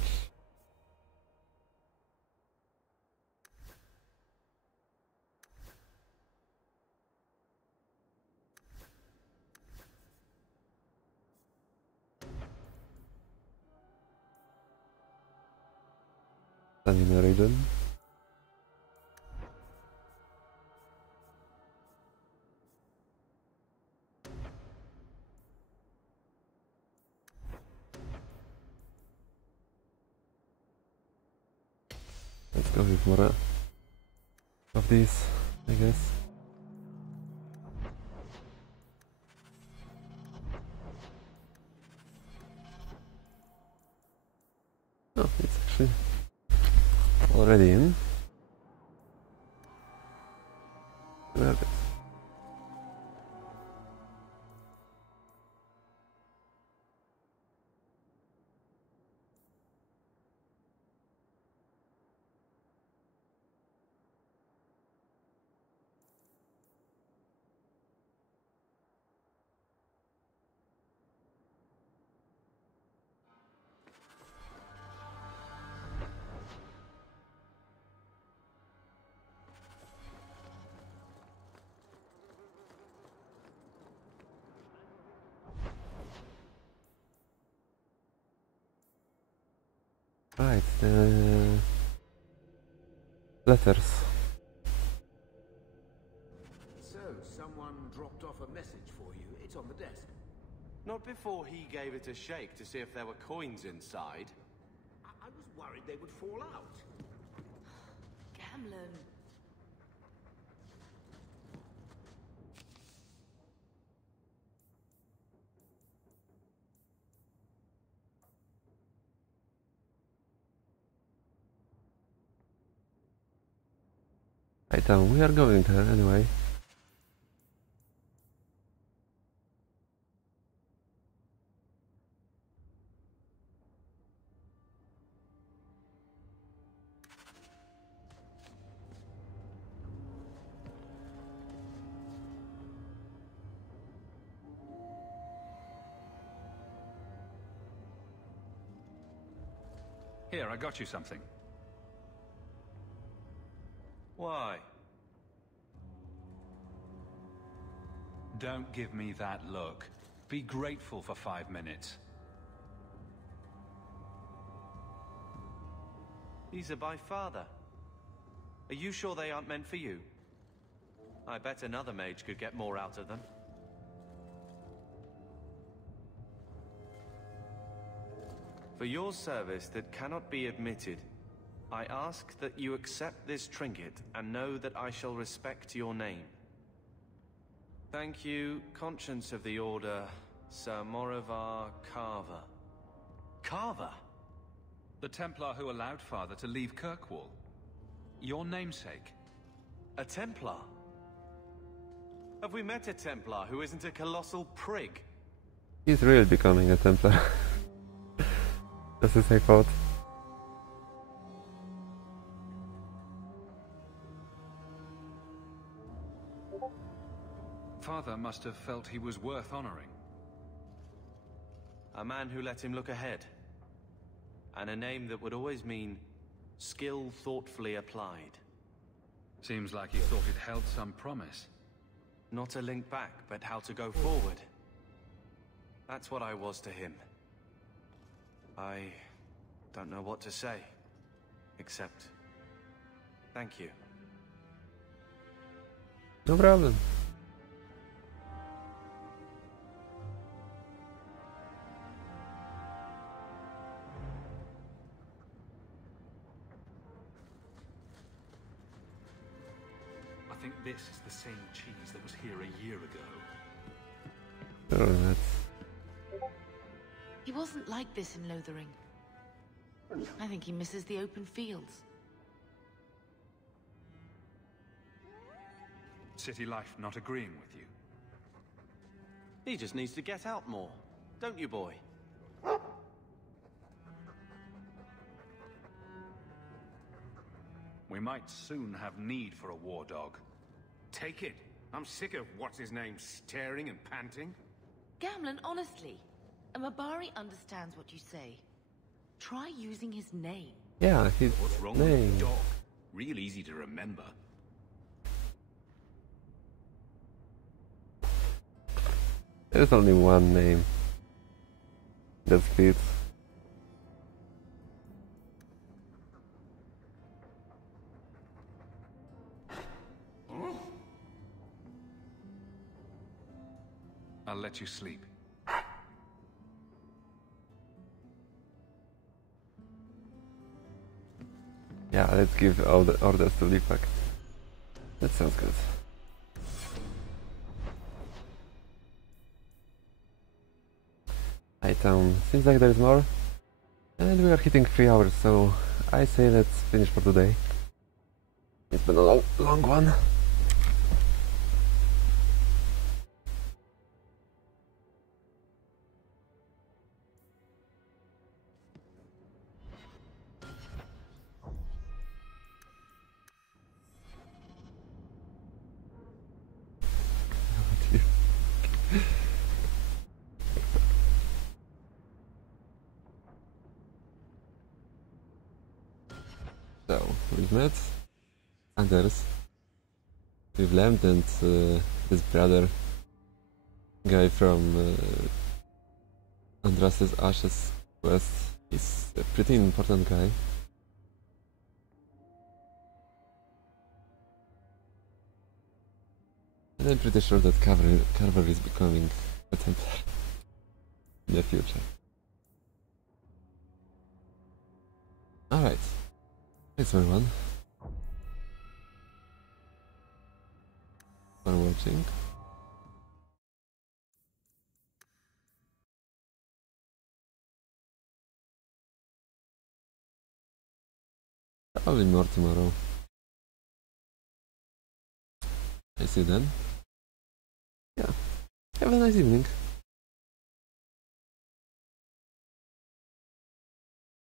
Stamina regen. Let's go with more of these, I guess. Oh, it's actually already in. Grab it. Right, letters. So, someone dropped off a message for you. It's on the desk. Not before he gave it a shake to see if there were coins inside. I was worried they would fall out. Gamlen. Right, we are going there anyway. Here, I got you something. Why? Don't give me that look. Be grateful for 5 minutes. These are by father. Are you sure they aren't meant for you? I bet another mage could get more out of them. For your service that cannot be admitted, I ask that you accept this trinket and know that I shall respect your name. Thank you, Conscience of the Order, Sir Morivar Carver. Carver? The Templar who allowed Father to leave Kirkwall. Your namesake. A Templar? Have we met a Templar who isn't a colossal prig? He's really becoming a Templar. That's his thought. Father must have felt he was worth honoring. A man who let him look ahead. And a name that would always mean skill thoughtfully applied. Seems like he thought it held some promise. Not a link back, but how to go forward. That's what I was to him. I don't know what to say, except thank you. No problem. I think this is the same cheese that was here a year ago. Oh, that's... He wasn't like this in Lothering. I think he misses the open fields. City life not agreeing with you? He just needs to get out more, don't you, boy? We might soon have need for a war dog. Take it. I'm sick of what's-his-name staring and panting. Gamlen, honestly, a Mabari understands what you say. Try using his name. Yeah, his What's wrong name. with the dog? Real easy to remember. There's only one name that fits. I'll let you sleep. Yeah, let's give all the orders to Lipak. That sounds good. Hightown, seems like there's more. And we are hitting 3 hours, so I say let's finish for today. It's been a long one. So, we've met Anders, we've Lamb and his brother, guy from Andras's Ashes quest, He's a pretty important guy. And I'm pretty sure that Carver is becoming a Templar in the future. Alright. Thanks everyone for watching. Probably more tomorrow. I see you then. Yeah. Have a nice evening.